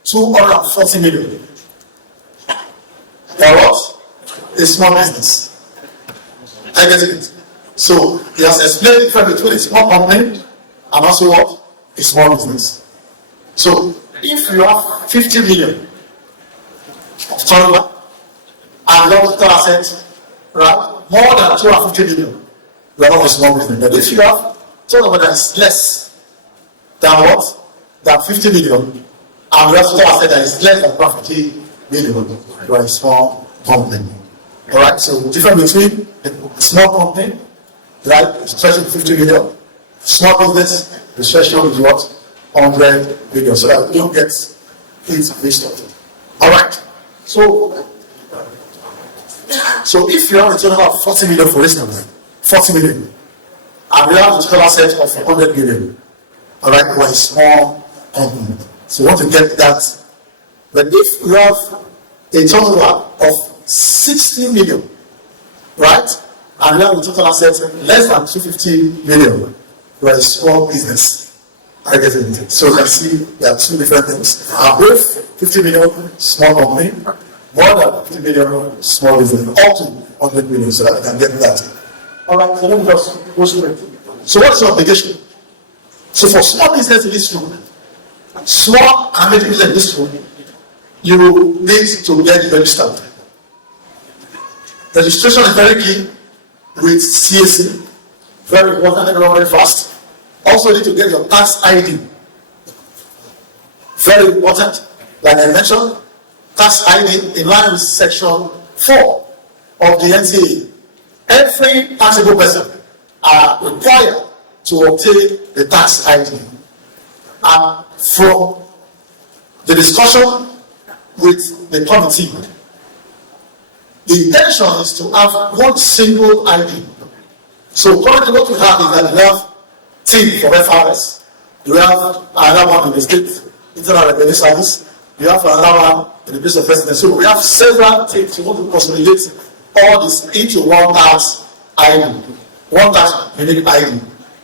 240 million, you are what? A small business. I get it. So he has explained the difference between a small company and also what? A small business. So if you have 50 million of turnover and you have total assets, right, more than 250 million, you are not a small business. But if you have turnover that is less than what? Than 50 million, and you have total asset that is less than 50 million, you are a small company. Alright, so difference between a small company, right, stretching 50 million, small business, the threshold is what? 100 million, so that you don't get it mixed up. Alright, so if you have a total of 40 million, for instance, 40 million, and you have a total asset of 100 million, alright, you are a small company. So you want to get that. But if you have a turnover of 60 million, right, and you have a total asset less than 250 million, you are a small business. I get it. So you can see there are two different things. Both 50 million, small company, more than 50 million, small business, up to 100 million, so that I can get that. Alright, so let me just go straight. So what's your obligation? So for small business in this room, small and medium business in this room, you need to get registered. Registration is very key with CAC. Very important and very fast. Also need to get your tax ID. Very important. Like I mentioned, tax ID in line with section 4 of the NTA. Every taxable person are required to obtain the tax ID. And from the discussion with the committee, The intention is to have one single ID. So currently what we have is that we have team for FIRS, we have another one in the state internal revenue service, we have another one in the place of president. So we have several teams who want to consolidate all this into one tax ID, one tax unique ID,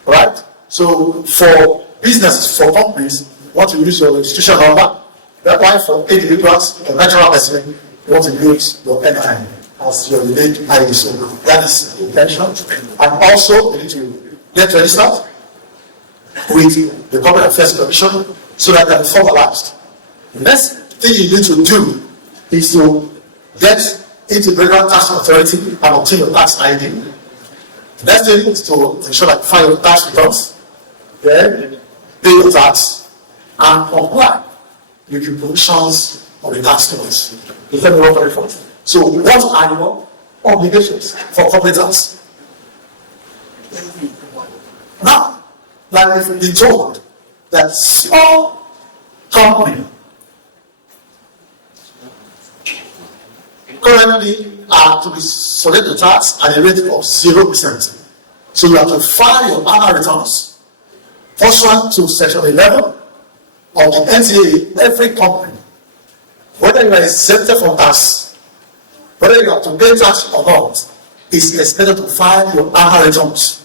right? So for businesses, for companies, you want to use your registration number. That's why for individuals, a natural person, you want to use your NI as your unique ID. So that is the intention. And also, you need to get registered with the Corporate Affairs Commission so that they can be formalized. The next thing you need to do is to get into the Breakout Tax Authority and obtain your tax ID. The next thing is to ensure that you file your tax returns, then pay your tax, and comply with the provisions of the tax codes. The federal reform. So, what are your obligations for corporate tax? Now, like we've been told that small company currently are to be subject to tax at a rate of 0%. So you have to file your annual returns pursuant to section 11 of the NTA. Every company, whether you are exempted from tax, whether you have to pay tax or not, is expected to file your annual returns.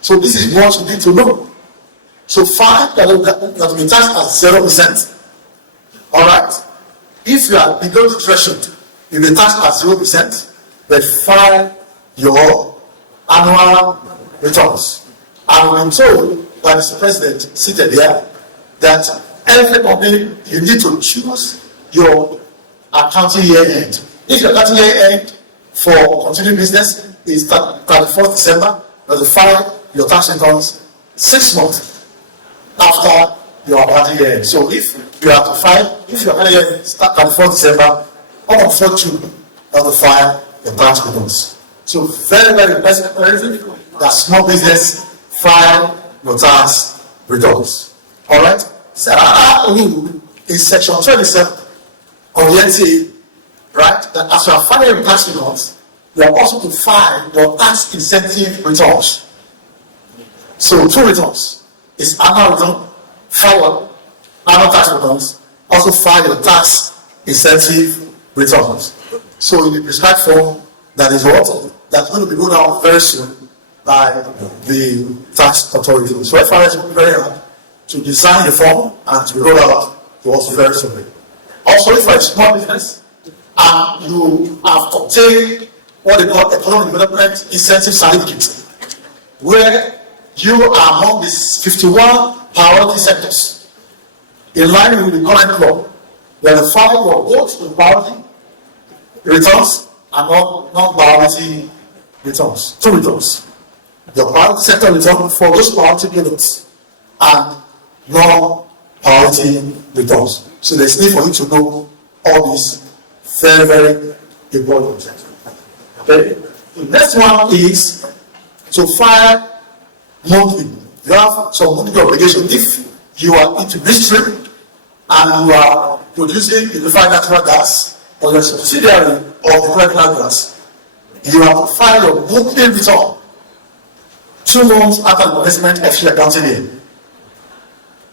So this is what you need to know. So file that will be taxed at 0%. Alright? If you are below the threshold, you will be taxed at 0%, but file your annual returns. And I'm told by Mr. President seated here that every company you need to choose your accounting year end. If your accounting year end for continuing business is 31st December, you will file your tax returns 6 months after your accounting year end. So if you have to file, if your accounting year end starts 31st December, or before June, you have to file your tax returns. So very, very imperative that small business file your tax returns. Alright? So our rule is section 27 of the NTA, right? That as you are filing your tax returns, you are also to file your tax incentive returns. So 2 returns is annual return, file annual tax returns, also file your tax incentive returns. So in the prescribed form, that is what that's going to be rolled out very soon by the tax authority. So FIRS will be very hard to design the form and to roll out to us very soon. Also, if you're a small business and you have obtained what they call economic development incentive certificate, where you are among these 51 priority sectors, in line with the current law, you will file your both the priority returns and non-priority returns. 2 returns. Your priority sector return for those priority units and non-priority returns. So there's need for you to know all these very, very important. Okay. The next one is to file monthly. You have some monthly obligation if you are into ministry and you are producing liquefied natural gas or your subsidiary of the regular gas. You have to file your monthly return 2 months after the commencement of your accounting year.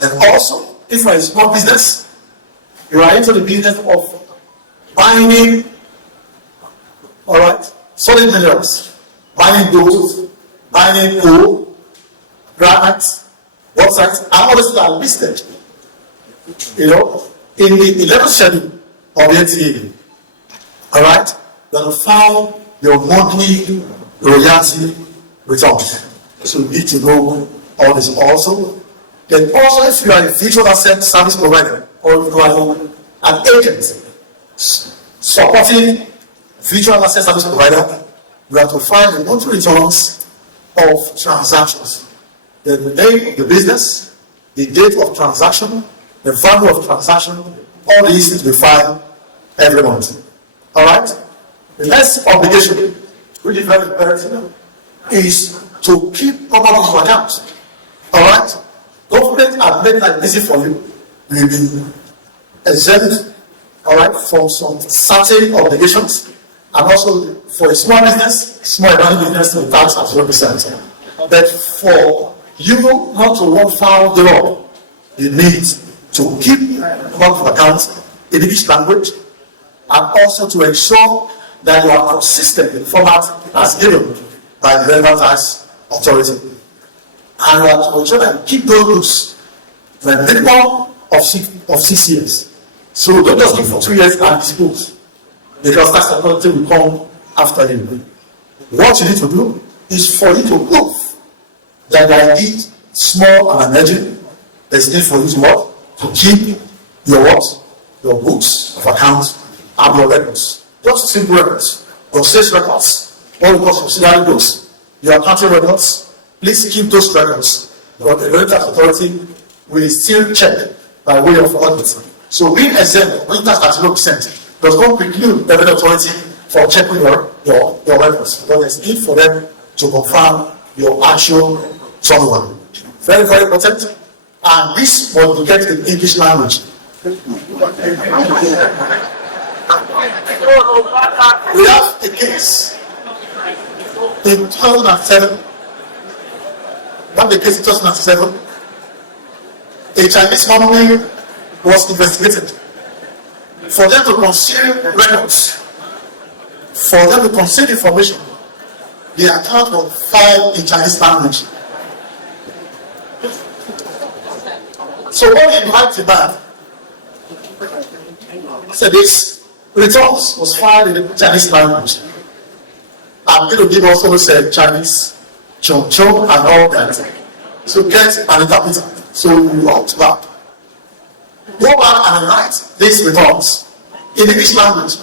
And also, if you are a small business, you are into the business of mining, alright, solid minerals, mining gold, mining coal, granite, bauxite, and all these that are listed, in the 11th schedule of the NTA. Alright, you have to file your monthly royalty return. So you need to know all this also. Then also, if you are a virtual asset service provider or you are an agent supporting virtual asset service provider, you have to file the monthly returns of transactions. Then the name of the business, the date of transaction, the value of transaction, all these need to be filed every month. Alright? The next obligation, which is very imperative, is to keep proper book of accounts. Alright? Government have made it easy for you. You will be exempt, alright, from some certain obligations And also for a small business, small business, the tax at 0%. But for you not to run foul the law, you need to keep monthly accounts in English language, and also to ensure that you are consistent in the format as given by the relevant tax authority. And you are to ensure that you keep those rules for a minimum of 6 years. So don't just give for 2 years and dispose, because tax authority will come after you. What you need to do is for you to prove that there is small and emerging. There's need for you to what? To keep your what? Your books of accounts and your records. Just simple records. Your sales records. All the subsidiary books. Your accounting records. Please keep those records. But the relevant authority will still check by way of audit. So being exempt, when tax at 0%, does not preclude the relevant authority from checking your records. Because there's need for them to confirm your actual turnover. Very, very important. And this was to get in English language. We have a case in 2007. Not the case in 2007. A Chinese company was investigated for them to conceal records, for them to conceal information. The account was filed in Chinese language. So what he invited the man said this returns was filed in the Chinese language. I'm going to give also said Chinese, Chong Chong and all that. So get an interpreter. So we walked back. Go back and write these returns in English language.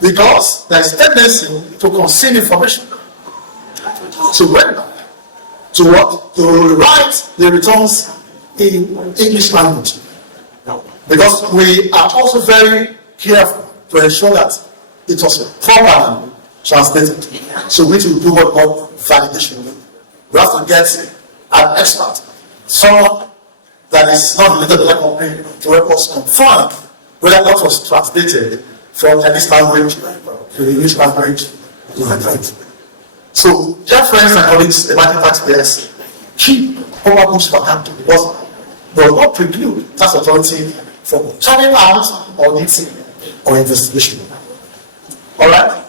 Because there is tendency to conceal information. So went back to what? To write the returns in English language. Because we are also very careful to ensure that it was properly translated. So we will do what we call validation. We have to get an expert, someone that is not related to the company, to help us confirm whether what was translated from Chinese language to the English language to the right. So, dear friends and colleagues, emerging taxpayers, keep proper books of account because they will not preclude tax authority from carrying out auditing or investigation. Alright?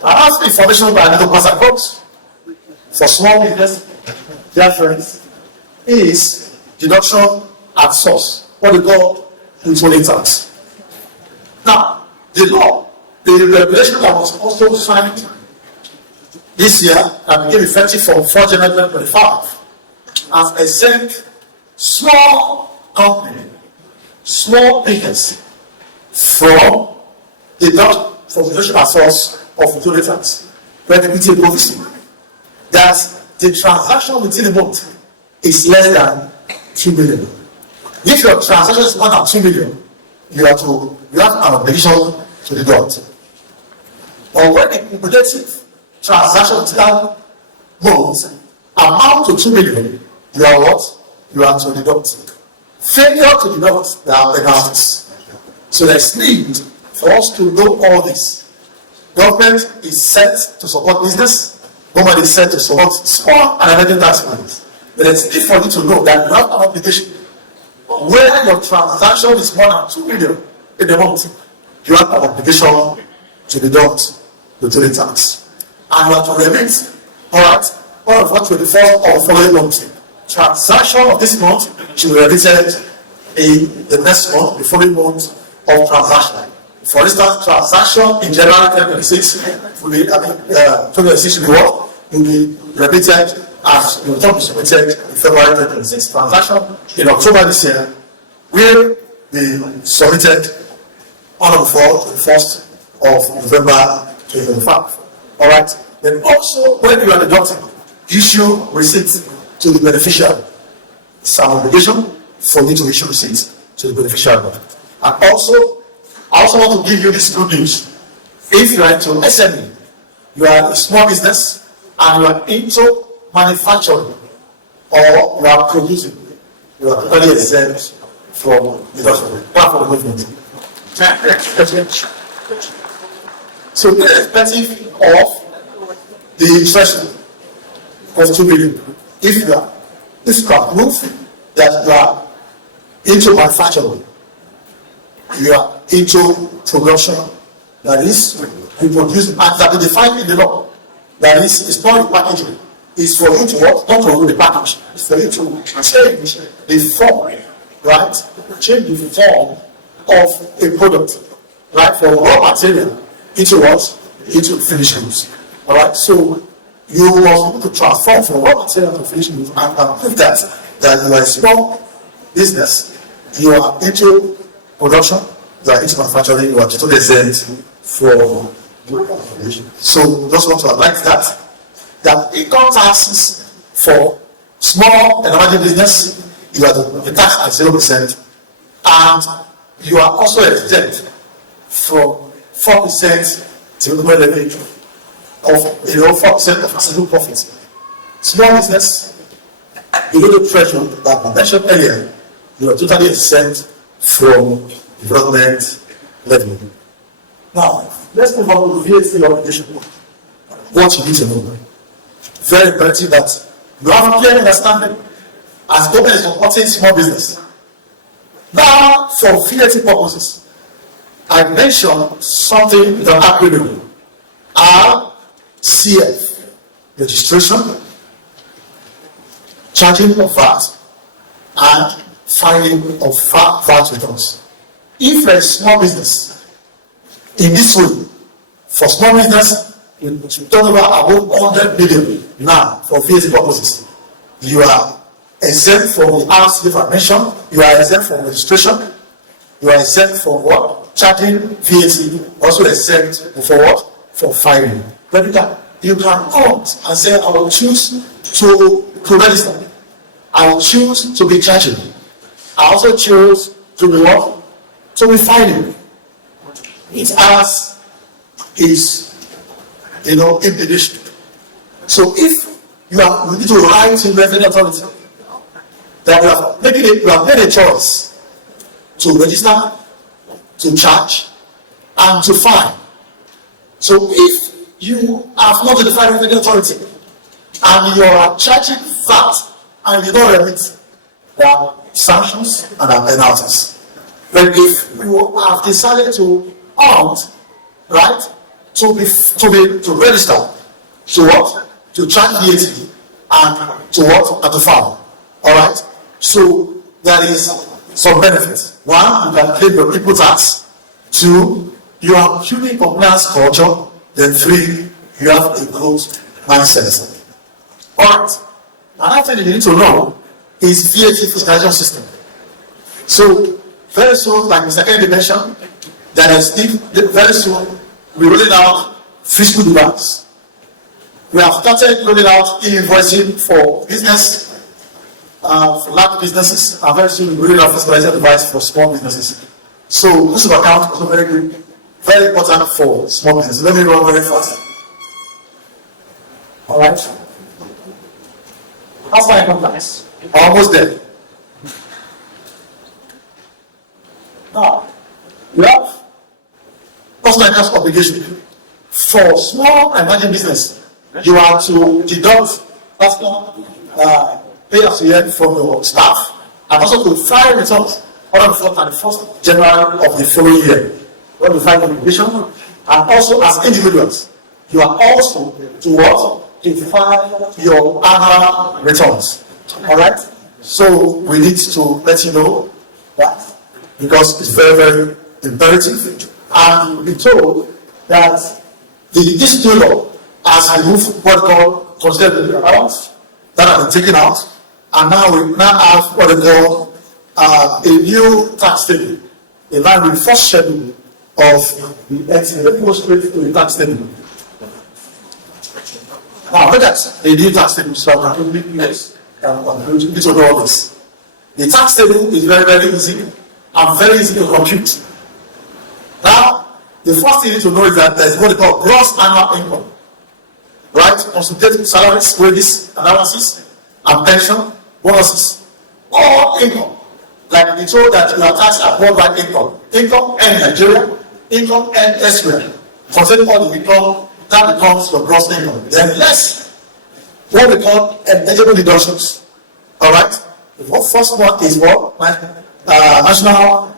Another information by little pass across for small business, dear friends, is deduction at source, what we call withholding tax. Now, the law, the regulation that was also signed this year and became effective from 4 January 2025 has exempt small company, small business from deduction at source of withholding tax. But with a provision that the transaction within a month is less than 2 million. If your transaction is more than 2 million, you have an obligation to deduct. Or when the cumulative transaction within months amount to 2 million, you are what? You have to deduct. Failure to deduct, there are penalties. So there is need for us to know all this. Government is set to support business. Government is set to support small and emerging taxpayers. But it's need for you to know that you have an obligation. Where your transaction is more than 2 million in a month, you have an obligation to deduct the utility tax. And you have to remit, alright, all of what 24th or following month. Transaction of this month should be remitted in the next month, the following month of transaction. For instance, transaction in January 2026 will be, 2026 will be what? Will be remitted as the return is submitted in February 2026. Transaction in October this year will be submitted on the 1st of November 2025. Alright? Then also, when you are deducting, issue receipts to the beneficiary. It's an obligation for you to issue receipts to the beneficiary. And also, I also want to give you this good news. If you are into SME, you are a small business, and you are into manufacturing, or you are producing, you are totally exempt from deduction. Part of the movement. So irrespective of the session of 2 billion, if you can prove that you are into manufacturing, you are into production, that is, you produce, and that is defined in the law. That is, it's not packaging. It's for you to what? Not to do the package. It's for you to change the form, right? Change the form of a product, right? From raw material into what? Into finished goods. All right. So you want to transform from raw material to finished goods and prove that you are a small business, you are into production, you are into manufacturing, you are totally exempt from. So just want to highlight that income taxes for small and emerging business, you are the tax at 0%, and you are also exempt from 4% to the levy of 4% of acceptable profits. Small business, below the threshold that I mentioned earlier, you are totally exempt from development levy. Now, let's move on to the VAT obligation. What you need to know. Very imperative that you have a clear understanding as government is supporting small business. Now, for VAT purposes, I mentioned something that acronym RCF, registration, charging of VAT, and filing of VAT returns. If a small business in this way, for small business, we turn over about 100 million now for VAT purposes. You are exempt from the RCF I mentioned, you are exempt from registration, you are exempt from what? Charging VAT, also exempt for what? For filing. But you can opt and say, I will choose to register. I will choose to be charging. I also choose to be what? To be filing. It has its, implication. So if you need to write to revenue authority that you have made a choice to register, to charge, and to fine. So if you have not notified revenue authority and you are charging VAT and you don't remit, there are sanctions and there are penalties. But if you have decided to opt, right, to register, to what? To charge VAT and to what? And to file. Alright? So there is some benefits. One, you can claim your input tax. Two, you have purely compliance culture. Then three, you have a growth mindset. Alright. Another thing you need to know is VAT fiscalization system. So very soon, like Mr. Kennedy mentioned, very soon we're rolling out fiscal device. We have started rolling out e-invoicing for business, for large businesses, and very soon we're rolling out fiscalization device for small businesses. So this account is also very good, very important for small businesses. Let me run very fast. All right. How's my income tax? Almost there. Now, we have personal tax obligation for small and medium business. You have to deduct personal pay as you earn from your staff, and also to file returns on the 1st January of the following year. When you file obligation, and also as individuals, you are also to what? To file your annual returns. All right. So we need to let you know that, because it's very, very imperative. And we told that this new law has removed what we call considered allowance that have been taken out, and now we have what we call a new tax table in line with the first schedule of the NCA. Let me go straight to the tax table. Now look at the new tax table. So I'm going to know all this. The tax table is very, very easy and very easy to compute. Now, the first thing you need to know is that there is what they call gross annual income. Right? Consultative salaries, wages, allowances, and pension, bonuses. All income. Like we told that you are taxed at worldwide income. Income in Nigeria, income and elsewhere. considering all the income, that becomes your gross income. Then less what we call eligible deductions. All right. The first one is what national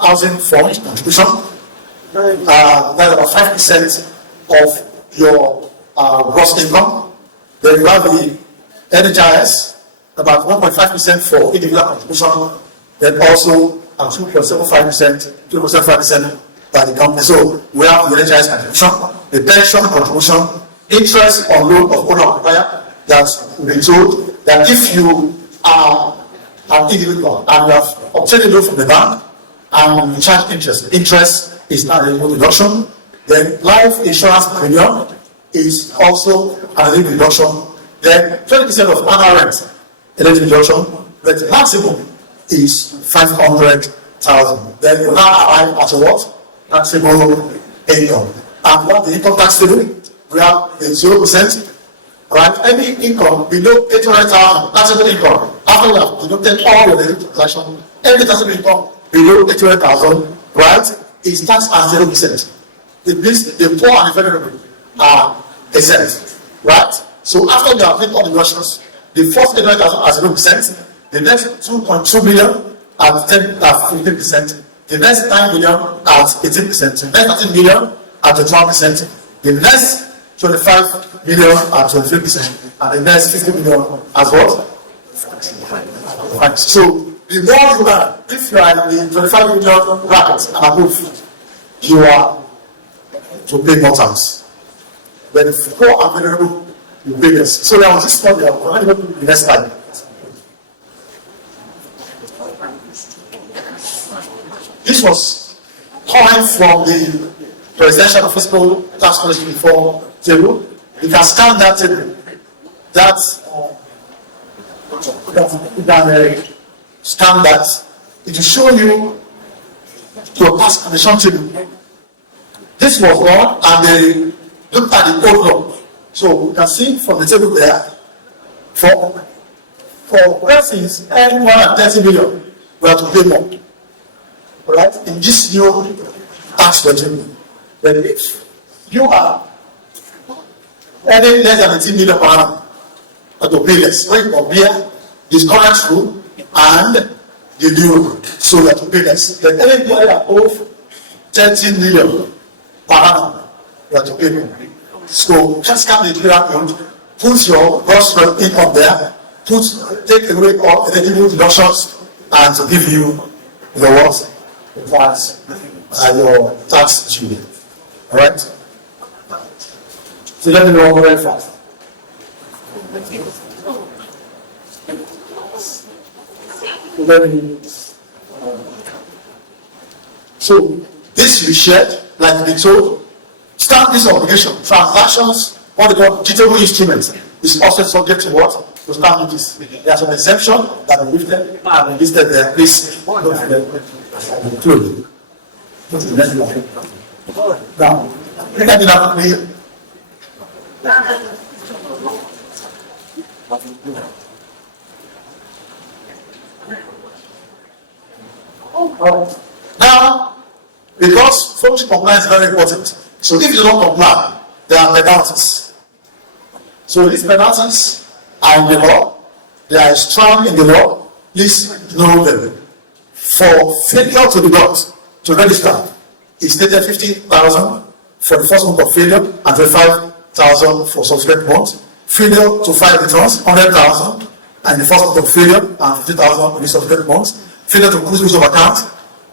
housing fund contribution. That's about 5% of your gross income. Then you have the NRS, about 1.5% for individual contribution. Then also 2.75% by the company. So we have the NRS contribution, the pension contribution, interest on loan of owner occupier. That's been told that if you are an individual and you have obtained a loan from the bank and you charge interest, interest is not a deduction. Then life insurance premium is also an eligible deduction. Then 20% of annual rent eligible deduction, but the maximum is 500,000. Then you now arrive at a what? Taxable income. And what the income tax table, we have the 0%. Right? Any income below 800,000 taxable income, after you have deducted all your daily transaction, any taxable income below 800,000, right, is taxed at 0%. It means the poor and the vulnerable are exempt, right? So after you have made all the deductions, the first 800,000 at 0%, the next 2.2 million at 15%, the next 9 million at 18%, the next 13 million at 12%, the next 25 million at 23%, and the next 50 million as what? So the more you are, if you are in the 25 million bracket and above, you are to pay more tax. But if you go available, you pay less. So now this one, we are going to go to the next slide. This was coined from the presidential fiscal tax policy reform table. You can scan that table. Scan that. It will show you your tax commission table. This was one, and they looked at the old law. So you can see from the table there, for persons earning more than 30 million, we have to pay more. Right? In this new tax regime. But if you are earning less than 18 million per annum, you have to pay less. When you compare this current rule and the new rule, so you have to pay less. But anything above 13 million per annum, you have to pay more. So just come the clear account, put your gross income there, take away all the eligible deductions, and to give you the what? Your tax due. Alright? So let me go very fast. So this we shared, like we told, start this obligation. Transactions, what they call digital instruments, is also subject to what? To stamp duties. There's an exemption that we listed and listed there. Please include. Now, let me now clear. Now, because function compliance is very important, so if you don't comply, there are penalties. So these penalties are in the law, they are strong in the law, please know them. For failure to deduct, to register, it's stated 50,000 for the first month of failure and 25,000 for subsequent months. Failure to file returns, 100,000, and the first month of failure and 50,000 in the subsequent months. Failure to close of account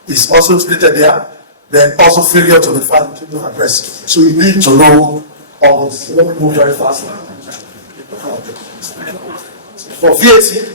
is also stated there. Then also failure to file the address. So you need to know all this. Let me move very fast. For VAT,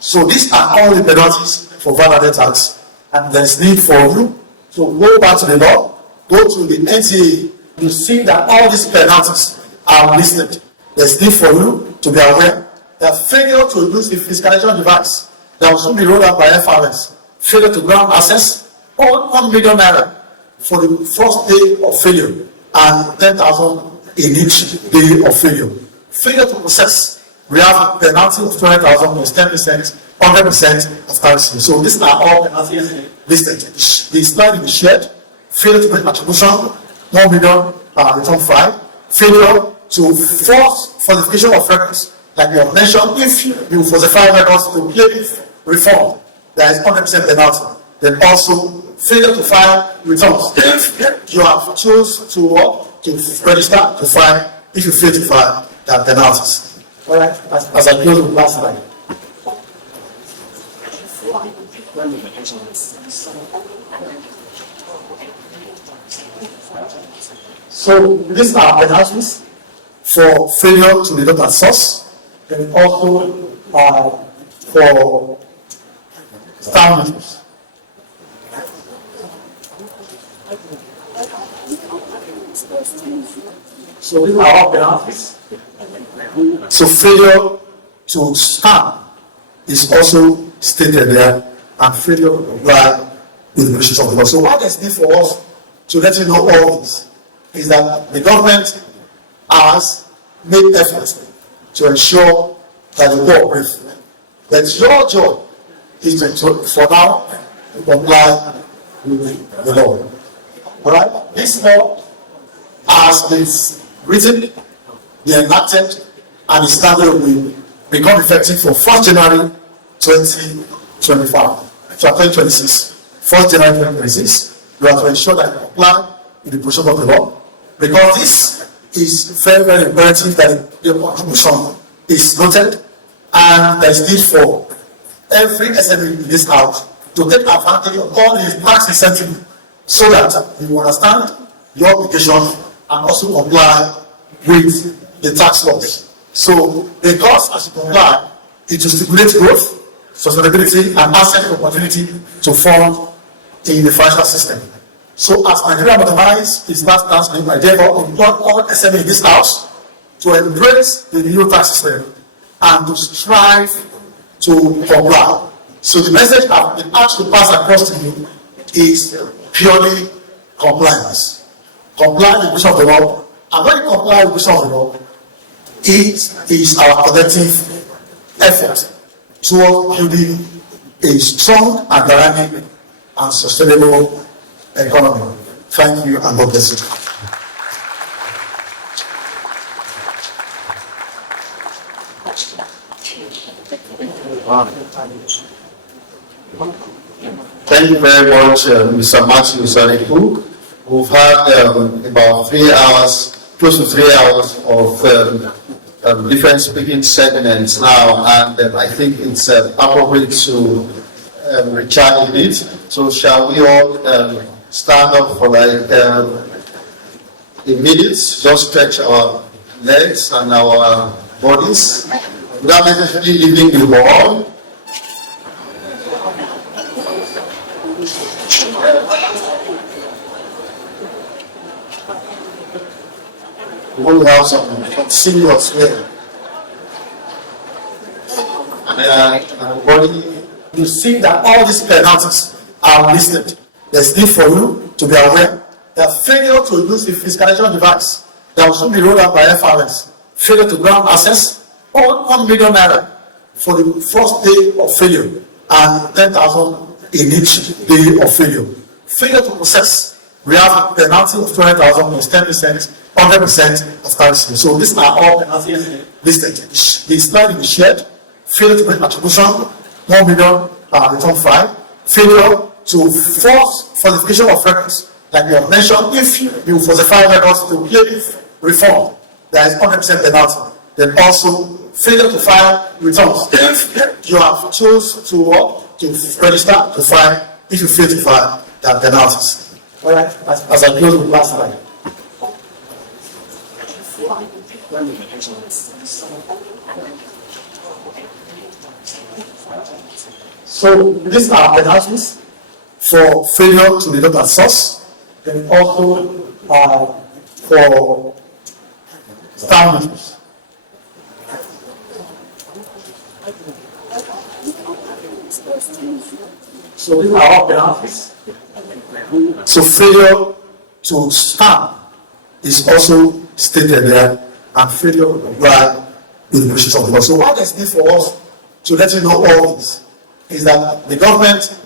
so these are all the penalties for value tax, and there's need for you to go back to the law, go to the NTA, you see that all these penalties are listed. There's need for you to be aware that failure to use the fiscalization device that will soon be rolled out by FIRS, failure to grant access, or 1 million naira for the first day of failure, and 10,000 in each day of failure. Failure to process, we have a penalty of 20,000 plus 10%, 100% of currency. So these are all penalties listed. The slide is shared. Failure to make attribution, 1 million return fine. Failure to force falsification of records, like we have mentioned, if you falsify records to claim refund, there is 100% penalty. Then also failure to file returns. If you have chosen to register to file, if you fail to file, there are penalties. All right, as I close with last slide. So these are penalties for failure to deliver at source, and also for staff members. So these are all penalties. So failure to stand is also stated there, and failure to comply with the provisions of the law. So what is this for us to let you know all this is that the government has made efforts to ensure that the law operates. But your job is to, for now, to comply with the law. Alright? This law has been written, been enacted, and is started will become effective for 1st January 2025. So 2026. 1st January 2026. We have to ensure that we comply with the provisions of the law, because this is very, very imperative that the contribution is noted, and there is need for every SME in this house to take advantage of all the tax incentive so that you understand your obligation and also comply with the tax laws. So the cost as you comply is to stimulate growth, sustainability, and asset opportunity to fund in the financial system. So as Nigeria modernize its last tax regime, I therefore implore all SME in this house to embrace the new tax system and to strive to comply. So the message I've been asked to pass across to you is purely compliance. Comply with the provisions of the law, and when you comply with the provisions of the law, it is our collective effort toward building a strong and dynamic and sustainable economy. Thank you, and God bless you. Thank you very much, Mr. Matthew Saniku. We've had about 3 hours, close to 3 hours of different speaking segments now, and I think it's appropriate to recharge a bit. So shall we all stand up for like a minute, just stretch our legs and our bodies without necessarily leaving the hall. We will have some serious here. And body, you see that all these penalties are listed. There's need for you to be aware that failure to use the fiscalization device that will soon be rolled out by FIRS, failure to grant access, or 1 million naira for the first day of failure, and 10,000 in each day of failure. Failure to process, we have a penalty of 20,000 plus 10%, 100% of currency. So these are all penalties listed. The slide is shared. Failure to make attribution, 1 million return fine. Failure to force falsification of records, like we have mentioned, if you falsify records to claim refund, there is 100% penalty. Then also failure to file returns. If you have chosen to register to file, if you fail to file, there are penalties. All right, as I close with last slide. So these are penalties for failure to deliver at source, and also for staff members. So these are all penalties. So failure to stand is also stated there, and failure to comply with the provisions of the law. So what is this for us to let you know all this is that the government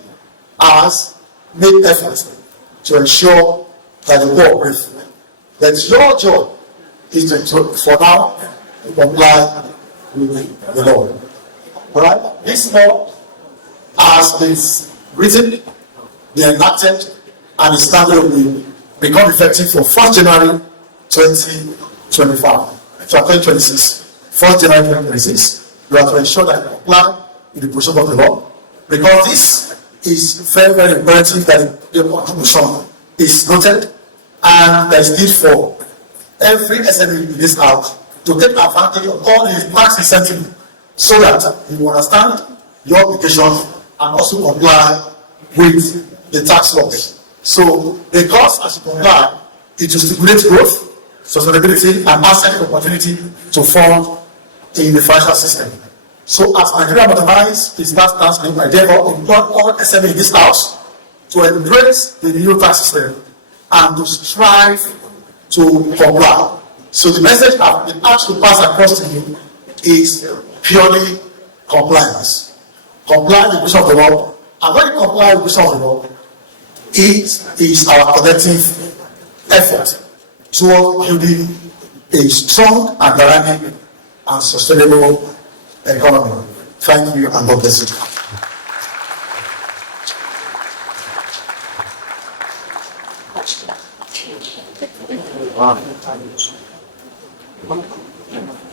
has made efforts to ensure that the work with. That your job is to, for now, comply with the law. Alright? This law has been written, been enacted, and is started to become effective for 1st January 2025. So 2026. 1st January 2026. We have to ensure that we comply with the provision of the law. Because this is very, very imperative that the provision is noted, and there is need for every SME in this house to take advantage of all the tax incentives so that you understand your obligations and also comply with the tax laws. So the cost as you comply is to stimulate growth, sustainability, and asset opportunity to fund in the financial system. So as Nigeria modernize its tax landscape, I therefore implore all SME in this house to embrace the new tax system and to strive to comply. So the message I've been asked to pass across to you is purely compliance. Comply with the provision of the law, and when you comply with the provision of the law, it is our collective effort toward building a strong and dynamic and sustainable economy. Thank you, and God bless you.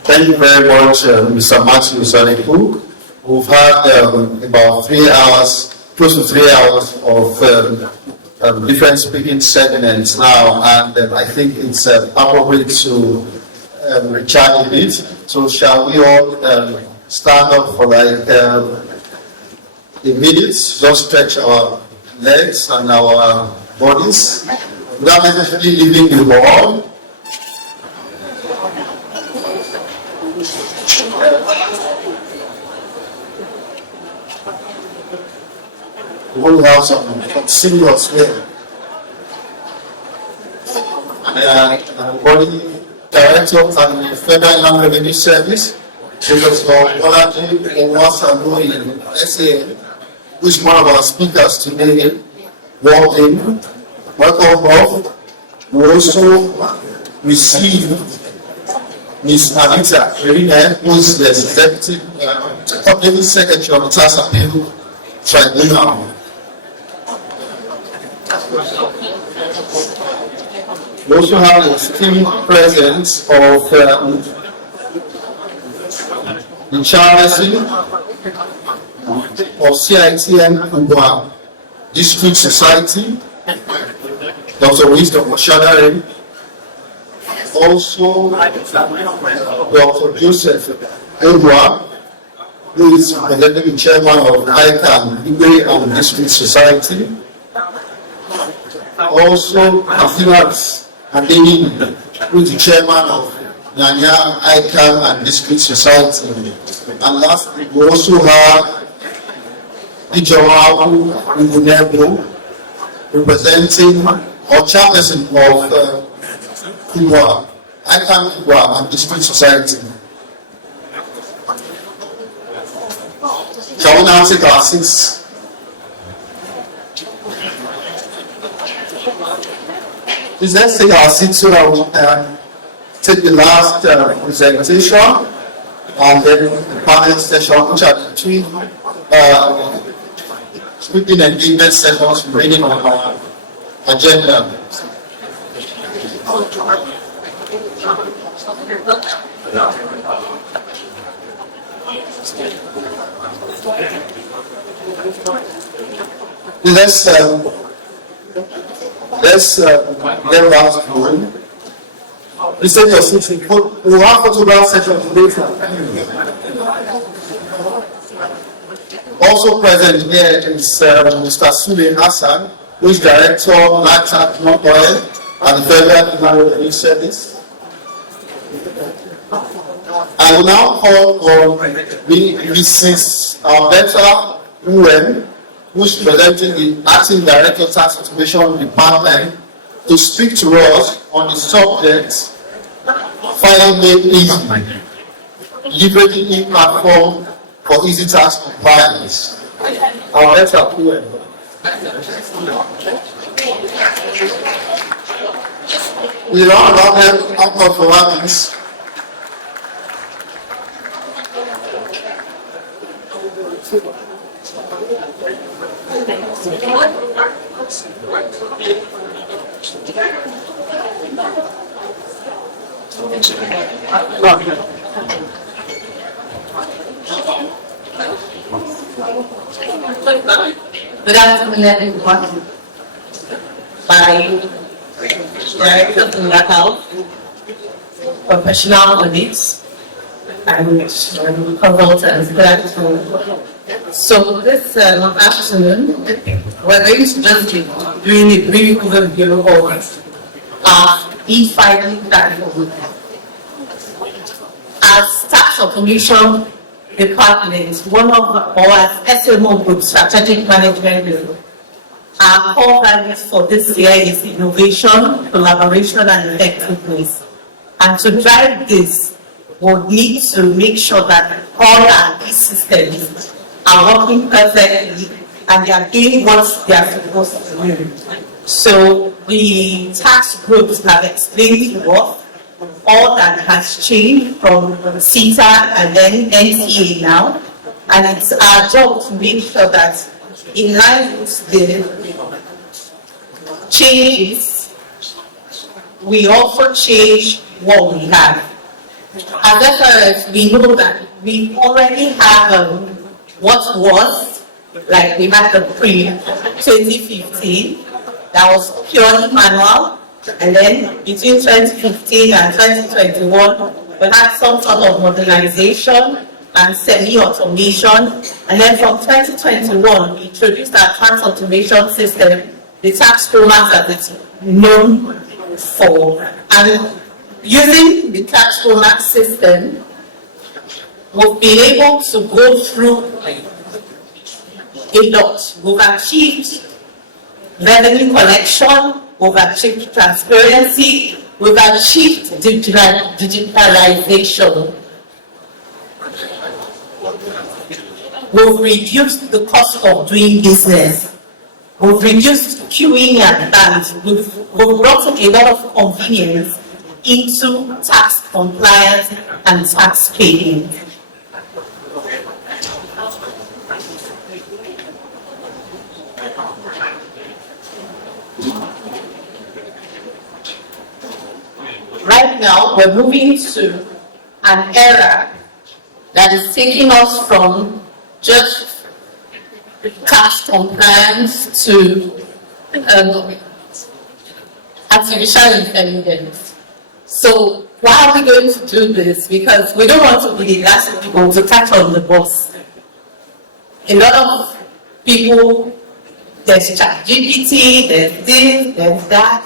Thank you very much, Mr. Matthew Saniku. We've had about 3 hours, close to 3 hours of different speaking segments now, and I think it's appropriate to recharge a bit. So shall we all stand up for like a minute, just stretch our legs and our bodies without necessarily leaving the hall. We will have some serious here. Body Director and the Federal Inland Revenue Service, Professor Olaji Owasalu SA, who is one of our speakers today, welcome. We also receive Ms. Anita Irene, who is the Executive Company Secretary of the Tax Appeal Tribunal. We also have the esteemed presence of the chairperson of CITN Abuja District Society, Dr. Wisdom Oshadare, also Dr. Joseph Abuja, who is the chairman of ICANN Igwe District Society, also Afinas Adeni, who is the chairman of Nanya ICANN and District Society. And lastly, we also have Ijawabu Ngunebu, representing or chairperson of Kubwa, ICANN Kubwa and District Society. Shall we now take our seats? Please let's take our seats so that we take the last presentation and then the panel session, which are the three speaking and engagement sessions remaining on our agenda. Let's get back to going. Please take your seats. We'll have photograph session later. Also present here is Mr. Sule Hassan, who is Director of NATAC North Oil and the Federal Inland Revenue Service. I will now call on Mrs. Alberta Uwen, who is presenting the Acting Director of Tax Automation Department, to speak to us on the subject Filing Made Easy, leveraging e-platform for easy tax compliance. Our heads are cool. We don't allow them out for 1 minute. Good afternoon, everyone. My Director of Breakout, Professional Audits, and Consultants. Good afternoon. So this afternoon, we're going to just be doing a brief overview of e-filing platform. As Tax Automation Department, one of our SMO group, Strategic Management Group, our core values for this year is innovation, collaboration, and effectiveness. And to drive this, we'll need to make sure that all our systems are working perfectly and they are doing what they are supposed to do. So the tax groups have explained to us all that has changed from CETA and then NTA now, and it's our job to make sure that in line with the changes, we also change what we have. As FIRS, we know that we already have what was, like we had the pre-2015, that was purely manual, and then between 2015 and 2021, we had some sort of modernization and semi-automation, and then from 2021, we introduced our tax automation system, the tax program that it's known for. And using the tax program system, we've been able to go through a lot. We've achieved revenue collection, we've achieved transparency, we've achieved digitalization. We've reduced the cost of doing business. We've reduced queuing at banks. We've brought a lot of convenience into tax compliance and tax paying. Right now, we're moving to an era that is taking us from just cash compliance to artificial intelligence. So why are we going to do this? Because we don't want to be the last people to catch on the bus. A lot of people, there's ChatGPT, there's this, there's that.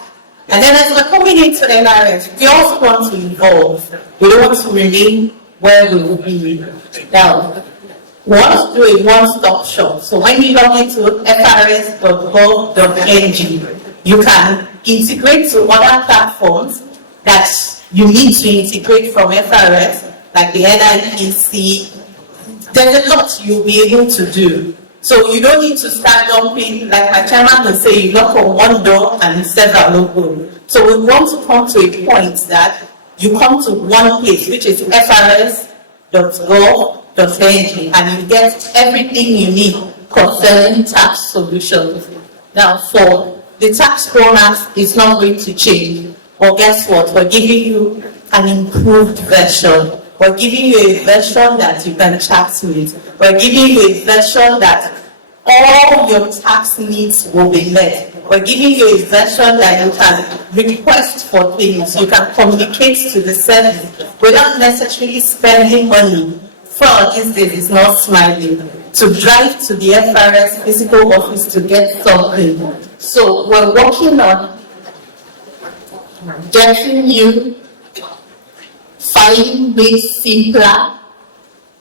And then as we're coming into NRS, we also want to evolve. We don't want to remain where we will be now. We want to do a one-stop shop. So when you log into firs.gov.ng, you can integrate to other platforms that you need to integrate from FIRS, like the NRS. There's a lot you'll be able to do. So you don't need to start jumping, like my chairman will say, you knock on one door and several open. So we want to come to a point that you come to one place, which is firs.gov.ng, and you get everything you need concerning tax solutions. Now, for the tax programs, it's not going to change. But guess what? We're giving you an improved version. We're giving you a version that you can chat with. We're giving you a version that all your tax needs will be met. We're giving you a version that you can request for things. You can communicate to the service without necessarily spending money. Fraud these days is not smiling. To drive to the FIRS physical office to get something. So we're working on getting you filing made simpler,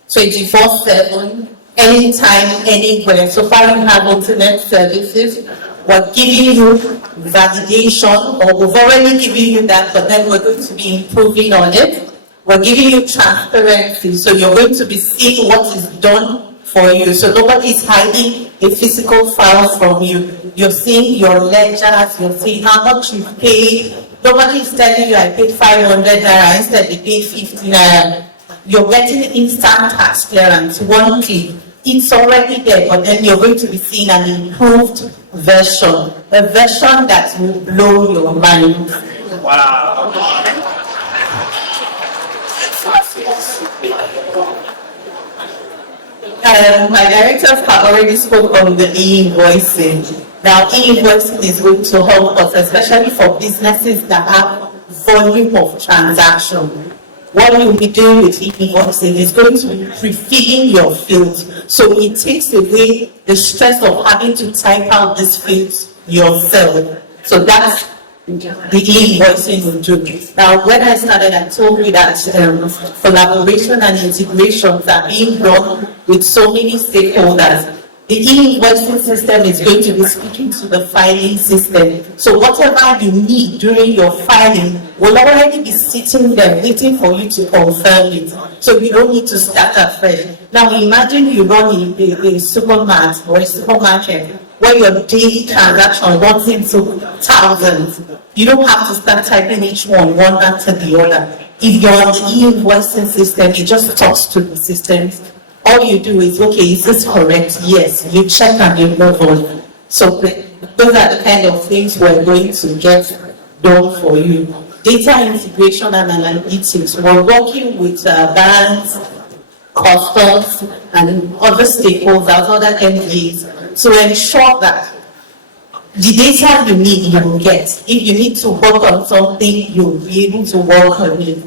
24/7, anytime, anywhere. So filing have alternate services. We're giving you validation, or we've already given you that, but then we're going to be improving on it. We're giving you transparency, so you're going to be seeing what is done for you. So nobody is hiding a physical file from you. You're seeing your ledgers, you're seeing how much you paid. Nobody is telling you I paid 500 naira instead they paid 50 naira. You're getting instant tax clearance, one click. It's already there, but then you're going to be seeing an improved version, a version that will blow your mind. Wow. My directors have already spoken on the e-invoicing. Now, e-invoicing is going to help us, especially for businesses that have volume of transaction. What you'll be doing with e-invoicing is going to be pre-filling your fields. So it takes away the stress of having to type out these fields yourself. So that's the e-invoicing will do. Now, when I started, I told you that collaboration and integrations are being done with so many stakeholders. The e-invoicing system is going to be speaking to the filing system. So whatever you need during your filing will already be sitting there waiting for you to confirm it. So you don't need to start afresh. Now imagine you run a supermarket or a supermarket where your daily transaction runs into thousands. You don't have to start typing each one after the other. If you're on the e-invoicing system, it just talks to the systems. All you do is, okay, is this correct? Yes. You check and you move on. So those are the kind of things we're going to get done for you. Data integration and analytics. We're working with banks, customs, and other stakeholders, other entities, to ensure that the data you need, you will get. If you need to work on something, you'll be able to work on it.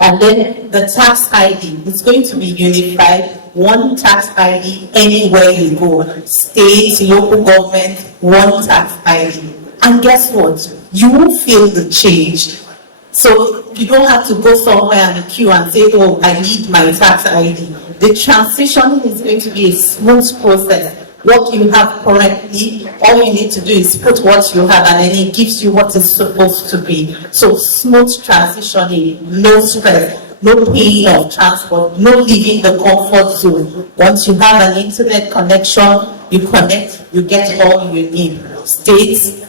And then the tax ID is going to be unified, one tax ID anywhere you go, state, local government, one tax ID. And guess what? You will feel the change. So you don't have to go somewhere in the queue and say, oh, I need my tax ID. The transition is going to be a smooth process. What you have currently, all you need to do is put what you have and then it gives you what is supposed to be. So smooth transitioning, no stress, no paying of transport, no leaving the comfort zone. Once you have an internet connection, you connect, you get all you need. States,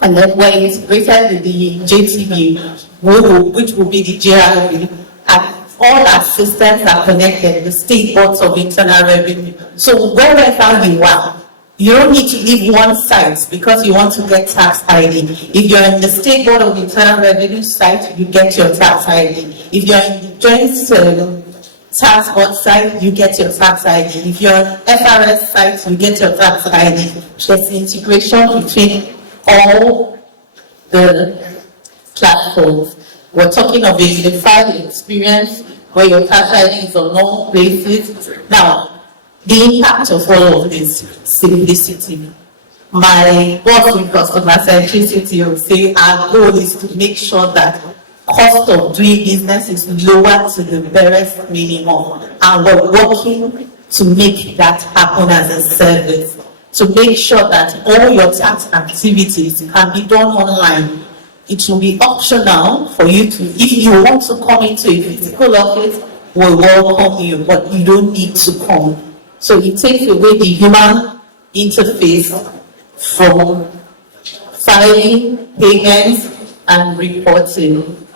and then we're integrated with the JTB, which will be the JRB, and all our systems are connected, the state boards of internal revenue. So wherever you are, you don't need to leave one site because you want to get tax ID. If you're in the state board of internal revenue site, you get your tax ID. If you're in the joint tax board site, you get your tax ID. If you're on FIRS site, you get your tax ID. There's integration between all the platforms. We're talking of a unified experience where your tax ID is on all places. Now, the impact of all of this simplicity. My boss in customer centricity will say our goal is to make sure that cost of doing business is lower to the barest minimum. And we're working to make that happen as a service. To make sure that all your tax activities can be done online. It will be optional for you to, if you want to come into a physical office, we'll welcome you, but you don't need to come. So it takes away the human interface from filing, payments, and reporting.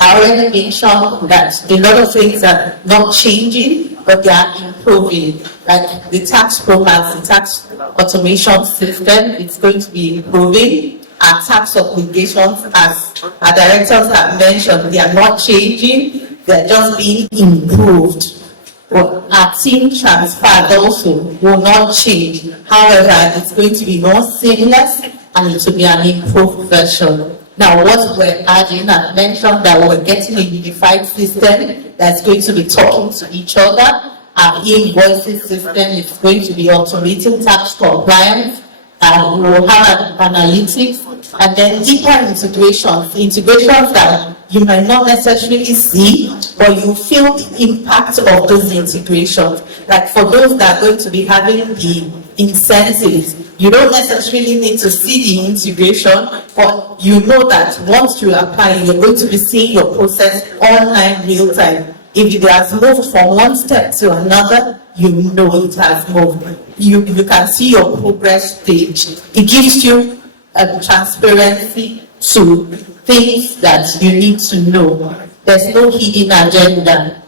I already mentioned that a lot of things are not changing, but they are improving. Like the tax programs, the tax automation system, it's going to be improving. Our tax obligations, as our directors have mentioned, they are not changing, they're just being improved. But our team transfer also will not change. However, it's going to be more seamless and it will be an improved version. Now, what we're adding, I mentioned that we're getting a unified system that's going to be talking to each other. Our e-invoicing system is going to be automating tax compliance. We will have analytics and then deeper integrations that you might not necessarily see, but you feel the impact of those integrations. Like for those that are going to be having the incentives, you don't necessarily need to see the integration, but you know that once you apply, you're going to be seeing your process online real time. If it has moved from one step to another, you know it has moved. You can see your progress page. It gives you a transparency to things that you need to know. There's no hidden agenda.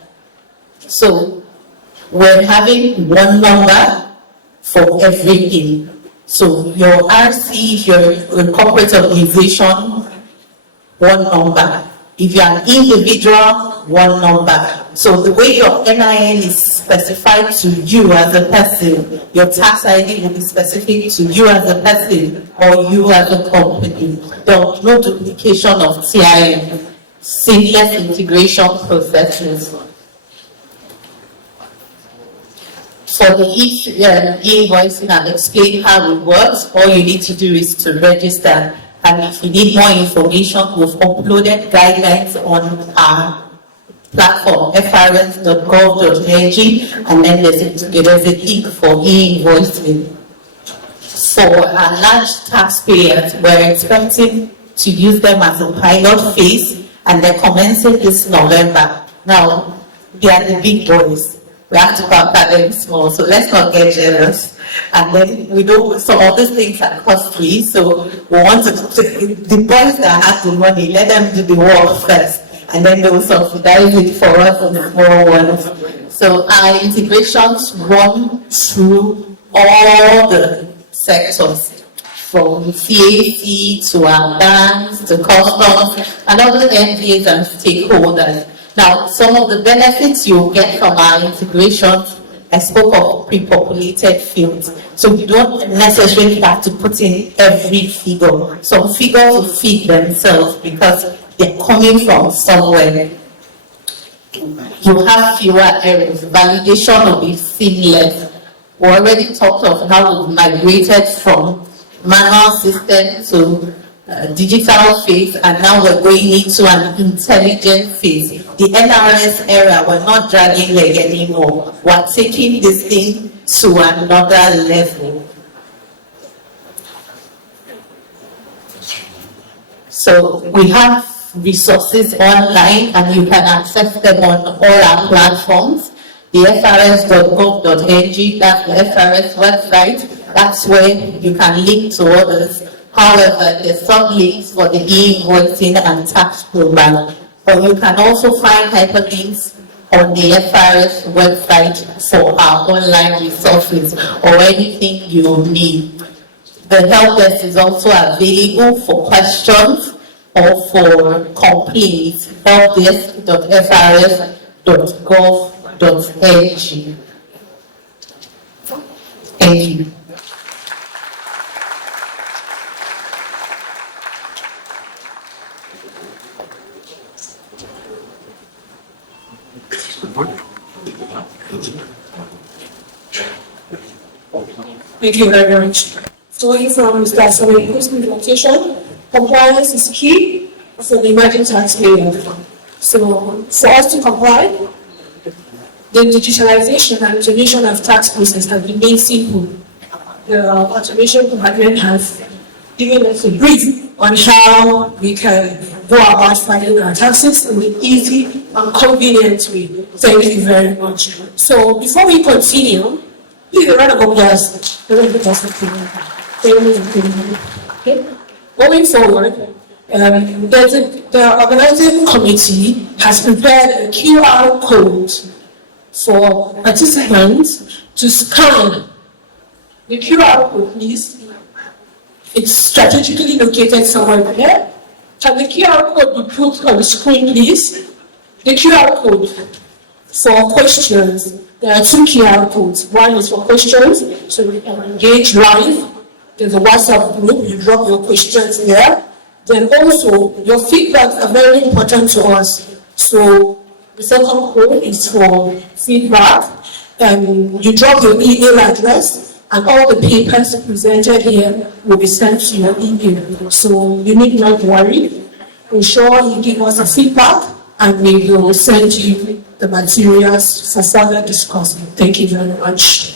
So we're having one number for everything. So your RC, if you're a corporate organization, one number. If you're an individual, one number. So the way your NIN is specified to you as a person, your tax ID will be specific to you as a person or you as a company. There will be no duplication of TIN, seamless integration processes. For the e-invoicing and explain how it works, all you need to do is to register. And if you need more information, we've uploaded guidelines on our platform, firs.gov.ng, and then there's a link for e-invoicing. For our large taxpayers, we're expecting to use them as a pilot phase, and they're commencing this November. Now, they are the big boys. We have to pamper them small, so let's not get jealous. And then we don't, so all these things are costly, so we want to, the boys that have the money, let them do the work first, and then they will subsidize it for us on the small ones. So our integrations run through all the sectors, from CAC to our banks, to customs, and other MDAs and stakeholders. Now, some of the benefits you'll get from our integrations, I spoke of pre-populated fields. So you don't necessarily have to put in every figure. Some figures will feed themselves because they're coming from somewhere. You have fewer errors. Validation will be seamless. We already talked of how we migrated from manual system to digital phase, and now we're going into an intelligent phase. The NRS era, we're not dragging leg anymore. We're taking this thing to another level. So we have resources online, and you can access them on all our platforms. The firs.gov.ng, that's the FIRS website. That's where you can link to others. However, there's some links for the e-invoicing and tax program. But you can also find hyperlinks on the FIRS website for our online resources or anything you need. The help desk is also available for questions or for complaints. helpdesk.firs.gov.ng. Thank you. Thank you very much. Story from Mr. Asami's presentation. Compliance is key for the emerging taxpayer. So for us to comply, the digitalization and automation of tax process has been made simple. The automation department has given us a brief on how we can go about filing our taxes in an easy and convenient way. Thank you very much. So before we continue, please a round of applause. Okay. Going forward, the organizing committee has prepared a QR code for participants to scan. The QR code, please. It's strategically located somewhere there. Can the QR code be put on the screen, please? The QR code for questions. There are two QR codes. One is for questions, so you can engage live. There's a WhatsApp group, you drop your questions there. Then also, your feedbacks are very important to us. So the second code is for feedback. You drop your email address, and all the papers presented here will be sent to your email. So you need not worry. Ensure you give us a feedback, and we will send you the materials for further discussion. Thank you very much.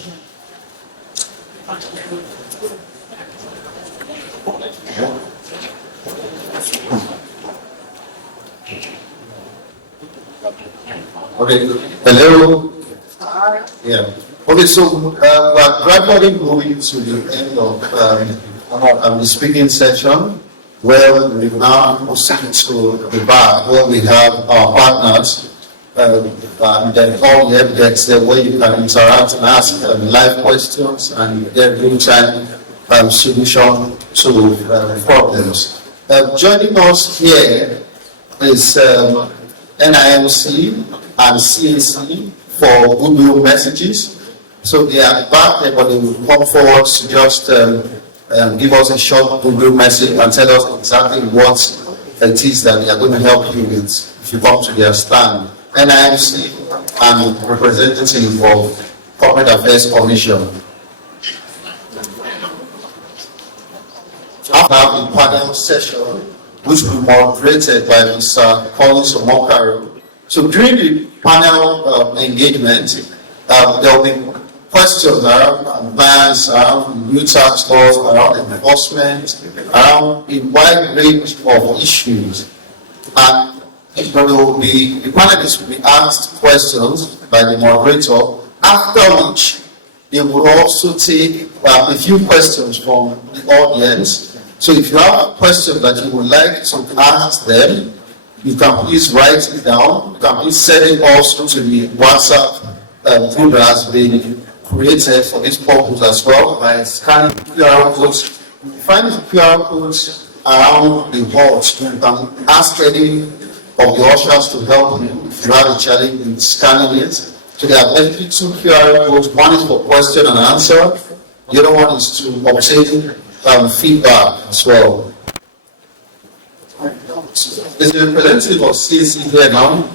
Okay, hello. Yeah. Okay, so we're gradually moving to the end of the speaking session, where we now proceed to the bar, where we have our partners, and then all the evidence there where you can interact and ask live questions and get real-time solution to problems. Joining us here is NIMC and CAC for Goodwill messages. So they are back there, but they will come forward to just give us a short Goodwill message and tell us exactly what it is that they are going to help you with if you come to their stand. NIMC and representative of Corporate Affairs Commission. Now the panel session, which will be moderated by Mr. Collins Omokaro. So during the panel engagement, there will be questions around compliance, around new tax laws, around enforcement, around a wide range of issues. And the panelists will be asked questions by the moderator, after which they will also take a few questions from the audience. So if you have a question that you would like to ask them, you can please write it down. You can please send it also to the WhatsApp group that has been created for this purpose as well by scanning QR codes. You find the QR codes around the board. You can ask any of the ushers to help you if you have a challenge in scanning it. So there are basically two QR codes. One is for question and answer. The other one is to obtain feedback as well. Is the representative of CAC here now?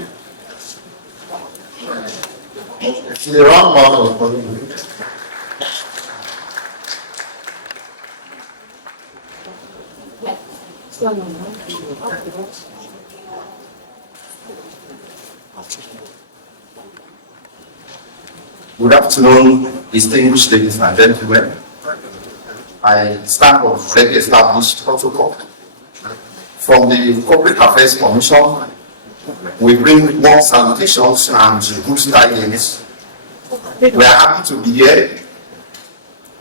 It's the wrong one. Good afternoon, distinguished ladies and gentlemen. I stand for already established protocol. From the Corporate Affairs Commission, we bring warm salutations and good tidings. We are happy to be here,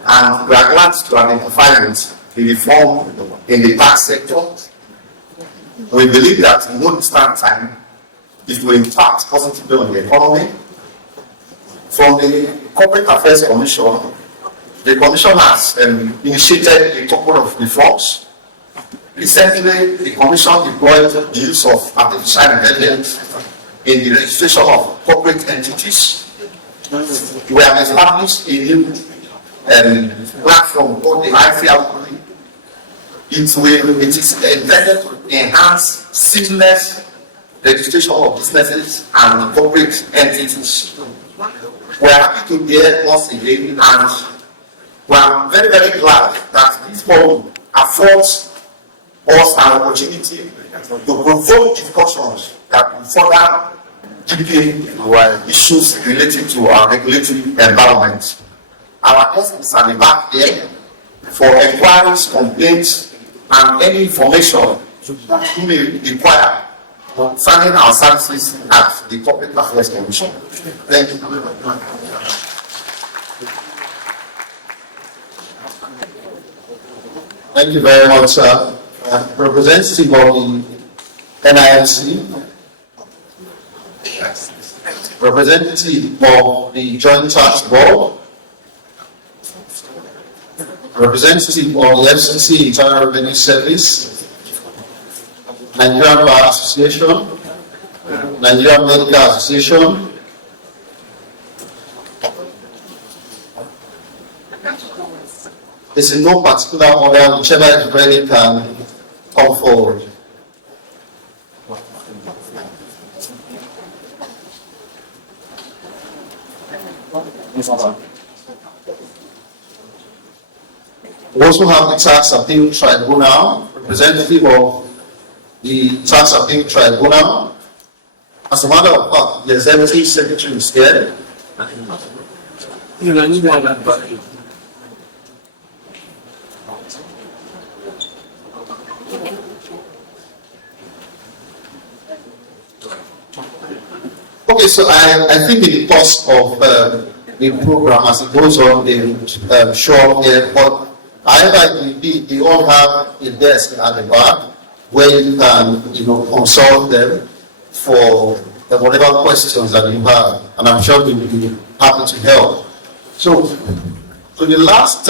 and we are glad to identify the reform in the tax sector. We believe that in no distant time, it will impact positively on the economy. From the Corporate Affairs Commission, the Commission has initiated a couple of reforms. Recently, the Commission deployed the use of artificial intelligence in the registration of corporate entities. We have established a new platform called the ICL. It is intended to enhance seamless registration of businesses and corporate entities. We are happy to be here once again, and we are very, very glad that this forum affords us an opportunity to provoke discussions that will further deepen issues related to our regulatory environment. Our desk is at the back there for inquiries, complaints, and any information that you may require concerning our services at the Corporate Affairs Commission. Thank you. Thank you very much, sir. Representative of the NIMC, representative of the Joint Tax Board, representative of the FCC Internal Revenue Service, Nigerian Bar Association, Nigerian Medical Association, it's in no particular order, whichever is ready can come forward. We also have the Tax Appeal Tribunal, representative of the Tax Appeal Tribunal. As a matter of fact, the Executive Secretary is here. Okay, so I think in the course of the program as it goes on, they show up here. But however it may be, they all have a desk at the back where you can, consult them for whatever questions that you have, and I'm sure they will be happy to help. So the last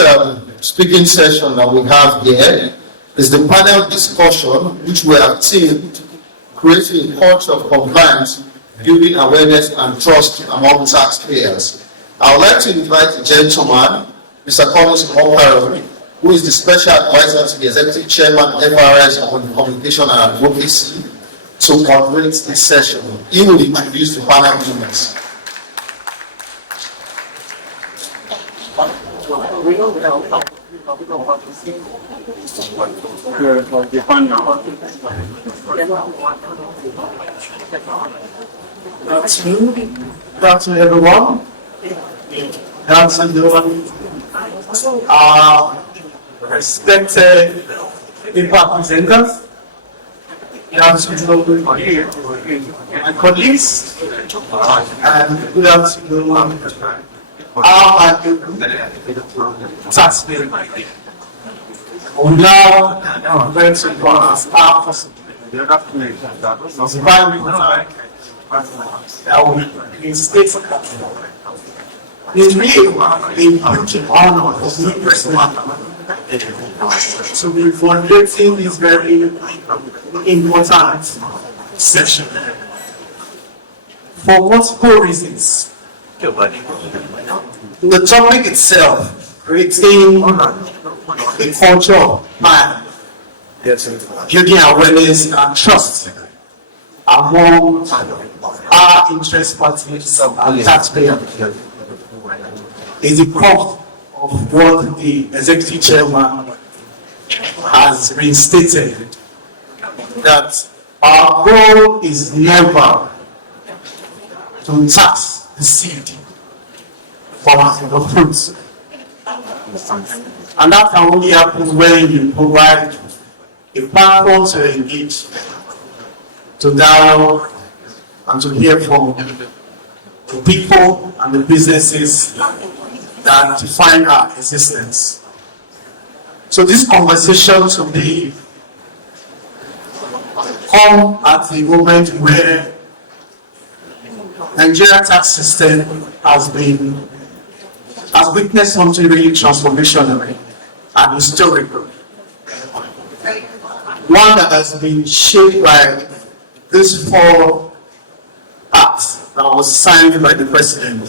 speaking session that we have here is the panel discussion, which we have themed creating a culture of compliance, building awareness and trust among taxpayers. I would like to invite the gentleman, Mr. Collins Okaro, who is the special advisor to the executive chairman of FIRS on communication and advocacy, to moderate this session. He will introduce the panel members. Good afternoon, everyone. Good afternoon, respected impact presenters. Good afternoon, my colleagues, and good afternoon, taxpayers. We now going to cross our person. It's really a honor of me personally. So the fundraising is very important session for multiple reasons. The topic itself, creating a culture of man, building awareness and trust among our interest parties and taxpayers, is the core of what the executive chairman has reinstated, that our goal is never to tax the seed from the fruits. And that can only happen when you provide a platform to engage, to dialogue, and to hear from the people and the businesses that define our existence. So this conversation today come at the moment where Nigeria tax system has witnessed something really transformational and historical. One that has been shaped by these 4 acts that was signed by the president.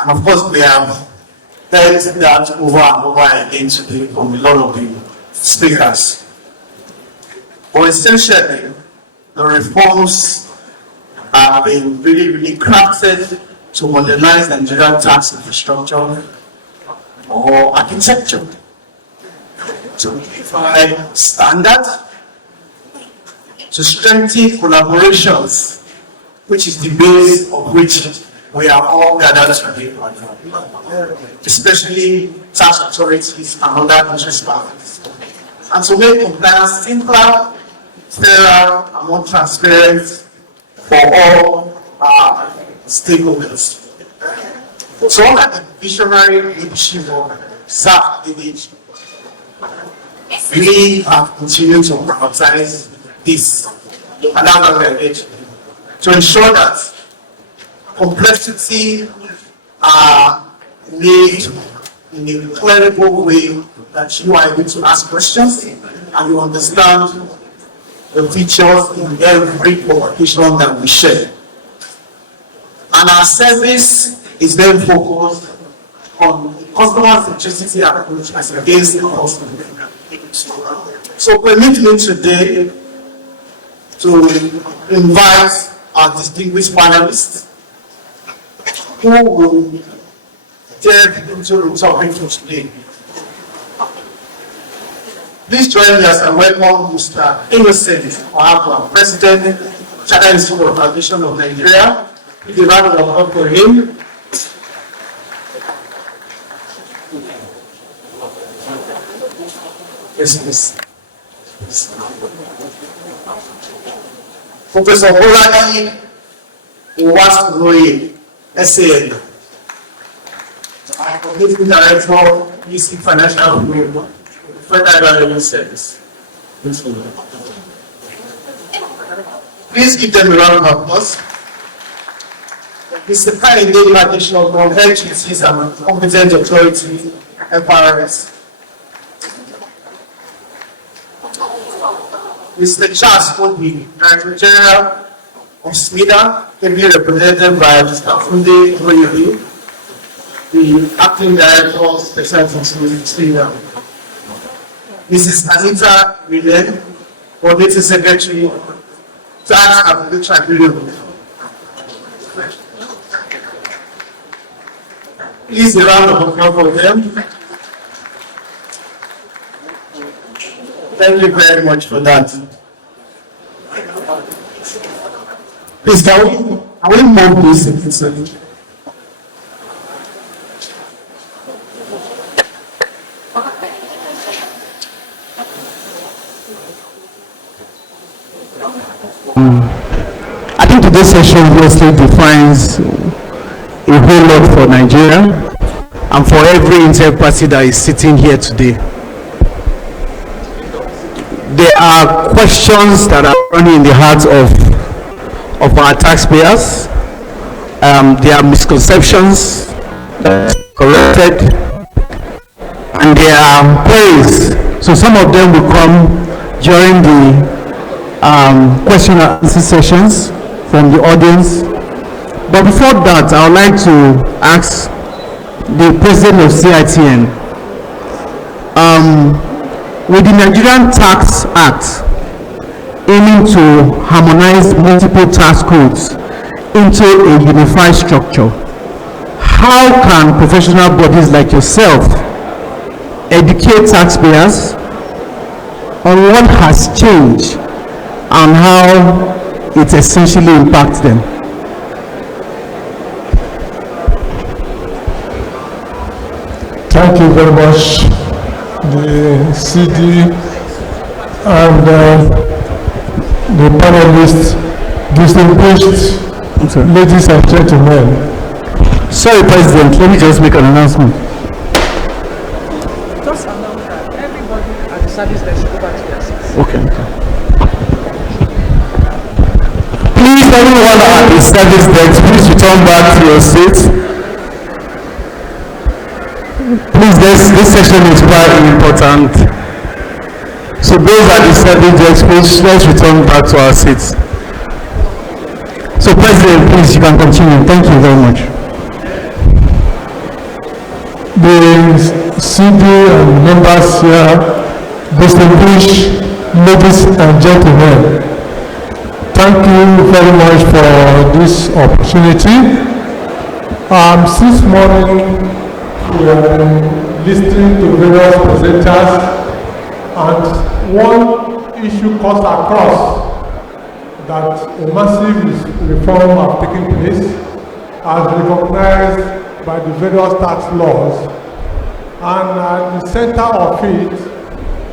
And of course, we have heard that over and over again today from a lot of the speakers. But essentially, the reforms have been really crafted to modernize Nigerian tax infrastructure or architecture, to provide standards, to strengthen collaborations, which is the base of which we are all gathered today, especially tax authorities and other interest parties, and to make compliance simpler, fairer, and more transparent for all our stakeholders. So under the visionary leadership of Zach Village, we have continued to prioritize this and that organization to ensure that complexity are made in a clearable way, that you are able to ask questions and you understand the features in every publication that we share. And our service is very focused on customer centricity approach as against the customer. So permit me today to invite our distinguished panelists who will delve into the topic for today. Please join me as I welcome Mr. Innocent Ohabua, President, Chartered Institute of Aviation of Nigeria. Please a round of applause for him. Yes. Professor Bolani Iwasuloye, SAN. I'm Community Director, EC Financial Group, Federal Revenue Service. Please give them a round of applause. Mr. Kayinde Additional from HGCs and Competent Authority, FIRS. Mr. Charles Obi, Director General of SMIDA, can be represented by Mr. Funde Oyebi, the Acting Director of Special Responsibility SMIDA. Mrs. Anita Willen, Coordinating Secretary, Tax and Tribunal. Please a round of applause for them. Thank you very much for that. Please, can we move this? I think today's session obviously defines a whole lot for Nigeria and for every interparty that is sitting here today. There are questions that are running in the hearts of our taxpayers. There are misconceptions that are corrected, and there are queries. So some of them will come during the question and answer sessions from the audience. But before that, I would like to ask the president of CITN, with the Nigerian Tax Act aiming to harmonize multiple tax codes into a unified structure, how can professional bodies like yourself educate taxpayers on what has changed and how it essentially impacts them? Thank you very much, the CD and the panelists, distinguished ladies and gentlemen. Sorry, President, let me just make an announcement. Just announce that everybody at the service desk should go back to their seats. Okay. Please, everyone at the service desk, please return back to your seats. Please, this session is quite important. So those at the service desk, please, let's return back to our seats. So President, please, you can continue. Thank you very much. The CD and members here, distinguished ladies and gentlemen, thank you very much for this opportunity. Since morning, we have been listening to various presenters, and one issue cuts across that a massive reform has taken place, as recognized by the various tax laws, and at the center of it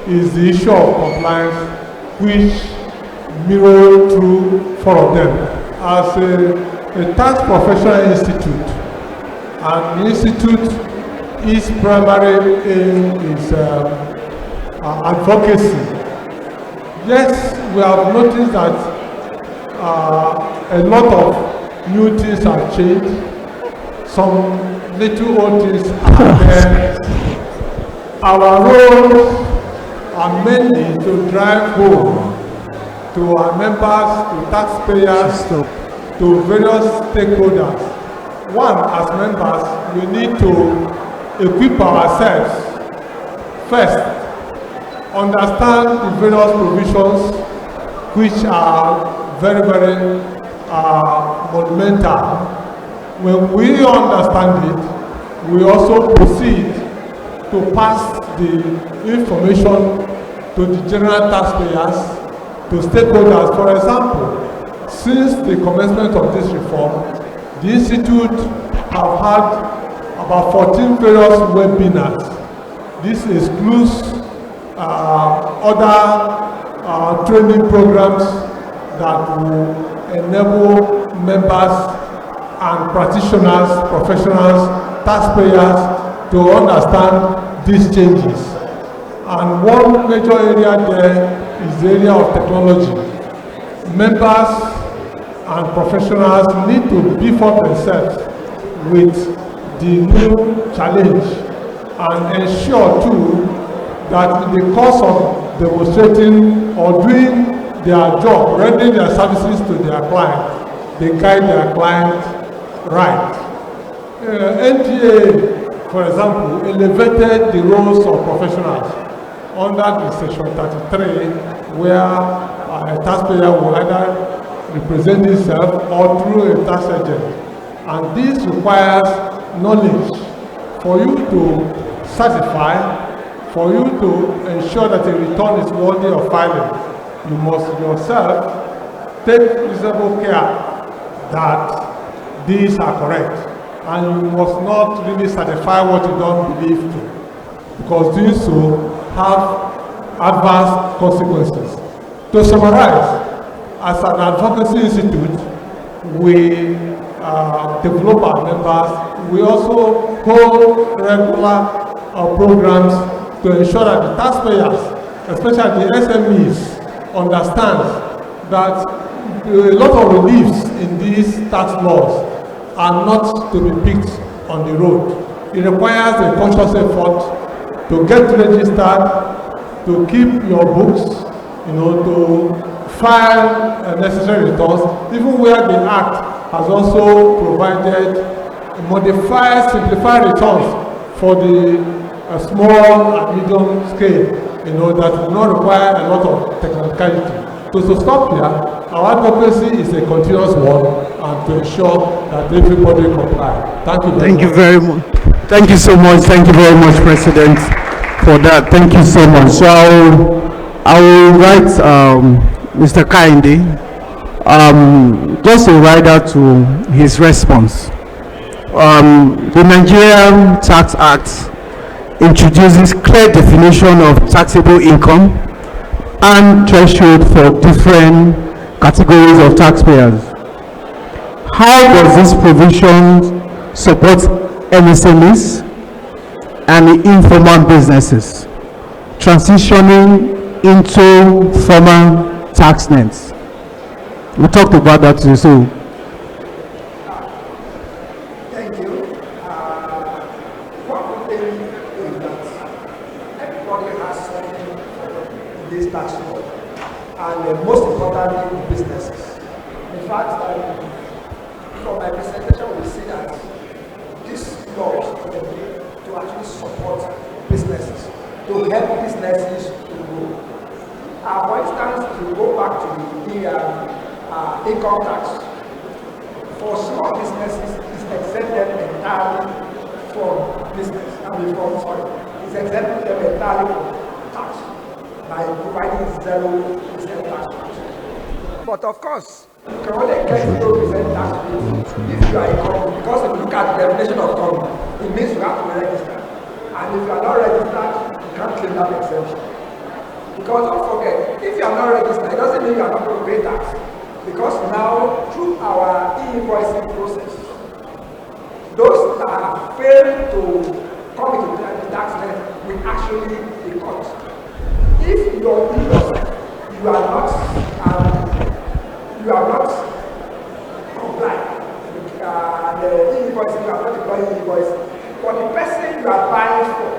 is the issue of compliance, which mirror through four of them. As a tax professional institute, and the institute, its primary aim is advocacy. Yes, we have noticed that a lot of new things have changed. Some little old things are there. Our roles are mainly to drive home to our members, to taxpayers, to various stakeholders. One, as members, we need to equip ourselves. First, understand the various provisions which are very, very monumental. When we understand it, we also proceed to pass the information to the general taxpayers, to stakeholders. For example, since the commencement of this reform, the Institute have had about 14 various webinars. This excludes other training programs that will enable members and practitioners, professionals, taxpayers to understand these changes. And one major area there is the area of technology. Members and professionals need to beef up themselves with the new challenge and ensure too that in the course of demonstrating or doing their job, rendering their services to their client, they guide their client right. NGA, for example, elevated the roles of professionals under the section 33, where a taxpayer will either represent himself or through a tax agent. And this requires knowledge for you to certify, for you to ensure that a return is worthy of filing. You must yourself take reasonable care that these are correct. And you must not really certify what you don't believe to, because doing so have adverse consequences. To summarize, as an advocacy institute, we develop our members. We also hold regular programs to ensure that the taxpayers, especially the SMEs, understand that a lot of reliefs in these tax laws are not to be picked on the road. It requires a conscious effort to get registered, to keep your books, to file necessary returns, even where the Act has also provided modified, simplified returns for the small and medium scale, that will not require a lot of technicality. To stop here, our advocacy is a continuous one, and to ensure that everybody comply. Thank you very much. Thank you so much. Thank you very much, President, for that. Thank you so much. So I will invite Mr. Kainde just to write out to his response. The Nigerian Tax Act introduces clear definition of taxable income and threshold for different categories of taxpayers. How does this provision support MSMEs and informal businesses transitioning into formal tax nets? We talked about that too. So thank you. One thing is that everybody has something in this tax law, and most importantly, businesses. In fact, from my presentation, we see that this law is to actually support businesses, to help businesses to grow. For instance, to go back to the income tax, for small businesses, it's exempted entirely from business. It's exempted them entirely from tax by providing 0% tax rate. But of course, you can only get 0% tax rate if you are a company, because if you look at the definition of company, it means you have to be registered. And if you are not registered, you can't claim that exemption. Because don't forget, if you are not registered, it doesn't mean you are not going to pay tax. Because now, through our e-invoicing process, those that have failed to come into the tax net will actually be caught. If you are not compliant with the e-invoicing, you are not deploying e-invoicing, but the person you are buying for,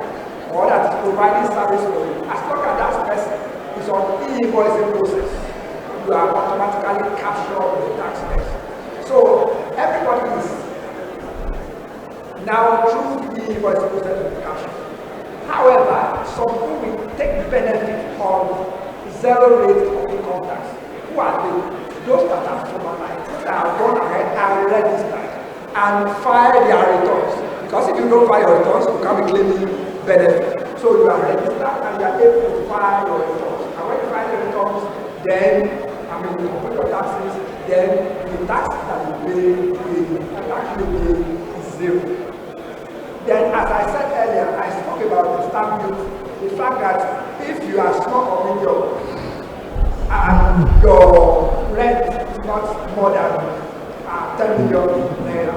or that is providing service for you, as long as that person is on e-invoicing process, you are automatically captured with the tax net. So everybody is now through the e-invoicing process to be captured. However, some people will take benefit of zero rate of income tax. Who are they? Those that are formalized, that have gone ahead and registered and file their returns. Because if you don't file your returns, you can't be claiming benefit. So you are registered and you are able to file your returns. And when you file your returns, then you complete your taxes, then the tax that you pay will actually be zero. Then, as I said earlier, I spoke about the stamp duty, the fact that if you are small or medium and your rent is not more than 10 million naira,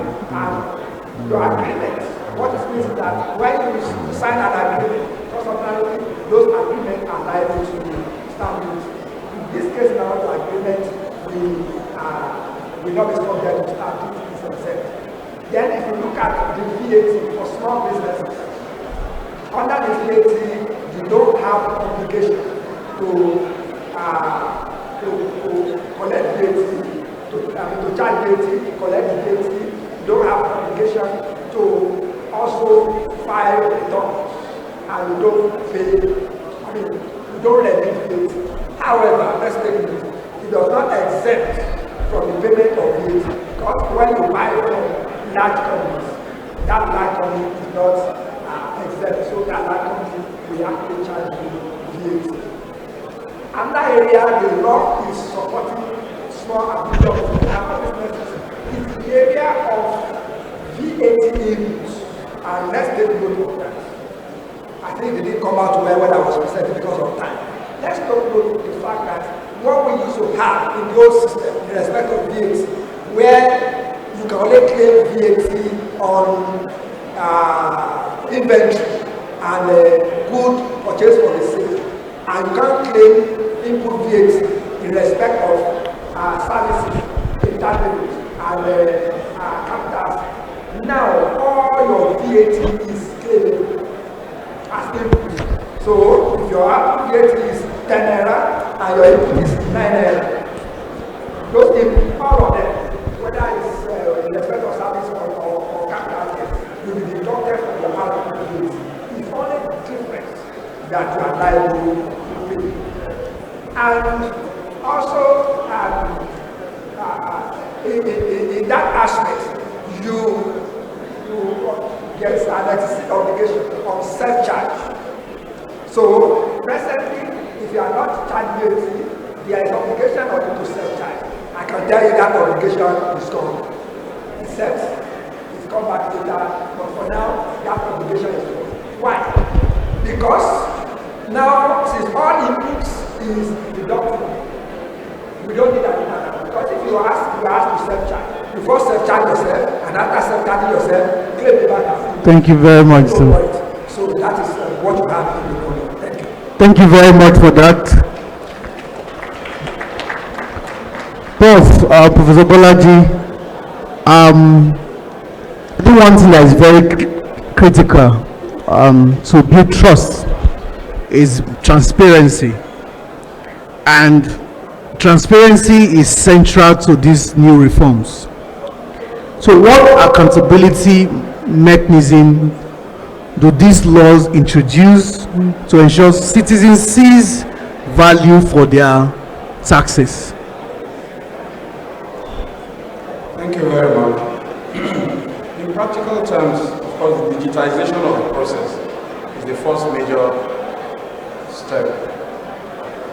will not be subject to stamp duty is exempt. Then if you look at the VAT for small businesses, under the VAT, you don't have obligation to collect VAT, to charge VAT, collect the VAT. You don't have obligation to also file returns, and you don't pay, you don't remit VAT. However, let's take it, it does not exempt from the payment of VAT, because when you buy from large companies, that large company is not exempt, so that large company will actually charge you VAT. Another area the law is supporting small and medium businesses is the area of VAT inputs, and let's take note of that. I think it didn't come out well when I was presenting because of time. Let's take note of the fact that what we used to have in the old system in respect of VAT, where you can only claim VAT on inventory and good purchase for the sale, and you can't claim input VAT in respect of services, intangibles, and capitals. Now, all your VAT is claimed as input. So, if your output VAT is 10 naira and your input is 9 naira, those inputs, all of them, whether it's in respect of service or capital, will be deducted from your output VAT. It's only the difference that you are liable to pay. And also, in that aspect, you get an explicit obligation on self-charge. So, presently, if you are not charged VAT, there is obligation on you to self-charge. I can tell you that obligation is gone. Except it's come back later, but for now, that obligation is gone. Why? Because now, since all inputs is deductible, we don't need that. Because if you ask to self-charge, you first self-charge yourself, and after self-charging yourself, claim the back. Thank you very much, sir. So that is what you have in the morning. Thank you. Thank you very much for that. Professor Bolaji, I think one thing that is very critical to build trust is transparency. And transparency is central to these new reforms. So what accountability mechanism do these laws introduce to ensure citizens sees value for their taxes? Thank you very much. In practical terms, of course, the digitization of the process is the first major step.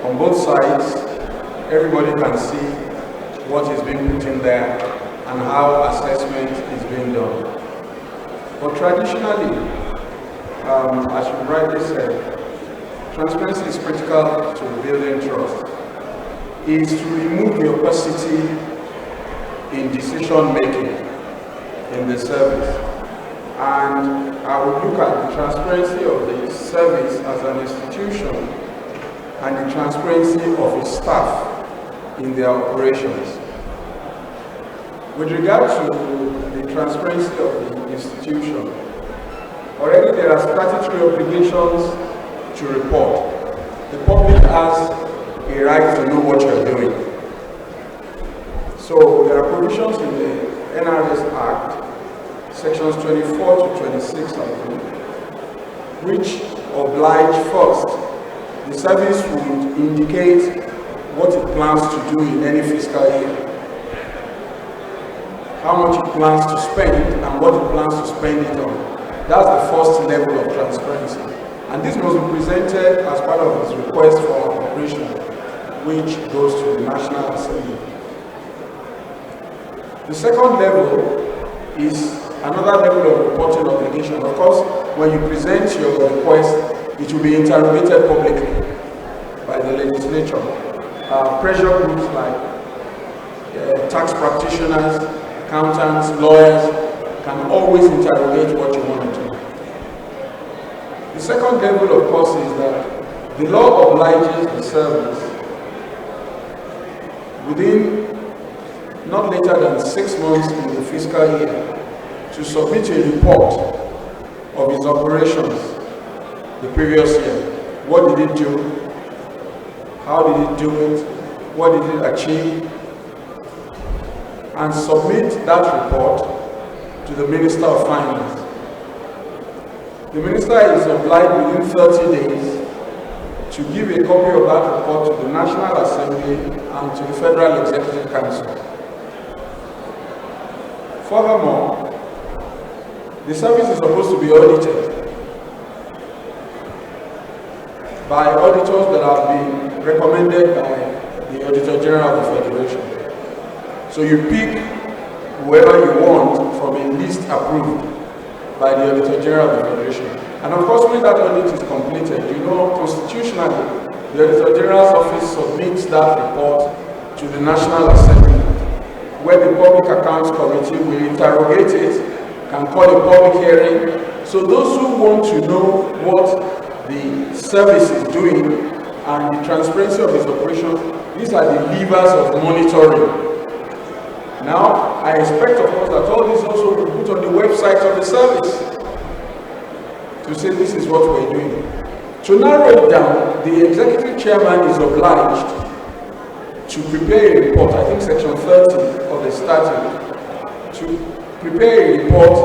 On both sides, everybody can see what is being put in there and how assessment is being done. But traditionally, as you rightly said, transparency is critical to building trust. It is to remove the opacity in decision making in the service. And I would look at the transparency of the service as an institution and the transparency of its staff in their operations. With regard to the transparency of the institution, already there are statutory obligations to report. The public has a right to know what you're doing. So there are provisions in the NRS Act, sections 24 to 26, I think, which oblige first, the service would indicate what it plans to do in any fiscal year, how much it plans to spend, and what it plans to spend it on. That's the first level of transparency. And this must be presented as part of its request for appropriation, which goes to the National Assembly. The second level is another level of reporting obligation. Of course, when you present your request, it will be interrogated publicly by the legislature. Pressure groups like tax practitioners, accountants, lawyers can always interrogate what you want to do. The second level, of course, is that the law obliges the service within not later than 6 months in the fiscal year, to submit a report of its operations the previous year. What did it do? How did it do it? What did it achieve? And submit that report to the Minister of Finance. The Minister is obliged within 30 days to give a copy of that report to the National Assembly and to the Federal Executive Council. Furthermore, the service is supposed to be audited by auditors that have been recommended by the Auditor General of the Federation. So you pick whoever you want from a list approved by the Auditor General of the Federation. And of course, when that audit is completed, you know, constitutionally, the Auditor General's office submits that report to the National Assembly, where the Public Accounts Committee will interrogate it, can call a public hearing. So those who want to know what the service is doing and the transparency of its operations, these are the levers of monitoring. Now, I expect, of course, that all this also will be put on the website of the service to say this is what we're doing. To narrow it down, the executive chairman is obliged to prepare a report, I think section 30 of the statute, to prepare a report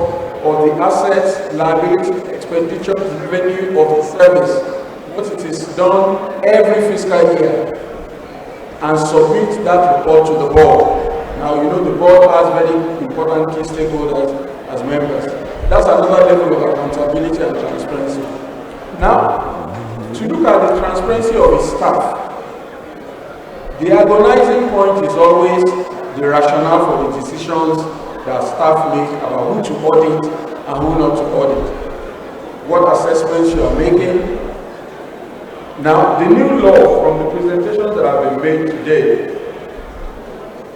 of the assets, liabilities, expenditure, revenue of the service, what it is done every fiscal year, and submit that report to the board. Now, you know the board has very important key stakeholders as members. That's another level of accountability and transparency. Now, to look at the transparency of its staff, the agonizing point is always the rationale for the decisions that staff make about who to audit and who not to audit. What assessments you are making. Now, the new law from the presentations that have been made today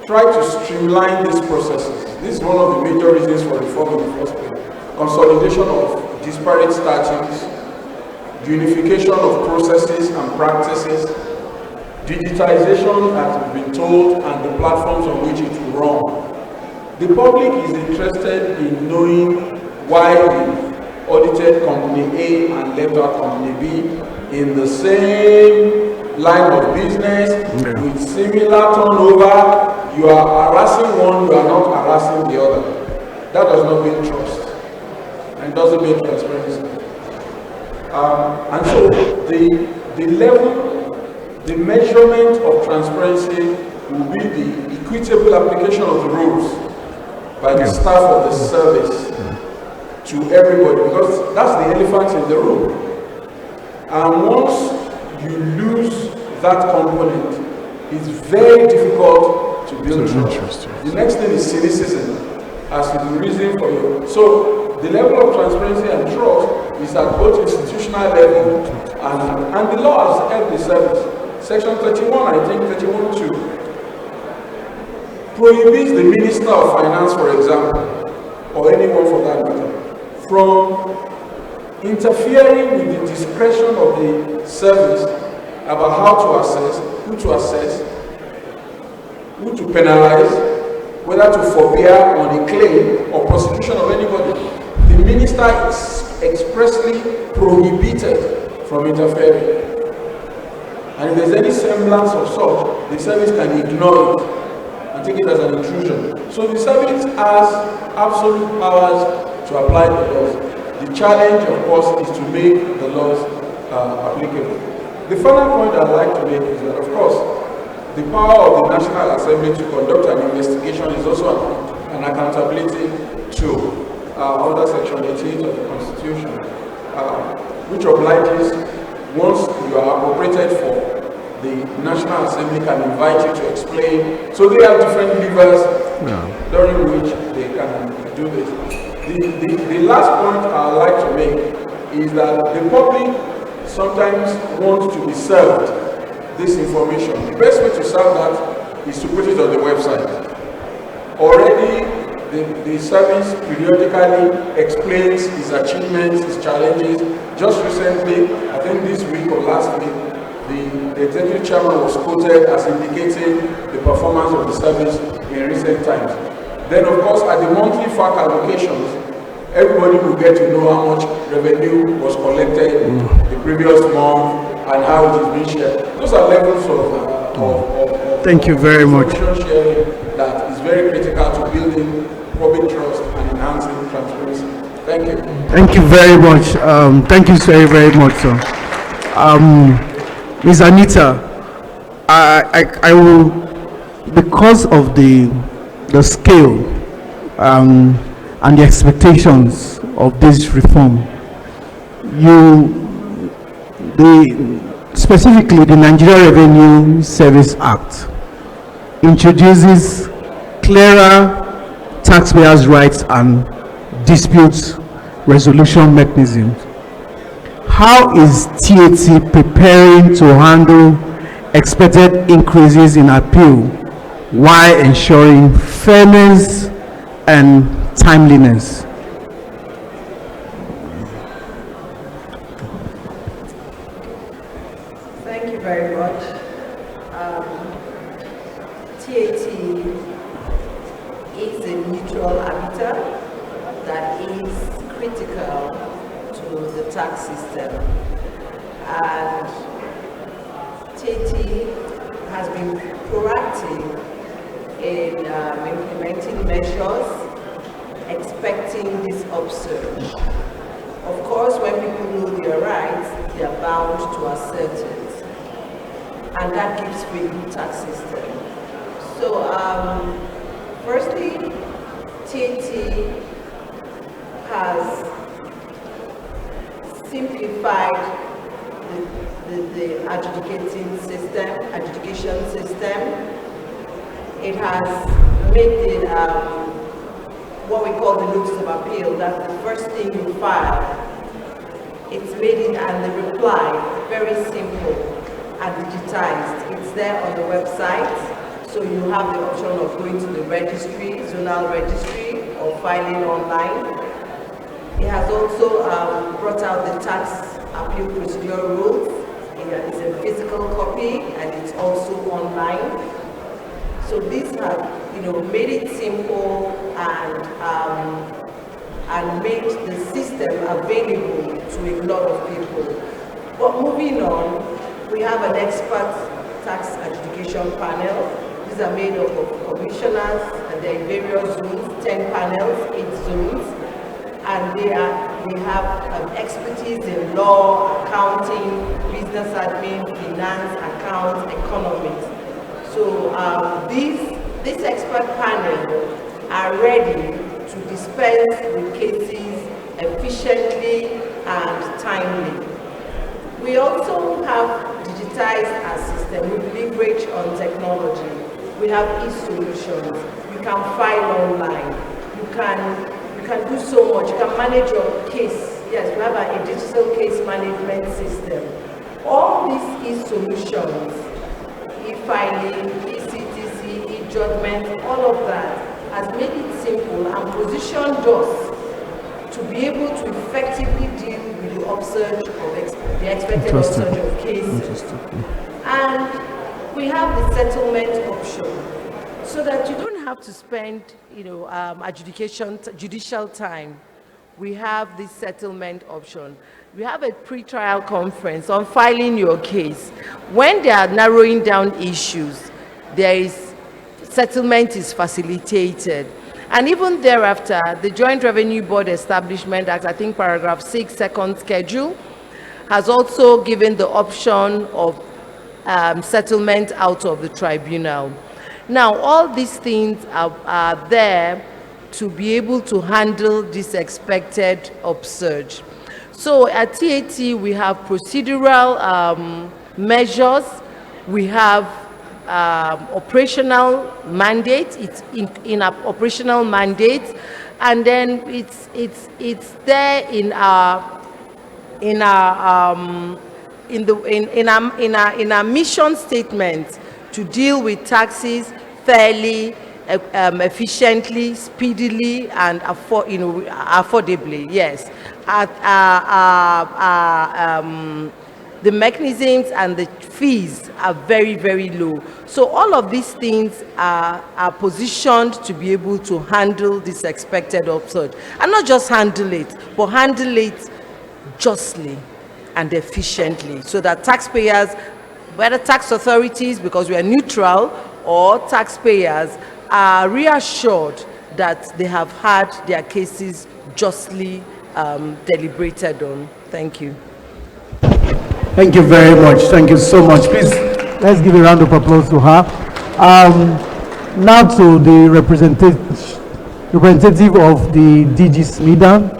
try to streamline these processes. This is one of the major reasons for reform in the first place. Consolidation of disparate statutes, unification of processes and practices, digitization, as we've been told, and the platforms on which it will run. The public is interested in knowing why the audited company A and left out company B in the same line of business with similar turnover. You are harassing one, you are not harassing the other. That does not build trust and doesn't build transparency. And so the level, the measurement of transparency will be the equitable application of the rules by the staff of the service to everybody, because that's the elephant in the room. And once you lose that component, it's very difficult to build trust. The next thing is cynicism as to the reason for you. So the level of transparency and trust is at both institutional level and the law has helped the service. Section 31, I think 31.2, prohibits the Minister of Finance, for example, or anyone for that matter, from interfering with the discretion of the service about how to assess, who to penalize, whether to forbear on a claim or prosecution of anybody. The minister is expressly prohibited from interfering. And if there's any semblance of such, the service can ignore it and take it as an intrusion. So the service has absolute powers to apply the laws. The challenge, of course, is to make the laws applicable. The final point I'd like to make is that, of course, the power of the National Assembly to conduct an investigation is also an accountability tool under Section 18 of the Constitution, which obliges, once you are appropriated for, the National Assembly can invite you to explain. So they have different levers during which they can do this. The last point I'd like to make is that the public sometimes wants to be served this information. The best way to serve that is to put it on the website. Already, the service periodically explains its achievements, its challenges. Just recently, I think this week or last week, The executive chairman was quoted as indicating the performance of the service in recent times. Then, of course, at the monthly FAC allocations, everybody will get to know how much revenue was collected the previous month and how it is being shared. Those are levels of thank you very much. Sharing that is very critical to building public trust and enhancing transparency. Thank you. Thank you very much. Thank you very, very much, sir. Ms. Anita, I will, because of the scale and the expectations of this reform, specifically the Nigeria Revenue Service Act introduces clearer taxpayers' rights and disputes resolution mechanisms. How is TAT preparing to handle expected increases in appeal while ensuring fairness and timeliness? Thank you very much. TAT is a neutral arbiter that is critical to the tax system, and TAT has been proactive in implementing measures expecting this upsurge. Of course, when people know their rights, they are bound to assert it, and that gives freedom tax system. So, firstly, TAT has simplified the adjudication system. It has made the what we call the notice of appeal, that's the first thing you file. It's made it, and the reply, very simple and digitized. It's there on the website, so you have the option of going to the registry, zonal registry, or filing online. It has also brought out the tax appeal procedure rules. It's a physical copy and it's also online. So these have, made it simple and made the system available to a lot of people. But moving on, we have an expert tax adjudication panel. These are made up of commissioners, and they're in various zones, 10 panels, 8 zones. And they have expertise in law, accounting, business admin, finance, accounts, economics. So this expert panel are ready to dispense with cases efficiently and timely. We also have digitized our system. We leverage on technology. We have e-solutions. You can file online. You can do so much. You can manage your case. Yes, we have a digital case management system. All these e-solutions, e-filing, e-CTC, e-judgment, all of that has made it simple and positioned us to be able to effectively deal with the upsurge of the expected upsurge of cases. And we have the settlement option, so that you don't have to spend, judicial time. We have this settlement option. We have a pre-trial conference on filing your case. When they are narrowing down issues, settlement is facilitated. And even thereafter, the Joint Revenue Board Establishment Act, I think paragraph 6, second schedule, has also given the option of settlement out of the tribunal. Now, all these things are there to be able to handle this expected upsurge. So at TAT, we have procedural measures, we have operational mandate. It's in our operational mandate, and then it's there in our mission statement to deal with taxes fairly, efficiently, speedily, and affordably. Yes, the mechanisms and the fees are very, very low. So all of these things are positioned to be able to handle this expected upsurge. And not just handle it, but handle it justly and efficiently, so that taxpayers, whether tax authorities, because we are neutral, or taxpayers, are reassured that they have had their cases justly deliberated on. Thank you. Thank you very much. Thank you so much. Please, let's give a round of applause to her. Now to the representative of the DG SMIDAN.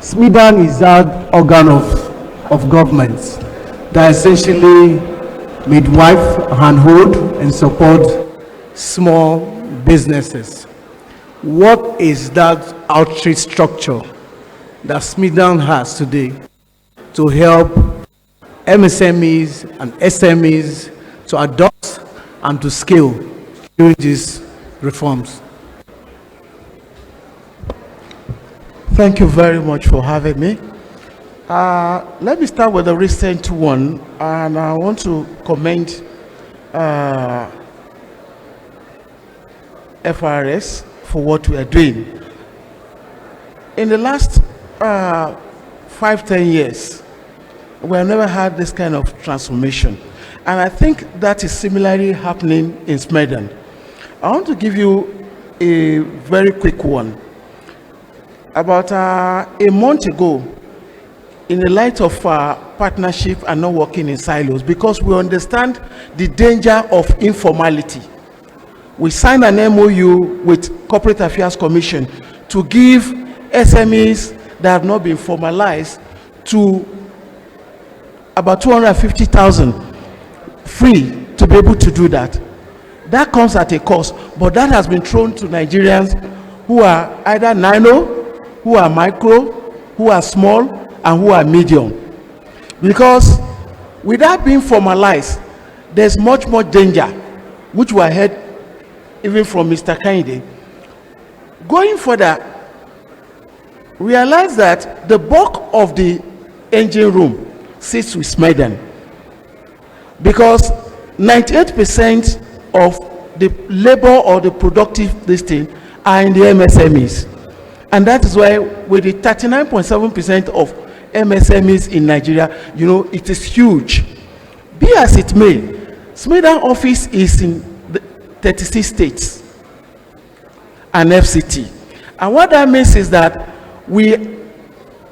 SMIDAN is that organ of government that essentially midwife, handhold, and support small businesses. What is that outreach structure that SMIDAN has today to help MSMEs and SMEs to adopt and to scale during these reforms? Thank you very much for having me. Let me start with the recent one, and I want to commend FIRS for what we are doing. In the last 5-10 years, we have never had this kind of transformation, and I think that is similarly happening in SMIDAN. I want to give you a very quick one. About a month ago, in the light of partnership and not working in silos, because we understand the danger of informality, we signed an MOU with Corporate Affairs Commission to give SMEs that have not been formalized to about 250,000 free to be able to do that. That comes at a cost, but that has been thrown to Nigerians who are either nano, who are micro, who are small, and who are medium. Because without being formalized, there's much more danger, which we heard even from Mr. Kennedy. Going further, realize that the bulk of the engine room sits with SMIDAN, because 98% of the labor or the productive listing are in the MSMEs. And that is why with the 39.7% of MSMEs in Nigeria, you know, it is huge. Be as it may, SMIDAN office is in 36 states and FCT. And what that means is that we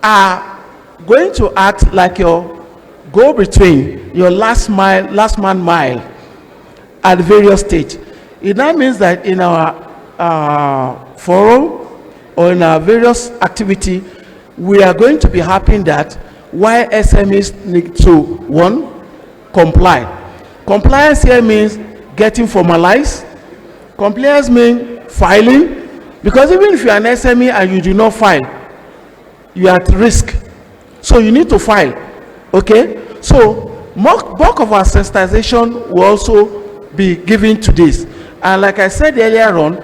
are going to act like your go-between, your last man mile at various states. It now means that in our forum or in our various activity, we are going to be happening that why SMEs need to, one, comply. Compliance here means getting formalized. Compliance means filing, because even if you are an SME and you do not file, you are at risk. So you need to file, okay? So bulk of our sensitization will also be given to this. And like I said earlier on,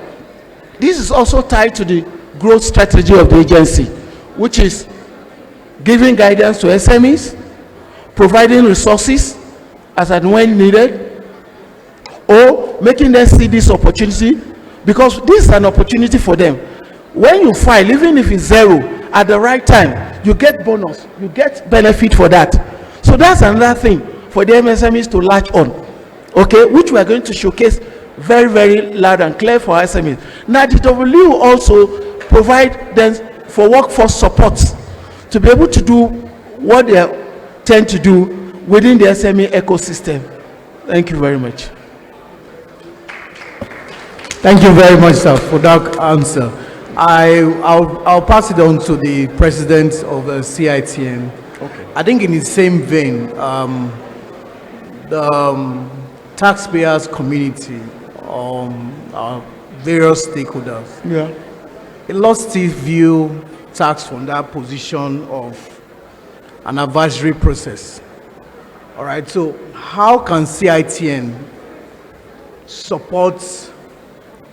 this is also tied to the growth strategy of the agency, which is giving guidance to SMEs, providing resources as and when needed, or making them see this opportunity, because this is an opportunity for them. When you file, even if it's zero, at the right time, you get bonus, you get benefit for that. So that's another thing for the MSMEs to latch on, okay, which we are going to showcase very, very loud and clear for SMEs. Now, the W also provide them for workforce support to be able to do what they tend to do within the SME ecosystem. Thank you very much. Thank you very much, sir, for that answer. I'll pass it on to the president of the CITN. Okay. I think in the same vein, the taxpayers community, our various stakeholders, yeah, a lot still view tax from that position of an advisory process. All right, so how can CITN support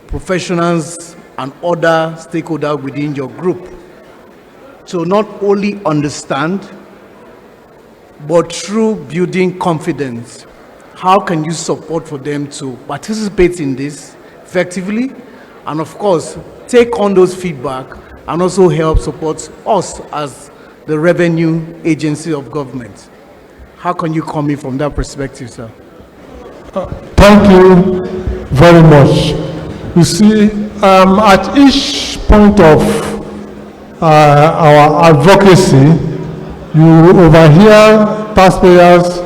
professionals and other stakeholders within your group to not only understand but through building confidence, how can you support for them to participate in this effectively, and of course, take on those feedback and also help support us as the revenue agency of government? How can you come in from that perspective, sir? Thank you very much. You see, at each point of our advocacy, you overhear taxpayers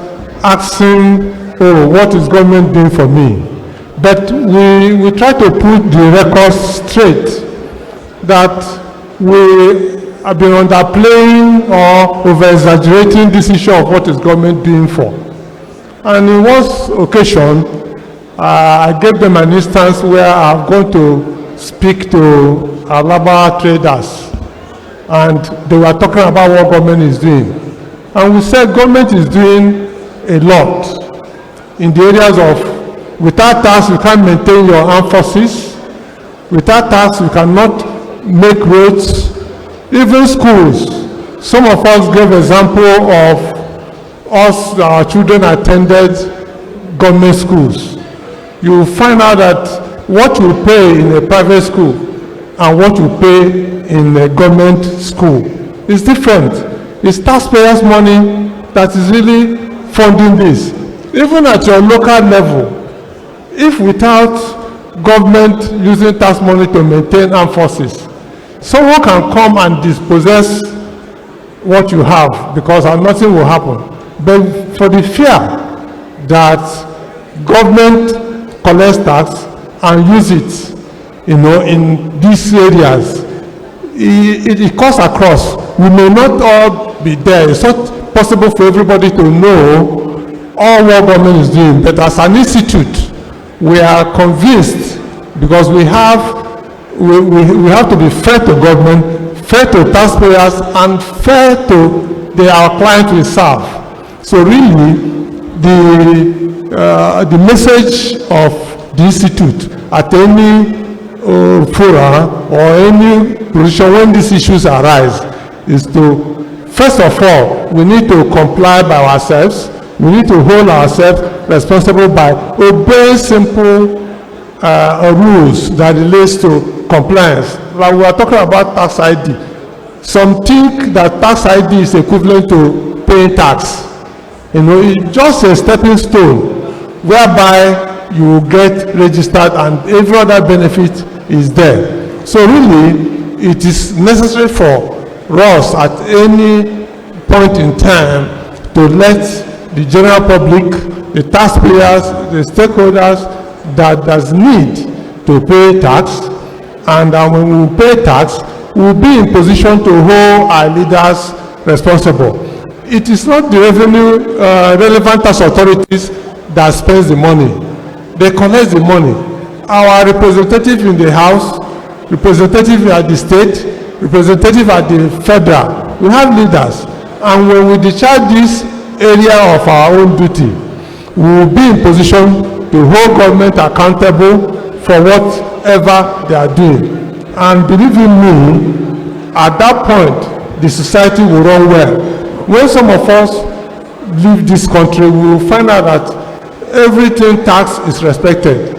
asking, oh, what is government doing for me? But we try to put the record straight that we have been underplaying or over-exaggerating this issue of what is government doing for. And in one occasion, I gave them an instance where I'm going to speak to Alaba traders, and they were talking about what government is doing. And we said government is doing a lot in the areas of, without tax you can't maintain your armed forces, without tax you cannot make roads, even schools. Some of us gave example of us, our children attended government schools. You will find out that what you pay in a private school and what you pay in a government school is different. It's taxpayers' money that is really funding this. Even at your local level, if without government using tax money to maintain armed forces, someone can come and dispossess what you have because nothing will happen. But for the fear that government collects tax and use it, in these areas, it cuts across. We may not all be there. It's not possible for everybody to know all what government is doing. But as an institute, we are convinced, because we have to be fair to government, fair to taxpayers, and fair to our clients we serve. So really, the message of the institute at any forum or any position when these issues arise is to, first of all, we need to comply by ourselves. We need to hold ourselves responsible by obeying simple rules that relates to compliance. Like we are talking about tax ID. Some think that tax ID is equivalent to paying tax. It's just a stepping stone whereby you will get registered and every other benefit is there. So really, it is necessary for us at any point in time to let the general public, the taxpayers, the stakeholders that does need to pay tax, and when we pay tax, we will be in position to hold our leaders responsible. It is not the revenue relevant tax authorities that spends the money. They collect the money. Our representative in the House, representative at the state, representative at the federal, we have leaders. And when we discharge this area of our own duty, we will be in position to hold government accountable for whatever they are doing. And believe in me, at that point, the society will run well. When some of us leave this country, we will find out that everything tax is respected.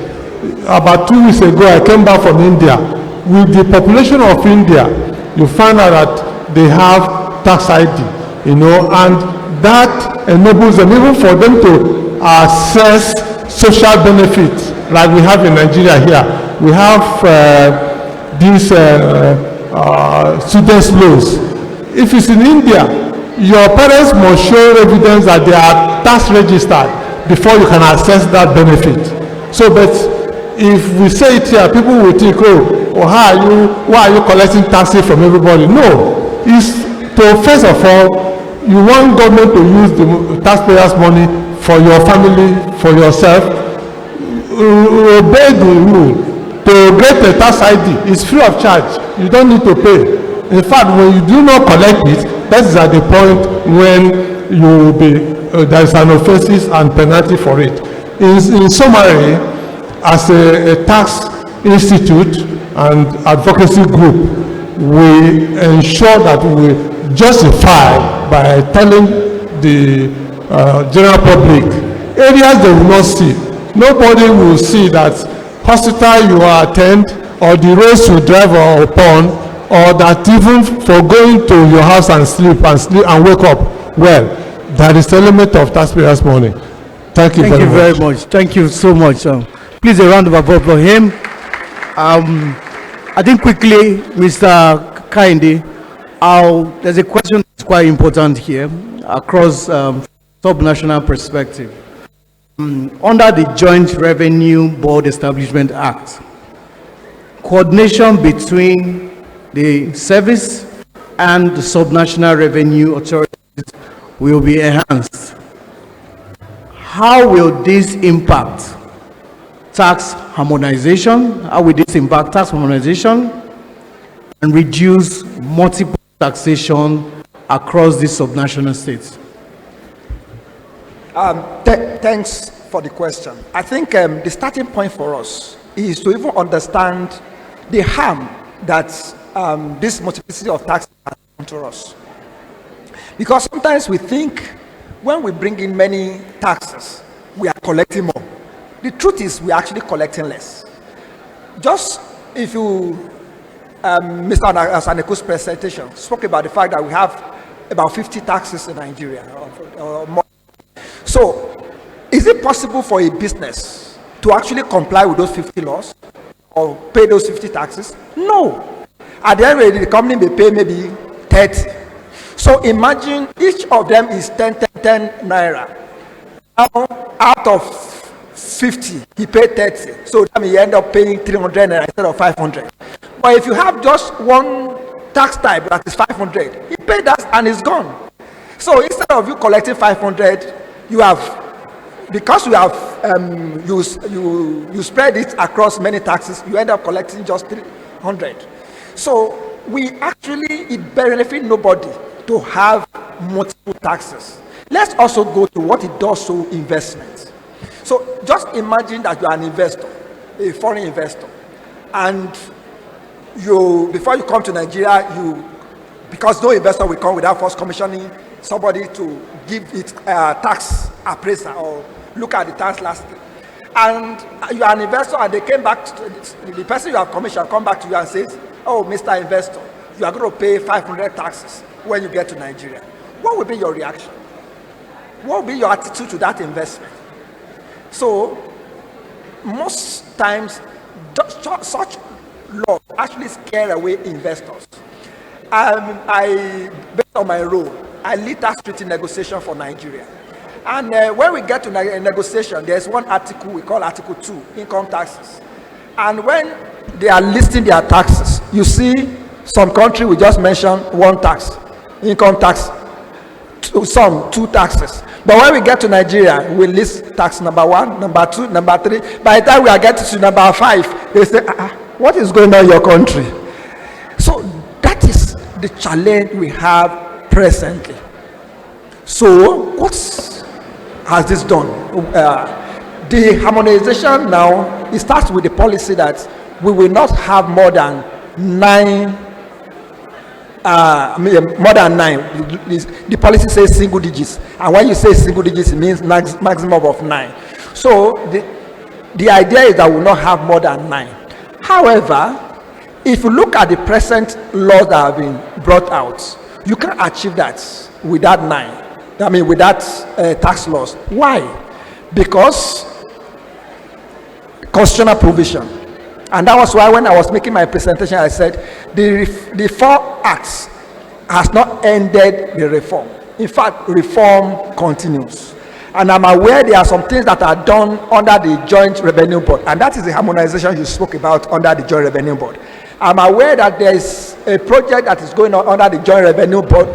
About 2 weeks ago, I came back from India. With the population of India, you find out that they have tax ID, and that enables them, even for them to access social benefits like we have in Nigeria here. We have these students' loans. If it's in India, your parents must show evidence that they are tax registered before you can access that benefit. So, but if we say it here, people will think, why are you collecting taxes from everybody? No, it's to, first of all, you want government to use the taxpayers' money for your family, for yourself. Obey the rule. To get a tax ID is free of charge. You don't need to pay. In fact, when you do not collect it, that is at the point when you will be, there is an offense and penalty for it. In summary, as a tax institute and advocacy group, we ensure that we justify by telling the general public. Areas they will not see. Nobody will see that hospital you attend, or the roads you drive upon, or that even for going to your house and sleep and wake up well, that is the element of taxpayers' money. Thank you very much. Thank you so much. Please, a round of applause for him. I think quickly, Mr. Kainde, there's a question that's quite important here across sub-national perspective. Under the Joint Revenue Board Establishment Act, coordination between the service and the subnational revenue authorities will be enhanced. How will this impact tax harmonization? How will this impact tax harmonization and reduce multiple taxation across the subnational states? Thanks for the question. I think the starting point for us is to even understand the harm that this multiplicity of taxes has done to us. Because sometimes we think when we bring in many taxes, we are collecting more. The truth is we are actually collecting less. Just if you, Mr. Asaneku's presentation spoke about the fact that we have about 50 taxes in Nigeria or more. So, is it possible for a business to actually comply with those 50 laws or pay those 50 taxes? No. At the end of the day, the company may pay maybe 30. So imagine each of them is 10 naira. Now, out of 50, he paid 30. So that means you end up paying 300 naira instead of 500. But if you have just one tax type that is 500, he paid that and it's gone. So instead of you collecting 500, you have, because you have you spread it across many taxes, you end up collecting just 300. So it benefits nobody to have multiple taxes. Let's also go to what it does to investments. So just imagine that you are an investor, a foreign investor, and before you come to Nigeria, because no investor will come without first commissioning somebody to give it tax appraiser or look at the tax last year. And you are an investor, and they came back the person you have commissioned come back to you and says, "Oh, Mr. Investor, you are going to pay 500 taxes when you get to Nigeria." What will be your reaction? What will be your attitude to that investment? So most times such laws actually scare away investors. Based on my role, I lead tax treaty negotiation for Nigeria. And when we get to negotiation, there's one article we call Article 2, income taxes. And when they are listing their taxes, you see some country we just mentioned one tax, income tax, some two taxes. But when we get to Nigeria, we list tax number 1, number 2, number 3. By the time we are getting to number 5, they say, what is going on in your country? So that is the challenge we have presently. So what has this done? The harmonization now, it starts with the policy that we will not have more than 9. More than 9. The policy says single digits, and when you say single digits, it means maximum of 9. So the idea is that we will not have more than 9. However, if you look at the present laws that have been brought out, you can't achieve that with that 9. I mean, with that tax laws. Why? Because constitutional provision. And that was why when I was making my presentation, I said the 4 acts has not ended the reform. In fact, reform continues. And I'm aware there are some things that are done under the Joint Revenue Board, and that is the harmonization you spoke about under the Joint Revenue Board. I'm aware that there is a project that is going on under the Joint Revenue Board,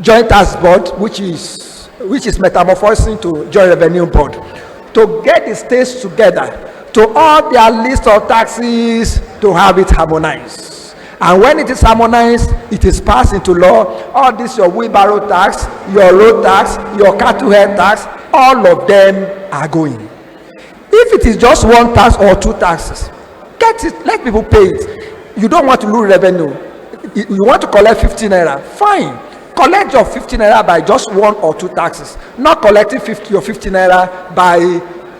Joint Tax Board, which is metamorphosing to Joint Revenue Board, to get the states together to all their list of taxes to have it harmonized. And when it is harmonized, it is passed into law. All this, your wheelbarrow tax, your road tax, your cattle head tax, all of them are going. If it is just one tax or 2 taxes, get it, let people pay it. You don't want to lose revenue. You want to collect 15 naira, fine. collect your 50 naira by just 1 or 2 taxes, not collecting 50 or 50 naira by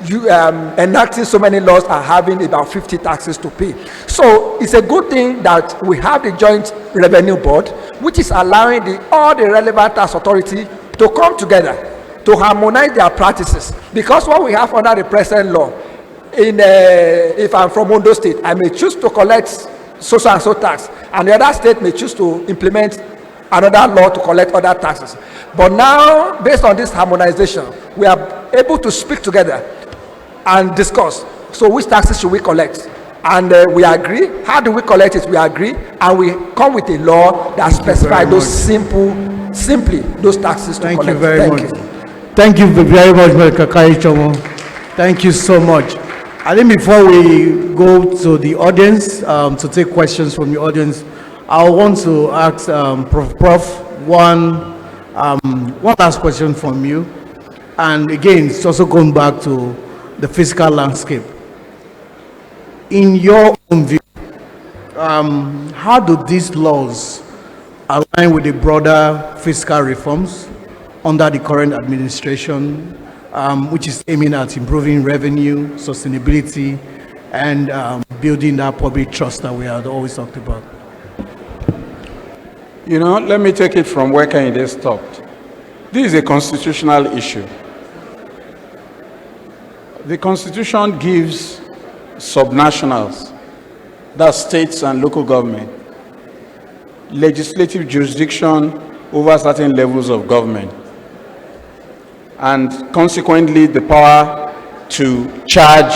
you enacting so many laws and having about 50 taxes to pay. So it's a good thing that we have the Joint Revenue Board, which is allowing all the relevant tax authority to come together to harmonize their practices. Because what we have under the present law, if I'm from Ondo State, I may choose to collect so and so tax, and the other state may choose to implement another law to collect other taxes. But now, based on this harmonization, we are able to speak together and discuss. So which taxes should we collect? And we agree. How do we collect it? We agree, and we come with a law that specifies those simply those taxes to collect. Thank you very much. Thank you very much, Mr. Chomo. Thank you so much. I think before we go to the audience to take questions from the audience, I want to ask Prof. one last question from you. And again, it's also going back to the fiscal landscape. In your own view, how do these laws align with the broader fiscal reforms under the current administration, which is aiming at improving revenue, sustainability, and building that public trust that we had always talked about? You know, let me take it from where Kennedy stopped. This is a constitutional issue. The Constitution gives subnationals, that's states and local government, legislative jurisdiction over certain levels of government, and consequently the power to charge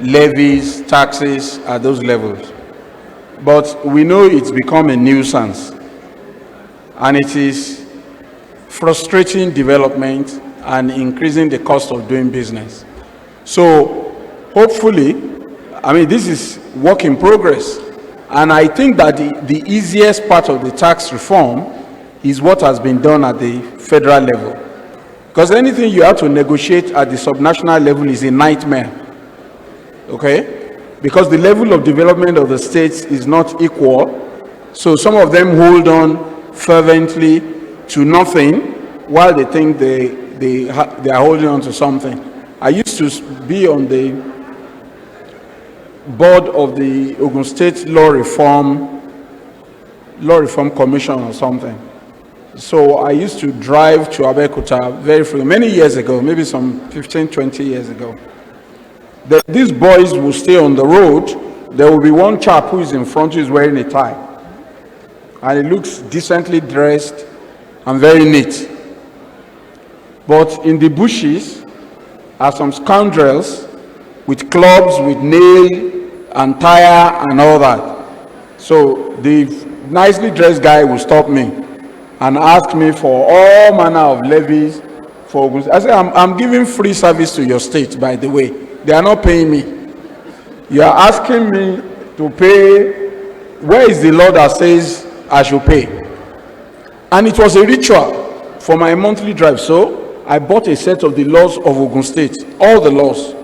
levies, taxes at those levels. But we know it's become a nuisance, and it is frustrating development and increasing the cost of doing business. So hopefully, I mean, this is work in progress, and I think that the easiest part of the tax reform is what has been done at the federal level. Because anything you have to negotiate at the subnational level is a nightmare, okay? Because the level of development of the states is not equal, so some of them hold on fervently to nothing while they think they are holding on to something. I used to be on the board of the Ogun State Law Reform Commission or something. So I used to drive to Abeokuta very frequently, many years ago, maybe some 15, 20 years ago. These boys will stay on the road. There will be one chap who is in front who is wearing a tie. And he looks decently dressed and very neat. But in the bushes are some scoundrels with clubs, with nail and tire and all that. So the nicely dressed guy will stop me and ask me for all manner of levies for Ogun State. I say, I'm giving free service to your state, by the way. They are not paying me. You are asking me to pay. Where is the law that says I should pay? And it was a ritual for my monthly drive. So I bought a set of the laws of Ogun State, all the laws.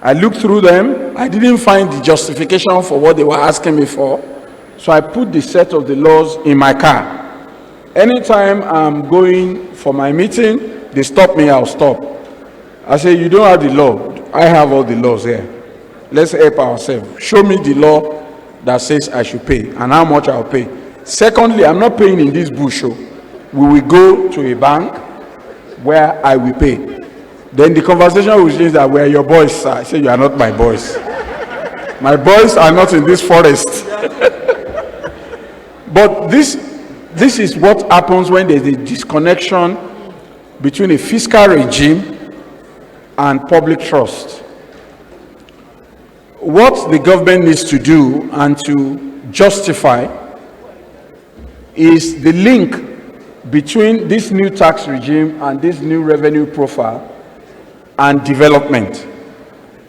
I looked through them. I didn't find the justification for what they were asking me for. So I put the set of the laws in my car. Anytime I'm going for my meeting, they stop me, I'll stop. I say, you don't have the law. I have all the laws here. Let's help ourselves. Show me the law that says I should pay and how much I'll pay. Secondly, I'm not paying in this bush. We will go to a bank where I will pay. Then the conversation will change that we are your boys, sir. I say, you are not my boys. My boys are not in this forest. But this is what happens when there's a disconnection between a fiscal regime and public trust. What the government needs to do and to justify is the link between this new tax regime and this new revenue profile and development,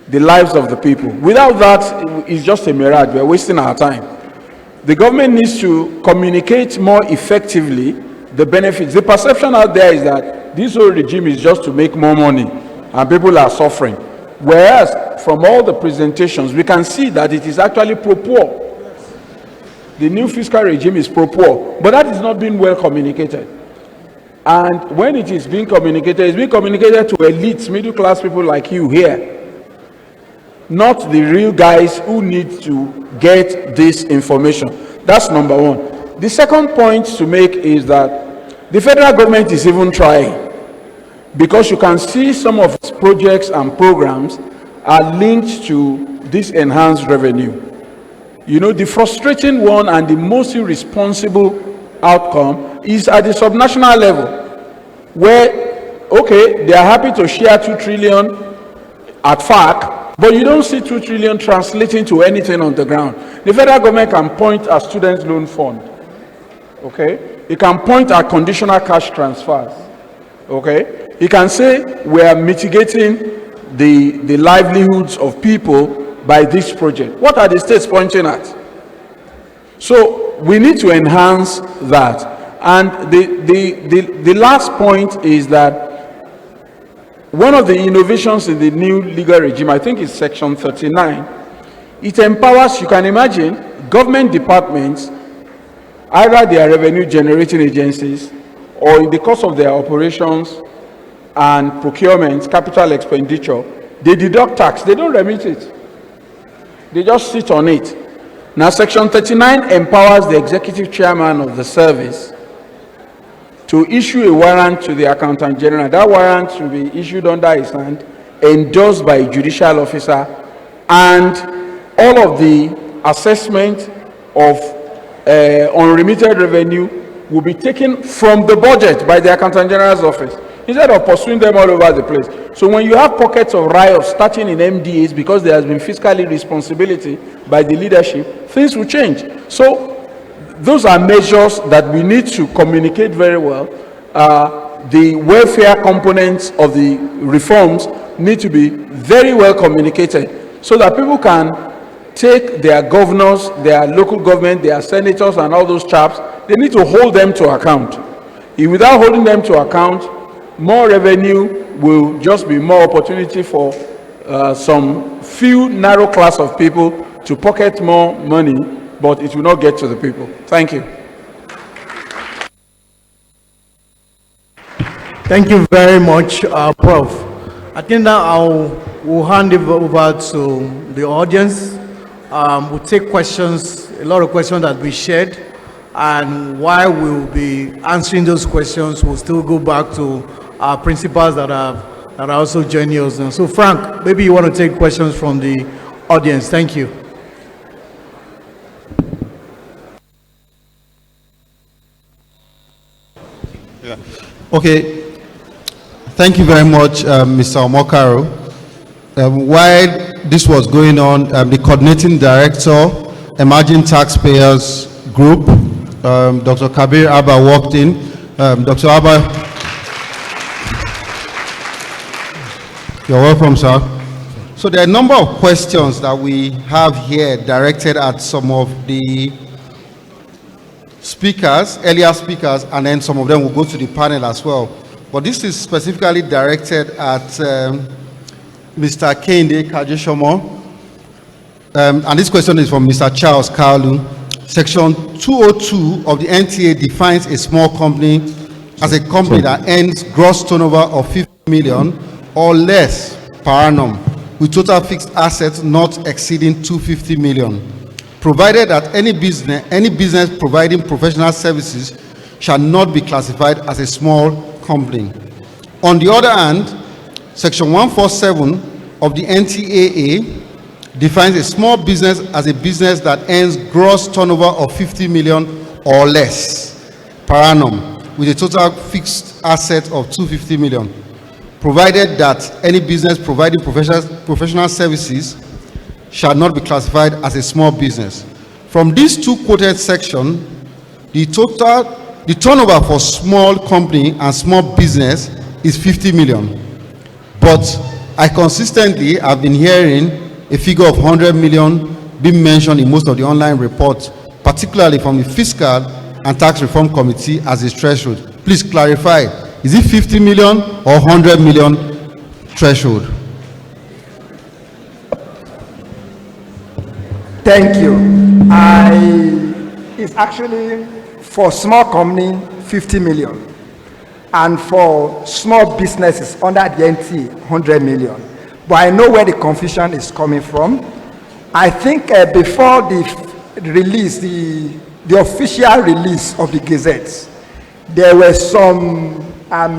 the lives of the people. Without that, it's just a mirage. We're wasting our time. The government needs to communicate more effectively the benefits. The perception out there is that this whole regime is just to make more money and people are suffering. Whereas from all the presentations, we can see that it is actually pro-poor. the new fiscal regime is pro-poor, but that is not being well communicated. And when it is being communicated, it's being communicated to elites, middle-class people like you here, not the real guys who need to get this information. That's number one. The second point to make is that the federal government is even trying, because you can see some of its projects and programs are linked to this enhanced revenue. You know, the frustrating one and the most irresponsible outcome is at the subnational level, where, okay, they are happy to share 2 trillion at FARC, but you don't see 2 trillion translating to anything on the ground. The federal government can point at students' loan fund, okay? It can point at conditional cash transfers, okay? It can say we are mitigating the livelihoods of people by this project. What are the states pointing at? So we need to enhance that. And the last point is that one of the innovations in the new legal regime, I think it's section 39, it empowers, you can imagine, government departments, either they are revenue generating agencies or in the course of their operations and procurement, capital expenditure, they deduct tax, they don't remit it. They just sit on it. Now, Section 39 empowers the executive chairman of the service to issue a warrant to the accountant general. That warrant will be issued under his hand, endorsed by a judicial officer, and all of the assessment of unremitted revenue will be taken from the budget by the accountant general's office, instead of pursuing them all over the place. So when you have pockets of riots starting in MDAs because there has been fiscal irresponsibility by the leadership, things will change. So those are measures that we need to communicate very well. The welfare components of the reforms need to be very well communicated so that people can take their governors, their local government, their senators and all those chaps, they need to hold them to account. If without holding them to account, more revenue will just be more opportunity for some few narrow class of people to pocket more money, but it will not get to the people. Thank you. Thank you very much, Prof. I think now we'll hand it over to the audience. We'll take questions, a lot of questions that we shared, and while we'll be answering those questions, we'll still go back to our principals that are also joining us now. So Frank, maybe you want to take questions from the audience. Thank you. Yeah. Okay. Thank you very much, Mr. Omokaro. While this was going on, the coordinating director, Emerging Taxpayers Group, Dr. Kabir Abba walked in. Dr. Abba, you're welcome, sir. So there are a number of questions that we have here directed at some of the speakers, earlier speakers, and then some of them will go to the panel as well. But this is specifically directed at Mr. Kehinde Kajeshomo. And this question is from Mr. Charles Kalu. Section 202 of the NTA defines a small company as a company that earns gross turnover of 50 million or less per annum, with total fixed assets not exceeding 250 million, provided that any business providing professional services shall not be classified as a small company. On the other hand, Section 147 of the NTAA defines a small business as a business that earns gross turnover of 50 million or less per annum, with a total fixed asset of 250 million, provided that any business providing professional services shall not be classified as a small business. From these two quoted sections, the turnover for small company and small business is 50 million. But I consistently have been hearing a figure of 100 million being mentioned in most of the online reports, particularly from the Fiscal and Tax Reform Committee as a threshold. Please clarify, is it 50 million or 100 million threshold? Thank you. is actually for small company 50 million, and for small businesses under the NT 100 million. But I know where the confusion is coming from. I think before the release, the official release of the gazettes, there were some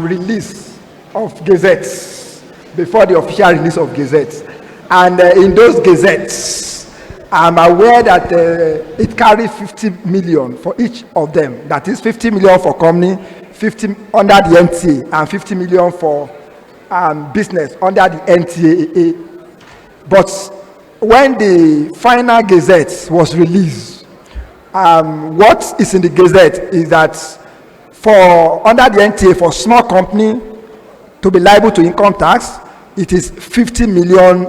release of gazettes before the official release of gazettes, and in those gazettes, I'm aware that it carries 50 million for each of them. That is 50 million for company, 50 under the NTA, and 50 million for business under the NTAA. But when the final gazette was released, what is in the gazette is that for under the NTA, for small company to be liable to income tax, it is 50 million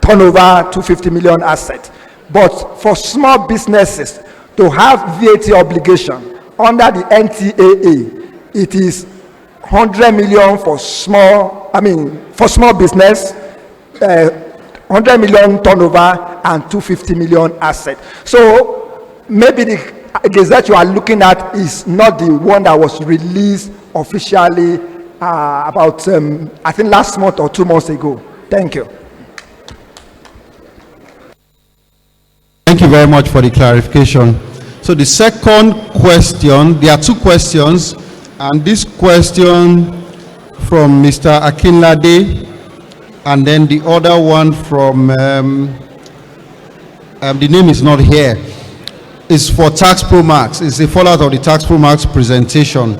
turnover to 50 million asset. But for small businesses to have VAT obligation under the NTAA, it is 100 million for small, for small business, 100 million turnover and 250 million asset. So maybe the gazette you are looking at is not the one that was released officially about, I think last month or 2 months ago. Thank you. Thank you very much for the clarification. So the second question, there are two questions, and this question from Mr. Akinlade, and then the other one from, the name is not here, is for Tax Pro Max. It's a fallout of the Tax Pro Max presentation.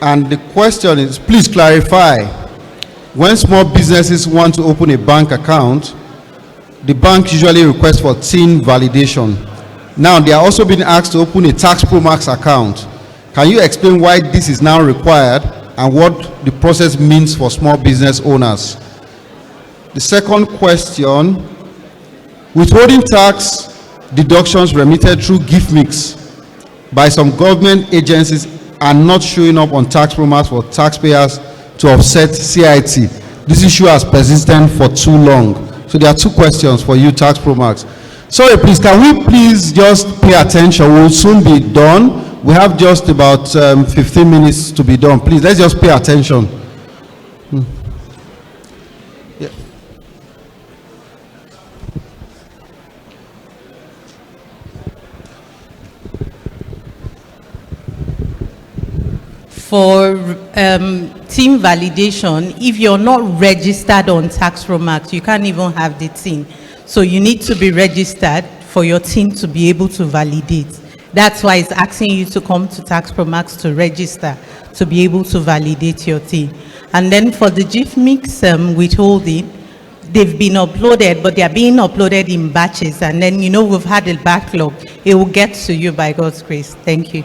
And the question is, please clarify, when small businesses want to open a bank account, the bank usually requests for TIN validation. Now they are also being asked to open a Tax Pro Max account. Can you explain why this is now required and what the process means for small business owners? The second question, withholding tax deductions remitted through gift mix by some government agencies are not showing up on Tax Pro Max for taxpayers to offset CIT. This issue has persisted for too long. So there are two questions for you, Tax Pro Max. Sorry, please, can we please just pay attention? We'll soon be done. We have just about 15 minutes to be done. Please, let's just pay attention. Yeah. For team validation, if you're not registered on Tax Pro Max, you can't even have the team. So you need to be registered for your team to be able to validate. That's why it's asking you to come to Tax Pro Max to register, to be able to validate your team. And then for the GIF mix withholding, they've been uploaded, but they're being uploaded in batches. And then, we've had a backlog. It will get to you by God's grace. Thank you.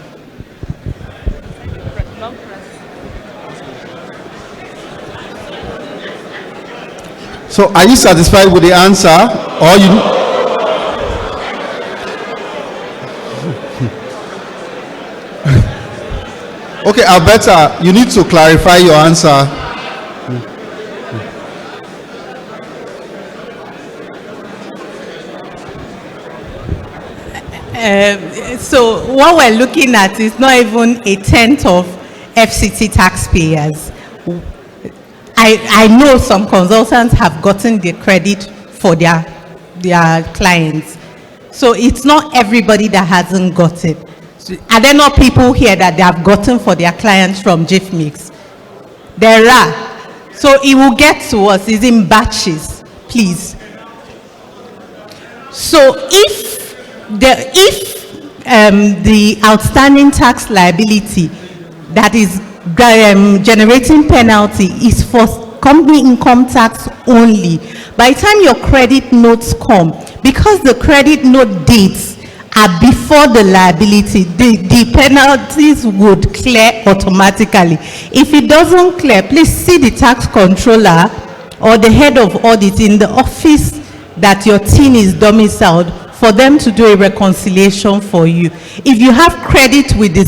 So are you satisfied with the answer, or you? Okay, Alberta, you need to clarify your answer. So what we're looking at is not even a tenth of FCT taxpayers. I know some consultants have gotten the credit for their clients. So it's not everybody that hasn't got it. So are there not people here that they have gotten for their clients from GIF Mix? There are. So it will get to us. It's in batches, please. So if the outstanding tax liability that is generating penalty is for company income tax only, by the time your credit notes come, because the credit note dates are before the liability, the penalties would clear automatically. If it doesn't clear, please see the tax controller or the head of audit in the office that your team is domiciled for them to do a reconciliation for you. If you have credit with the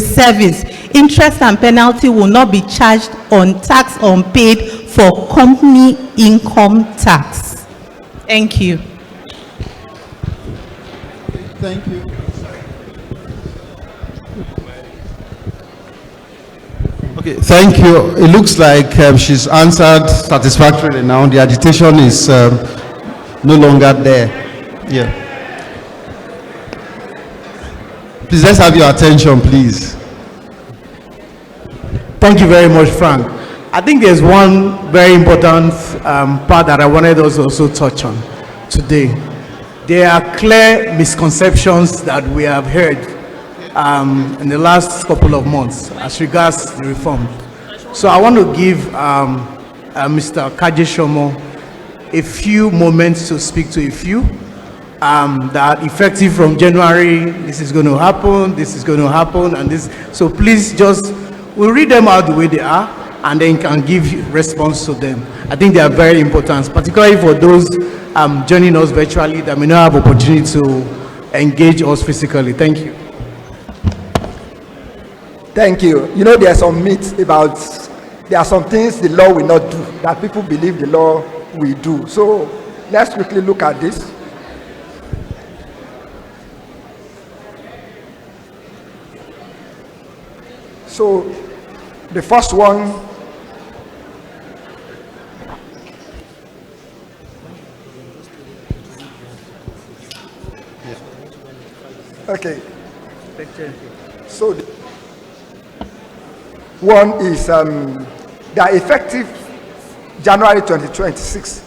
service, interest and penalty will not be charged on tax unpaid for company income tax. Thank you. Thank you. Okay, thank you. It looks like she's answered satisfactorily now. The agitation is no longer there. Yeah. Please, let's have your attention, please. Thank you very much, Frank. I think there's one very important part that I wanted us to also touch on today. There are clear misconceptions that we have heard in the last couple of months as regards the reform. So I want to give Mr. Kajeshomo a few moments to speak to a few that effective from January, this is going to happen, this is going to happen, and this. So please just, we'll read them out the way they are, and then can give response to them. I think they are very important, particularly for those joining us virtually that may not have opportunity to engage us physically. Thank you. Thank you. You know, there are some myths about, there are some things the law will not do that people believe the law will do. So let's quickly look at this. So the first one, okay. So one is that effective January 2026,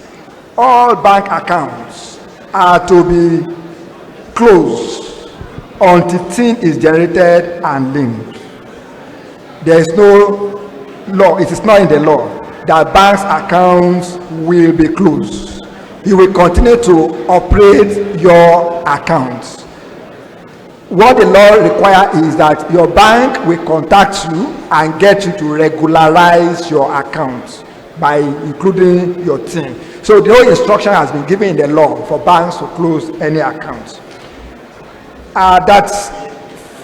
all bank accounts are to be closed until TIN is generated and linked. There is no law, it is not in the law, that banks' accounts will be closed. You will continue to operate your accounts. What the law requires is that your bank will contact you and get you to regularize your accounts by including your TIN. So no instruction has been given in the law for banks to close any accounts. That's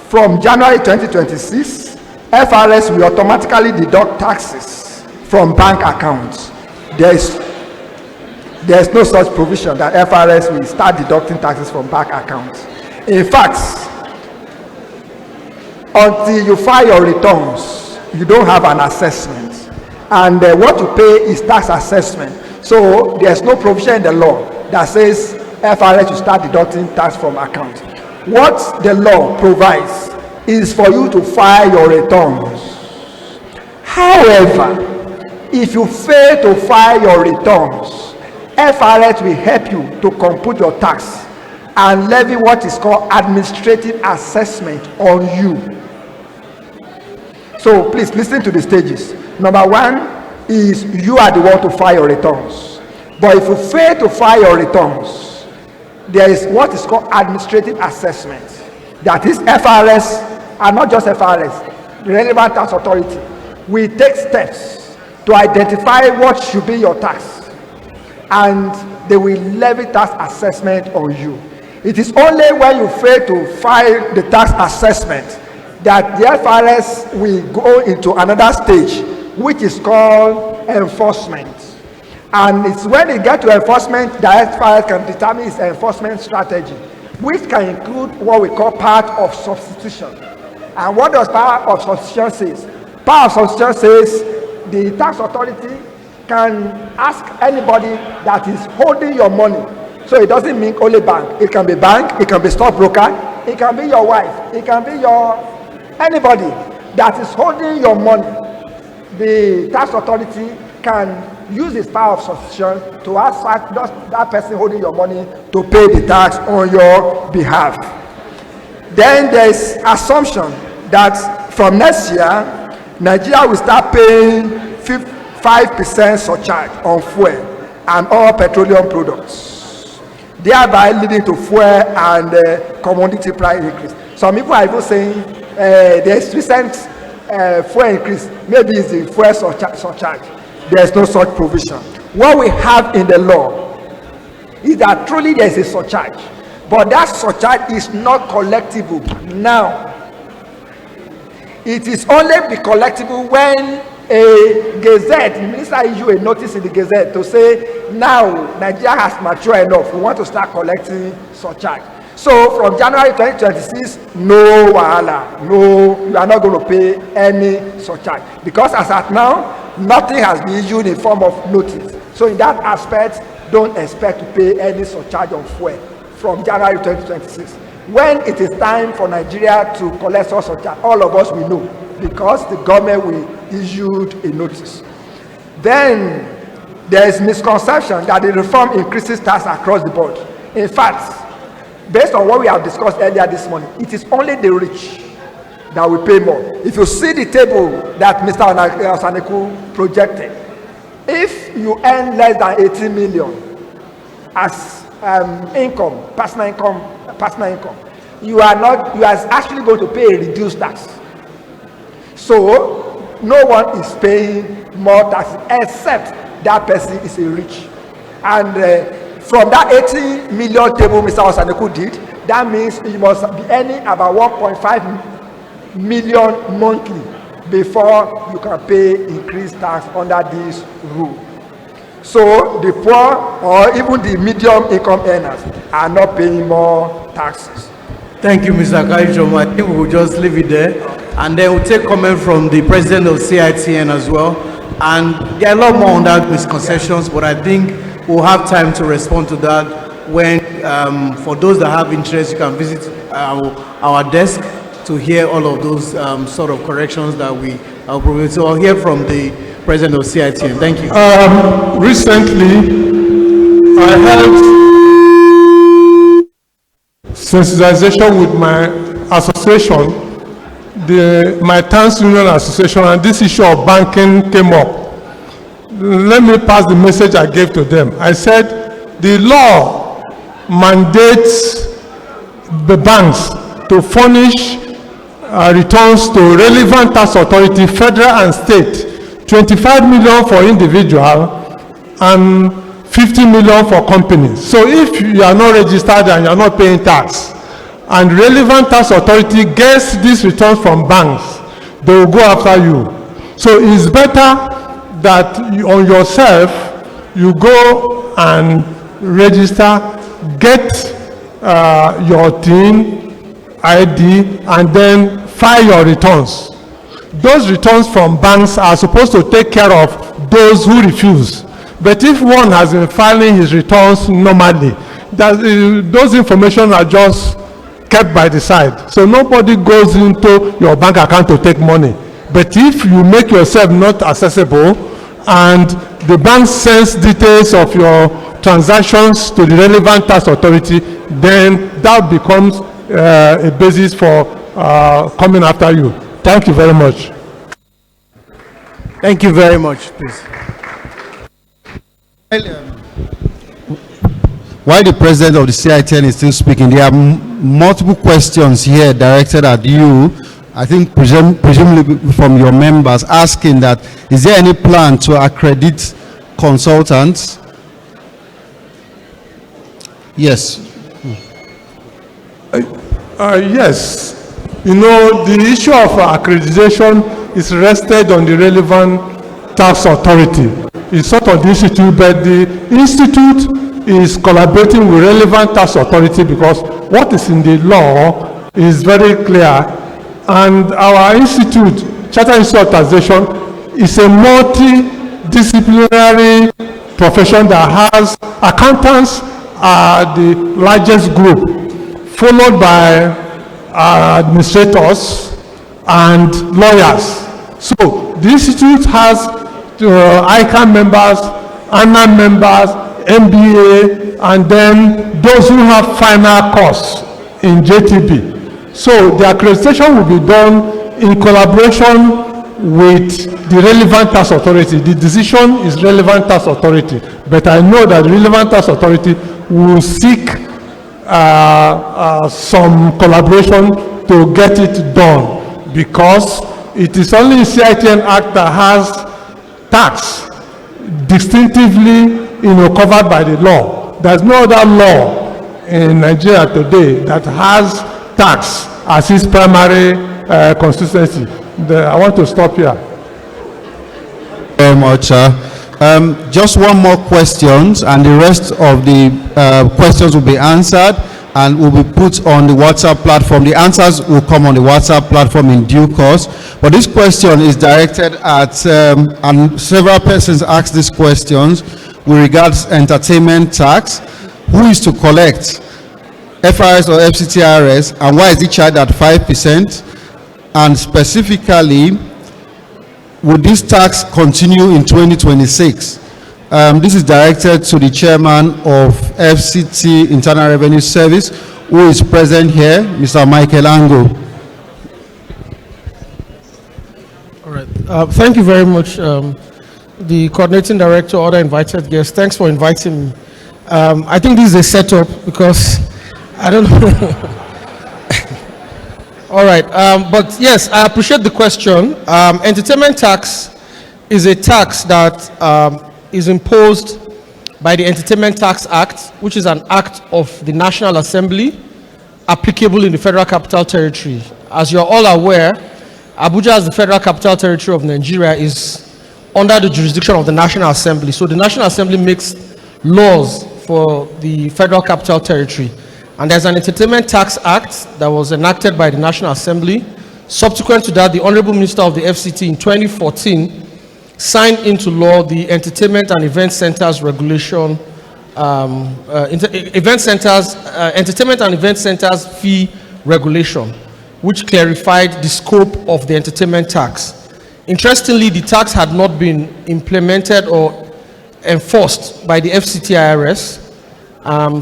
from January 2026, FIRS will automatically deduct taxes from bank accounts. There is no such provision that FIRS will start deducting taxes from bank accounts. In fact, until you file your returns, you don't have an assessment, and what you pay is tax assessment. So there's no provision in the law that says FIRS will start deducting tax from account. What the law provides is for you to file your returns. However, if you fail to file your returns, FIRS will help you to compute your tax and levy what is called administrative assessment on you. So please listen to the stages. Number one is you are the one to file your returns. But if you fail to file your returns, there is what is called administrative assessment. That is FIRS, and not just FIRS, the relevant tax authority will take steps to identify what should be your tax, and they will levy tax assessment on you. It is only when you fail to file the tax assessment that the FIRS will go into another stage, which is called enforcement. And it's when they get to enforcement that FIRS can determine its enforcement strategy, which can include what we call part of substitution. And what does power of substitution say? Power of substitution says the tax authority can ask anybody that is holding your money. So it doesn't mean only bank. It can be bank, it can be stockbroker, it can be your wife, it can be anybody that is holding your money. The tax authority can use its power of substitution to ask that person holding your money to pay the tax on your behalf. Then there is assumption that from next year, Nigeria will start paying 5% surcharge on fuel and all petroleum products, thereby leading to fuel and commodity price increase. Some people are even saying there's recent fuel increase, maybe it's the fuel surcharge. There's no such provision. What we have in the law is that truly there's a surcharge, but that surcharge is not collectible now. It is only be collectible when a gazette, the minister issue a notice in the gazette to say now Nigeria has matured enough, we want to start collecting surcharge. So from January 2026, no wahala, no, you are not going to pay any surcharge. Because as at now, nothing has been issued in form of notice. So in that aspect, don't expect to pay any surcharge on fuel from January 2026. When it is time for Nigeria to collect such surcharge, all of us will know, because the government will issue a notice. Then there is misconception that the reform increases tax across the board. In fact, based on what we have discussed earlier this morning, it is only the rich that will pay more. If you see the table that Mr. Osaneku projected, if you earn less than 18 million as income, personal income, you are actually going to pay a reduced tax. So no one is paying more taxes except that person is a rich. And from that 80 million table Mr. Osaneku did, that means you must be earning about 1.5 million monthly before you can pay increased tax under this rule. So the poor or even the medium income earners are not paying more taxes. Thank you, Mr. Kaijomo. I think we'll just leave it there. And then we'll take comment from the president of CITN as well. And there are a lot more on that misconceptions, but I think we'll have time to respond to that when, for those that have interest, you can visit our desk to hear all of those sort of corrections that we are providing. So I'll hear from the president of CITN. Thank you. Recently, I held sensitization with my association, my Trans Union Association, and this issue of banking came up. Let me pass the message I gave to them. I said, the law mandates the banks to furnish returns to relevant tax authority, federal and state, 25 million for individual and 50 million for companies. So if you are not registered and you are not paying tax, and relevant tax authority gets these returns from banks, they will go after you. So it's better that you, on yourself, you go and register, get your TIN, ID, and then file your returns. Those returns from banks are supposed to take care of those who refuse. But if one has been filing his returns normally, those information are just kept by the side. So nobody goes into your bank account to take money. But if you make yourself not accessible and the bank sends details of your transactions to the relevant tax authority, then that becomes a basis for coming after you. Thank you very much. Thank you very much, please. While the president of the CITN is still speaking, there are multiple questions here directed at you, I think presumably from your members, asking that, is there any plan to accredit consultants? Yes. Yes. You know, the issue of accreditation is rested on the relevant tax authority. It's sort of the institute, but the institute is collaborating with relevant tax authority because what is in the law is very clear. And our institute, Chartered Institute of Taxation, is a multidisciplinary profession that has accountants are the largest group, followed by administrators and lawyers. So the institute has ICANN members, ANA members, MBA, and then those who have final course in JTB. So the accreditation will be done in collaboration with the relevant tax authority. The decision is relevant tax authority, but I know that the relevant tax authority will seek some collaboration to get it done, because it is only CITN Act that has tax distinctively, covered by the law. There's no other law in Nigeria today that has tax as its primary consistency. I want to stop here. Very much, Just one more question, and the rest of the questions will be answered. and will be put on the WhatsApp platform. The answers will come on the WhatsApp platform in due course. But this question is directed at, and several persons asked these questions with regards to entertainment tax. Who is to collect, FIRS or FCTRS, and why is it charged at 5%? And specifically, would this tax continue in 2026? This is directed to the chairman of FCT Internal Revenue Service, who is present here, Mr. Michael Ango. All right. Thank you very much, the coordinating director, other invited guests. Thanks for inviting me. I think this is a setup because I don't know. All right. But yes, I appreciate the question. Entertainment tax is a tax that is imposed by the Entertainment Tax Act, which is an act of the National Assembly applicable in the Federal Capital Territory. As you're all aware, Abuja, as the Federal Capital Territory of Nigeria, is under the jurisdiction of the National Assembly. So the National Assembly makes laws for the Federal Capital Territory. And there's an Entertainment Tax Act that was enacted by the National Assembly. Subsequent to that, the Honorable Minister of the FCT in 2014 signed into law the Entertainment and Event Centers Regulation, Entertainment and Event Centers Fee Regulation, which clarified the scope of the entertainment tax. Interestingly, the tax had not been implemented or enforced by the FCTIRS.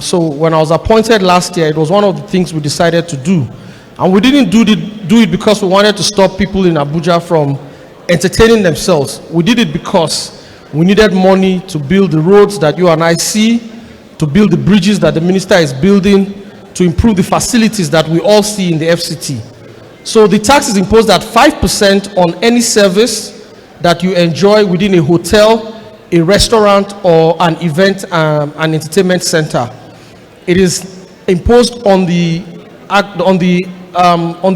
So when I was appointed last year, it was one of the things we decided to do. And we didn't do it because we wanted to stop people in Abuja from entertaining themselves. We did it because we needed money to build the roads that you and I see, to build the bridges that the minister is building, to improve the facilities that we all see in the FCT. So the tax is imposed at 5% on any service that you enjoy within a hotel, a restaurant, or an event, an entertainment center. It is imposed on the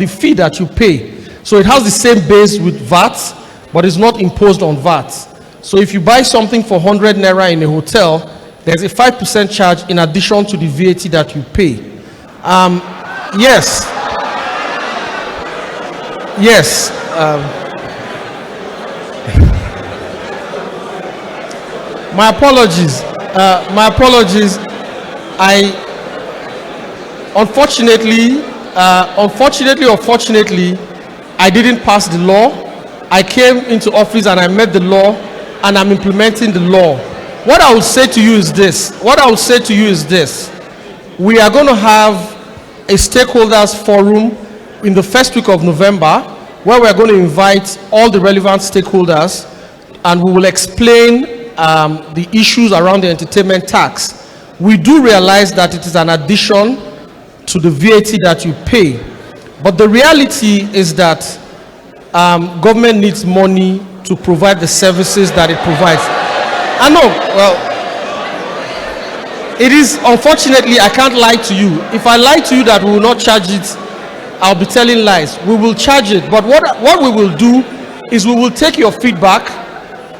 fee that you pay. So it has the same base with VAT, but it's not imposed on VAT. So if you buy something for 100 naira in a hotel, there's a 5% charge in addition to the VAT that you pay. Yes. Yes. My apologies. Unfortunately, or fortunately, I didn't pass the law. I came into office and I met the law, and I'm implementing the law. What I will say to you is this. We are going to have a stakeholders forum in the first week of November, where we are going to invite all the relevant stakeholders, and we will explain the issues around the entertainment tax. We do realize that it is an addition to the VAT that you pay, but the reality is that government needs money to provide the services that it provides. I know, well, it is, unfortunately, I can't lie to you. If I lie to you that we will not charge it, I'll be telling lies. We will charge it, but what we will do is we will take your feedback.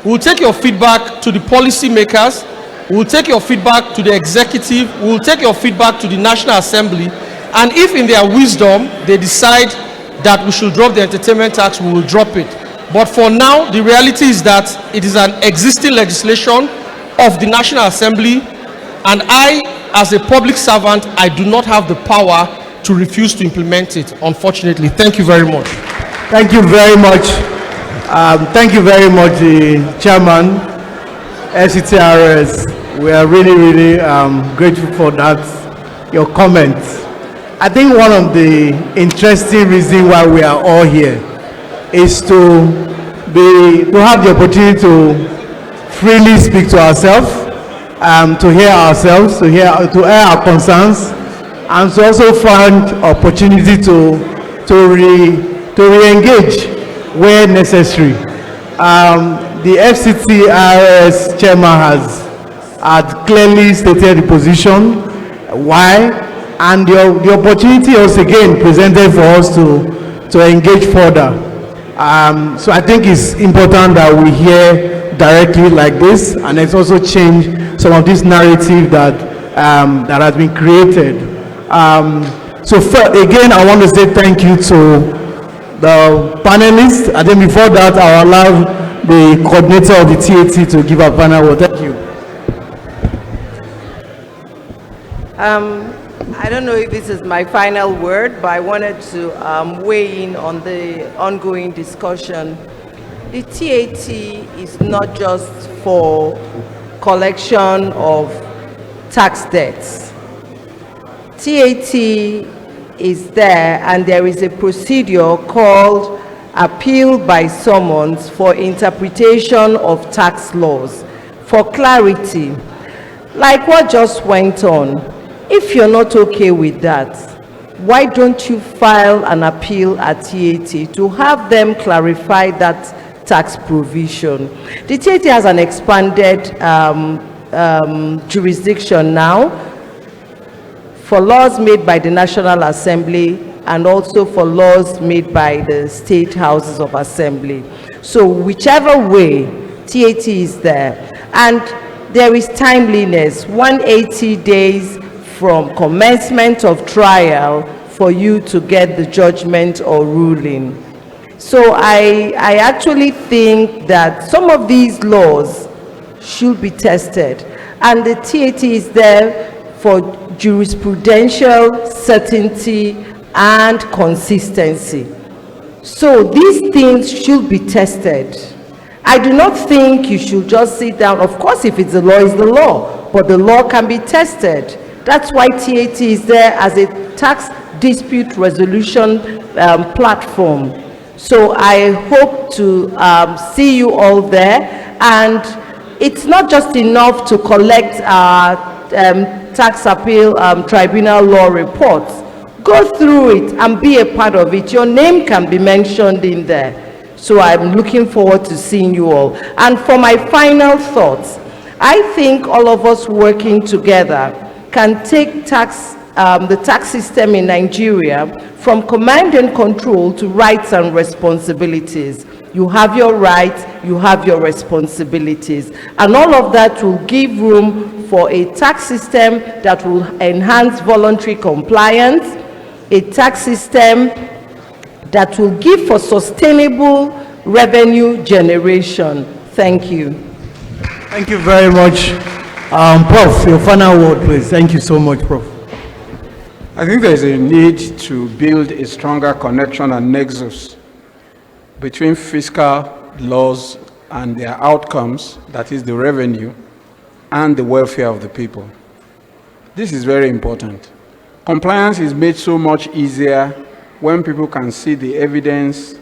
We will take your feedback to the policy makers. We will take your feedback to the executive. We will take your feedback to the National Assembly. And if in their wisdom they decide that we should drop the entertainment tax, we will drop it. But for now, the reality is that it is an existing legislation of the National Assembly, and I, as a public servant, I do not have the power to refuse to implement it, unfortunately. Thank you very much. Thank you very much. Thank you very much, the chairman, FCTRS. We are really grateful for that, your comments. I think one of the interesting reasons why we are all here is to have the opportunity to freely speak to ourselves, to hear ourselves, to hear our concerns, and to also find opportunity to re-engage where necessary. The FCTRS chairman had clearly stated the position, why, and the opportunity was again presented for us to engage further. So I think it's important that we hear directly like this, and it's also changed some of this narrative that has been created Again, I want to say thank you to the panelists. And then before that, I'll allow the coordinator of the TAT to give a final word. Thank you. I don't know if this is my final word, but I wanted to weigh in on the ongoing discussion. The TAT is not just for collection of tax debts. TAT is there, and there is a procedure called appeal by summons for interpretation of tax laws. For clarity, like what just went on, if you're not okay with that, why don't you file an appeal at TAT to have them clarify that tax provision? The TAT has an expanded jurisdiction now for laws made by the National Assembly and also for laws made by the state houses of assembly. So whichever way, TAT is there. And there is timeliness, 180 days from commencement of trial for you to get the judgment or ruling. So I actually think that some of these laws should be tested, and the TAT is there for jurisprudential certainty and consistency. So these things should be tested. I do not think you should just sit down. Of course, if it's the law, it's the law, but the law can be tested. That's why TAT is there as a tax dispute resolution platform. So I hope to see you all there. And it's not just enough to collect tax appeal tribunal law reports. Go through it and be a part of it. Your name can be mentioned in there. So I'm looking forward to seeing you all. And for my final thoughts, I think all of us working together can take the tax system in Nigeria from command and control to rights and responsibilities. You have your rights, you have your responsibilities. And all of that will give room for a tax system that will enhance voluntary compliance, a tax system that will give for sustainable revenue generation. Thank you. Thank you very much. Prof, your final word, please. Thank you so much, Prof. I think there's a need to build a stronger connection and nexus between fiscal laws and their outcomes, that is the revenue, and the welfare of the people. This is very important. Compliance is made so much easier when people can see the evidence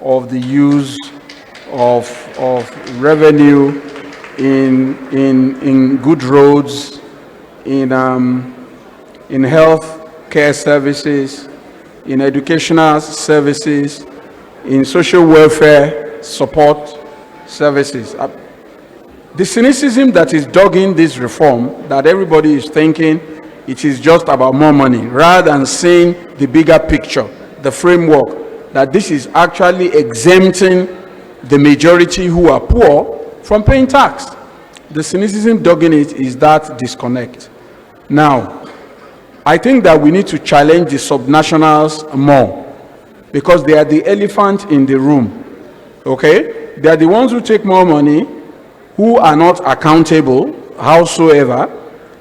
of the use of revenue in good roads, in health care services, in educational services, in social welfare support services. The cynicism that is dogging this reform, that everybody is thinking it is just about more money, rather than seeing the bigger picture, the framework, that this is actually exempting the majority who are poor from paying tax. The cynicism dogging it is that disconnect. Now, I think that we need to challenge the subnationals more, because they are the elephant in the room, okay? They are the ones who take more money, who are not accountable, howsoever.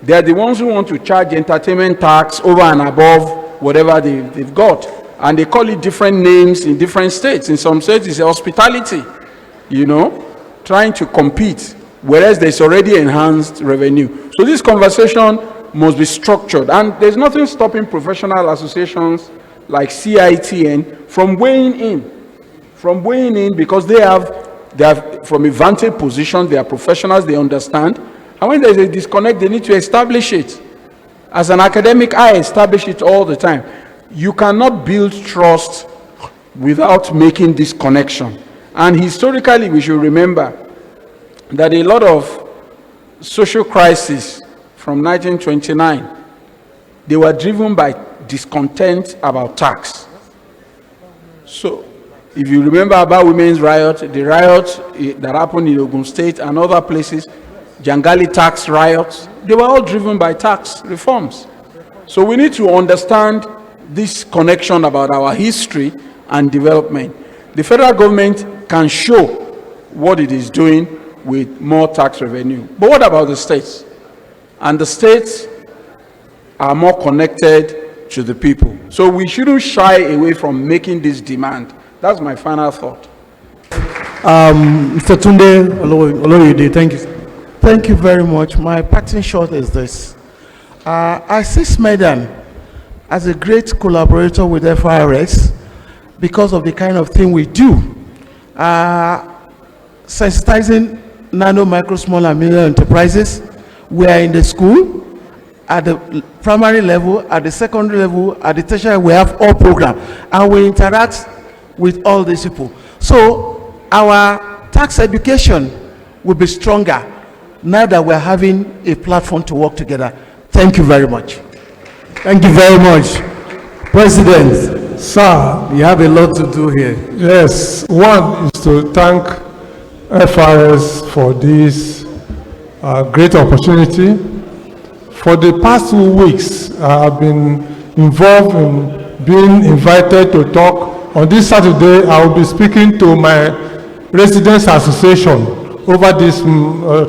They are the ones who want to charge entertainment tax over and above whatever they've got. And they call it different names in different states. In some states, it's hospitality, you know, trying to compete, whereas there's already enhanced revenue. So this conversation must be structured. And there's nothing stopping professional associations like CITN from weighing in, because they have from a vantage position, they are professionals, they understand. And when there's a disconnect, they need to establish it. As an academic, I establish it all the time. You cannot build trust without making this connection. And historically, we should remember that a lot of social crises from 1929, they were driven by discontent about tax. So, if you remember about women's riot, the riot that happened in Ogun State and other places, Jangali tax riots, they were all driven by tax reforms. So we need to understand this connection about our history and development. The federal government can show what it is doing with more tax revenue. But what about the states? And the states are more connected to the people. So we shouldn't shy away from making this demand. That's my final thought. Mr. Tunde Oloyede, thank you. Thank you very much. My parting shot is this. I see SMEDAN as a great collaborator with FIRS because of the kind of thing we do. Sensitizing nano, micro, small, and medium enterprises. We are in the school, at the primary level, at the secondary level, at the tertiary, we have all programs, and we interact with all these people. So our tax education will be stronger now that we're having a platform to work together. Thank you very much. Thank you very much. President, sir, you have a lot to do here. Yes, one is to thank FIRS for this great opportunity. For the past 2 weeks, I have been involved in being invited to talk. On this Saturday, I will be speaking to my residents association over these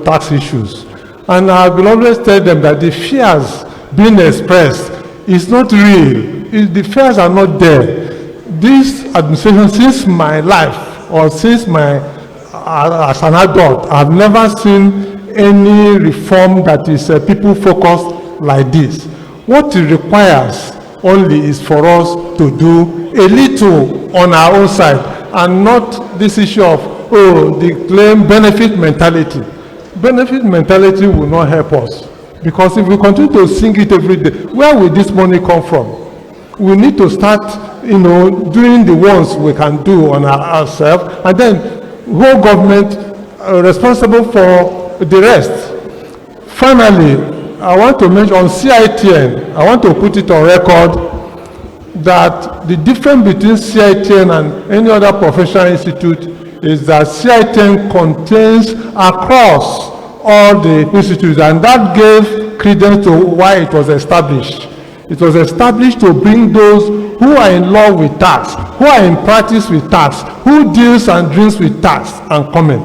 tax issues. And I will always tell them that the fears being expressed is not real. The fears are not there. This administration, since my life, or since my, as an adult, I've never seen any reform that is people-focused like this. What it requires only is for us to do a little on our own side, and not this issue of, the claim benefit mentality. Benefit mentality will not help us, because if we continue to sing it every day, where will this money come from? We need to start, doing the ones we can do on ourselves, and then whole government responsible for the rest. Finally, I want to mention on CITN, I want to put it on record that the difference between CITN and any other professional institute is that CITN contains across all the institutes, and that gave credence to why it was established. It was established to bring those who are in love with tax, who are in practice with tax, who deals and drinks with tax and comment.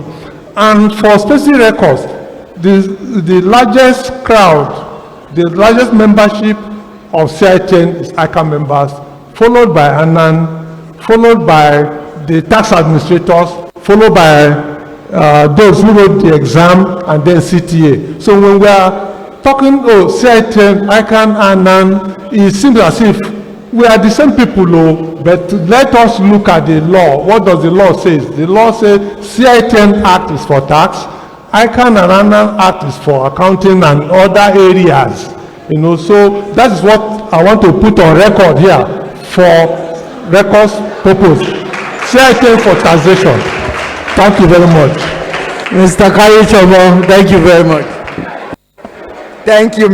And for specific records, the largest crowd, the largest membership of CITN is ICA members, followed by ANAN, followed by the tax administrators, followed by those who wrote the exam, and then CTA. So when we are talking, CITN, ICAN, ANAN, it seems as if we are the same people, but let us look at the law. What does the law say? The law says CITN Act is for tax, ICAN and ANAN Act is for accounting and other areas. So that is what I want to put on record here for records purpose. CITN for taxation. Thank you very much. Mr. Kayuchomo, thank you very much. Thank you,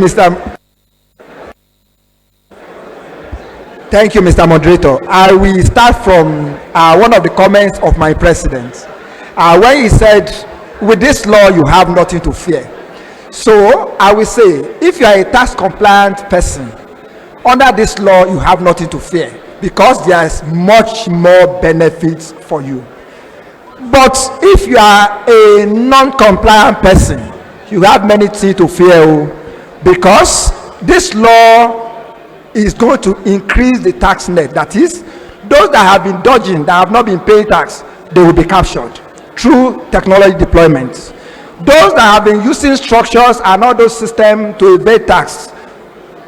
Mr. Moderator. I will start from one of the comments of my president. When he said, with this law, you have nothing to fear. So I will say, if you are a tax compliant person, under this law, you have nothing to fear, because there is much more benefits for you. But if you are a non-compliant person, you have many things to fear, because this law is going to increase the tax net. That is, those that have been dodging, that have not been paying tax, they will be captured through technology deployments. Those that have been using structures and all those systems to evade tax,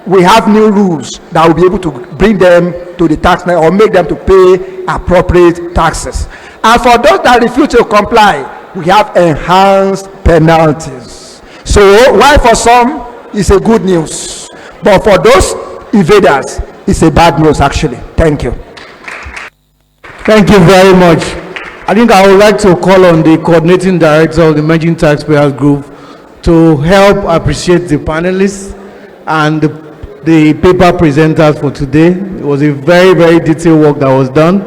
we have new rules that will be able to bring them to the tax net or make them to pay appropriate taxes. And for those that refuse to comply, we have enhanced penalties. So while for some it's a good news, but for those evaders it's a bad news actually. Thank you. Thank you very much. I think I would like to call on the coordinating director of the Emerging Taxpayers Group to help appreciate the panelists and the paper presenters for today. It was a very, very detailed work that was done,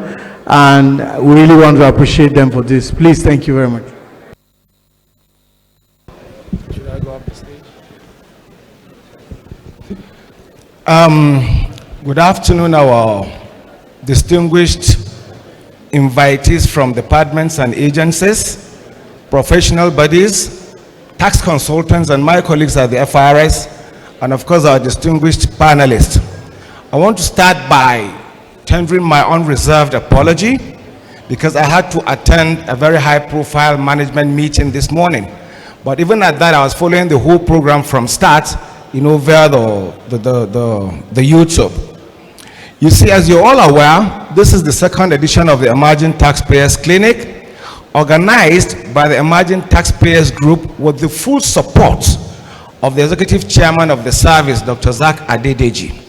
and we really want to appreciate them for this. Please, thank you very much. Should I go up the stage? Good afternoon, our distinguished invitees from departments and agencies, professional bodies, tax consultants, and my colleagues at the FIRS, and of course our distinguished panelists. I want to start by tendering my unreserved apology because I had to attend a very high-profile management meeting this morning. But even at that, I was following the whole program from start, via the YouTube. You see, as you're all aware, this is the second edition of the Emerging Taxpayers Clinic, organized by the Emerging Taxpayers Group with the full support of the Executive Chairman of the service, Dr. Zach Adedeji.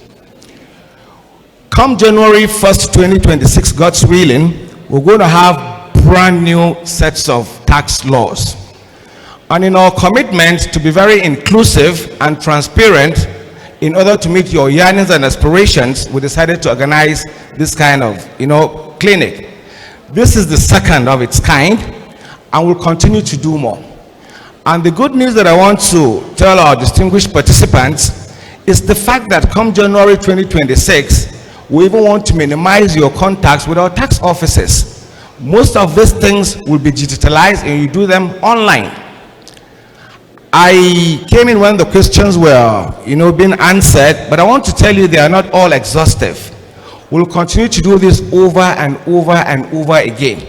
Come January 1st, 2026, God's willing, we're going to have brand new sets of tax laws. And in our commitment to be very inclusive and transparent, in order to meet your yearnings and aspirations, we decided to organize this kind of, clinic. This is the second of its kind, and we'll continue to do more. And the good news that I want to tell our distinguished participants is the fact that come January 2026, we even want to minimize your contacts with our tax offices. Most of these things will be digitalized and you do them online. I came in when the questions were, being answered, but I want to tell you they are not all exhaustive. We'll continue to do this over and over and over again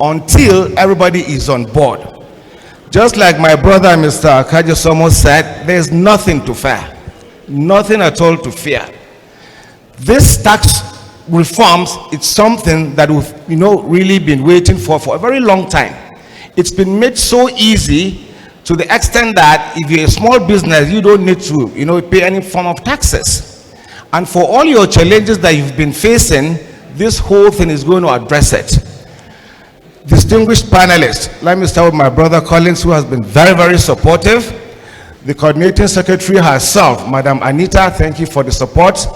until everybody is on board. Just like my brother, Mr. Kajasomo, said, there's nothing to fear. Nothing at all to fear. This tax reforms, it's something that we've, really been waiting for a very long time. It's been made so easy to the extent that if you're a small business, you don't need to, pay any form of taxes. And for all your challenges that you've been facing, this whole thing is going to address it. Distinguished panelists, let me start with my brother Collins, who has been very, very supportive. The coordinating secretary herself, Madam Anita, thank you for the support.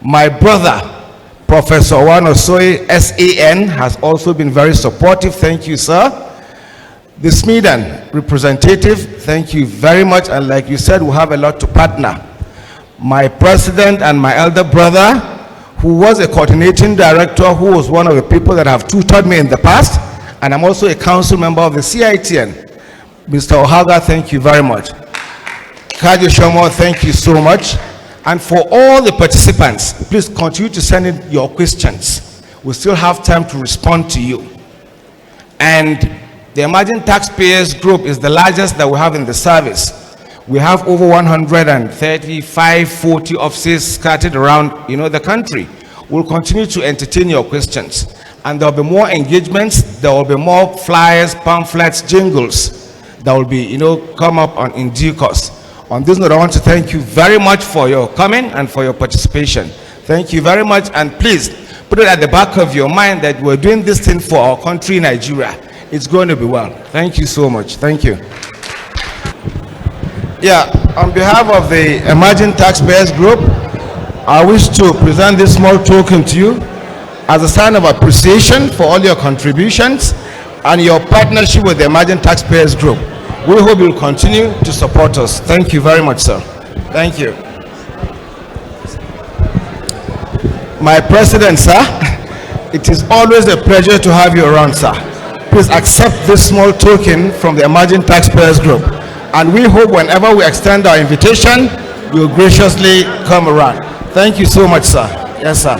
My brother, Professor Wanosoy, SAN, has also been very supportive. Thank you, sir. The Sweden representative, thank you very much. And like you said, we have a lot to partner. My president and my elder brother, who was a coordinating director, who was one of the people that have tutored me in the past, and I'm also a council member of the CITN. Mr. Ohaga, thank you very much. Kajo Shomo, thank you so much. And for all the participants, please continue to send in your questions. We still have time to respond to you. And the Emerging Taxpayers Group is the largest that we have in the service. We have over 135, 40 offices scattered around, the country. We'll continue to entertain your questions. And there'll be more engagements, there will be more flyers, pamphlets, jingles that will be, come up in due course. On this note, I want to thank you very much for your coming and for your participation. Thank you very much, and please put it at the back of your mind that we're doing this thing for our country, Nigeria. It's going to be well. Thank you so much. Thank you. Yeah, on behalf of the Emerging Taxpayers Group, I wish to present this small token to you as a sign of appreciation for all your contributions and your partnership with the Emerging Taxpayers Group. We hope you'll continue to support us. Thank you very much, sir. Thank you. My president, sir, it is always a pleasure to have you around, sir. Please accept this small token from the Emerging Taxpayers Group. And we hope whenever we extend our invitation, you'll graciously come around. Thank you so much, sir. Yes, sir.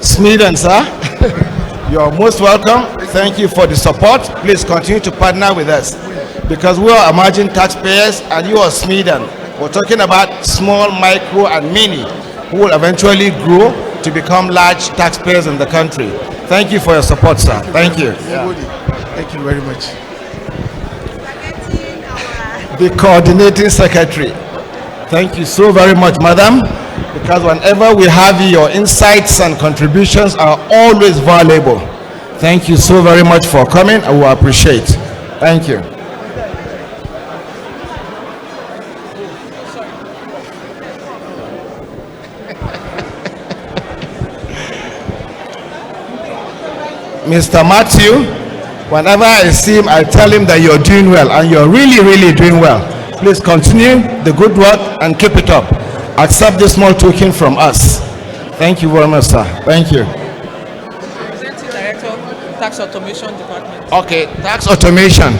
Sweden, sir. You're most welcome. Thank you for the support. Please continue to partner with us because we are emerging taxpayers and you are Sweden. We're talking about small, micro, and mini who will eventually grow to become large taxpayers in the country. Thank you for your support, sir. Thank you. Yeah. Thank you very much. The coordinating secretary. Thank you so very much, madam, because whenever we have you, your insights and contributions are always valuable. Thank you so very much for coming. I will appreciate. Thank you. Mr. Matthew, whenever I see him, I tell him that you're doing well, and you're really, really doing well. Please continue the good work and keep it up. Accept this small token from us. Thank you very much, sir. Thank you. Director, Tax Automation Department. Okay, tax automation.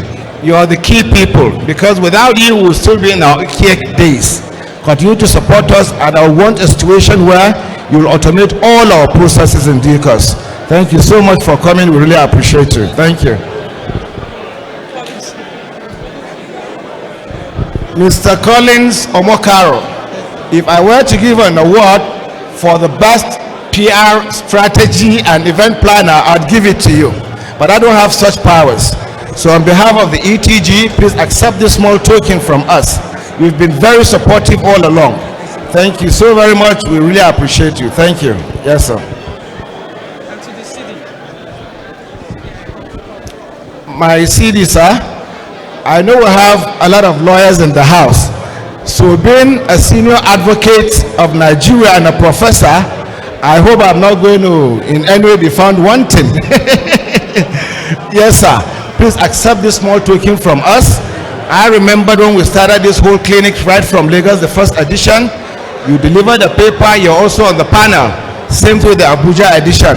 You are the key people, because without you, we'll still be in our archaic days. Continue to support us, and I want a situation where you will automate all our processes in due course. Thank you so much for coming. We really appreciate you. Thank you. Mr. Collins Omokaro, if I were to give an award for the best PR strategy and event planner, I'd give it to you. But I don't have such powers. So on behalf of the ETG, please accept this small token from us. You've been very supportive all along. Thank you so very much. We really appreciate you. Thank you. Yes, sir. And to the CD. My CD, sir, I know we have a lot of lawyers in the house. So being a senior advocate of Nigeria and a professor, I hope I'm not going to in any way be found wanting. Yes, sir. Please accept this small token from us. I remember when we started this whole clinic right from Lagos, the first edition. You delivered the paper, you're also on the panel. Same with the Abuja edition.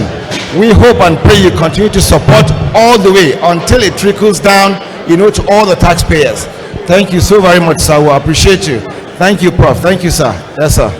We hope and pray you continue to support all the way until it trickles down, to all the taxpayers. Thank you so very much, sir. We appreciate you. Thank you, Prof. Thank you, sir. Yes, sir.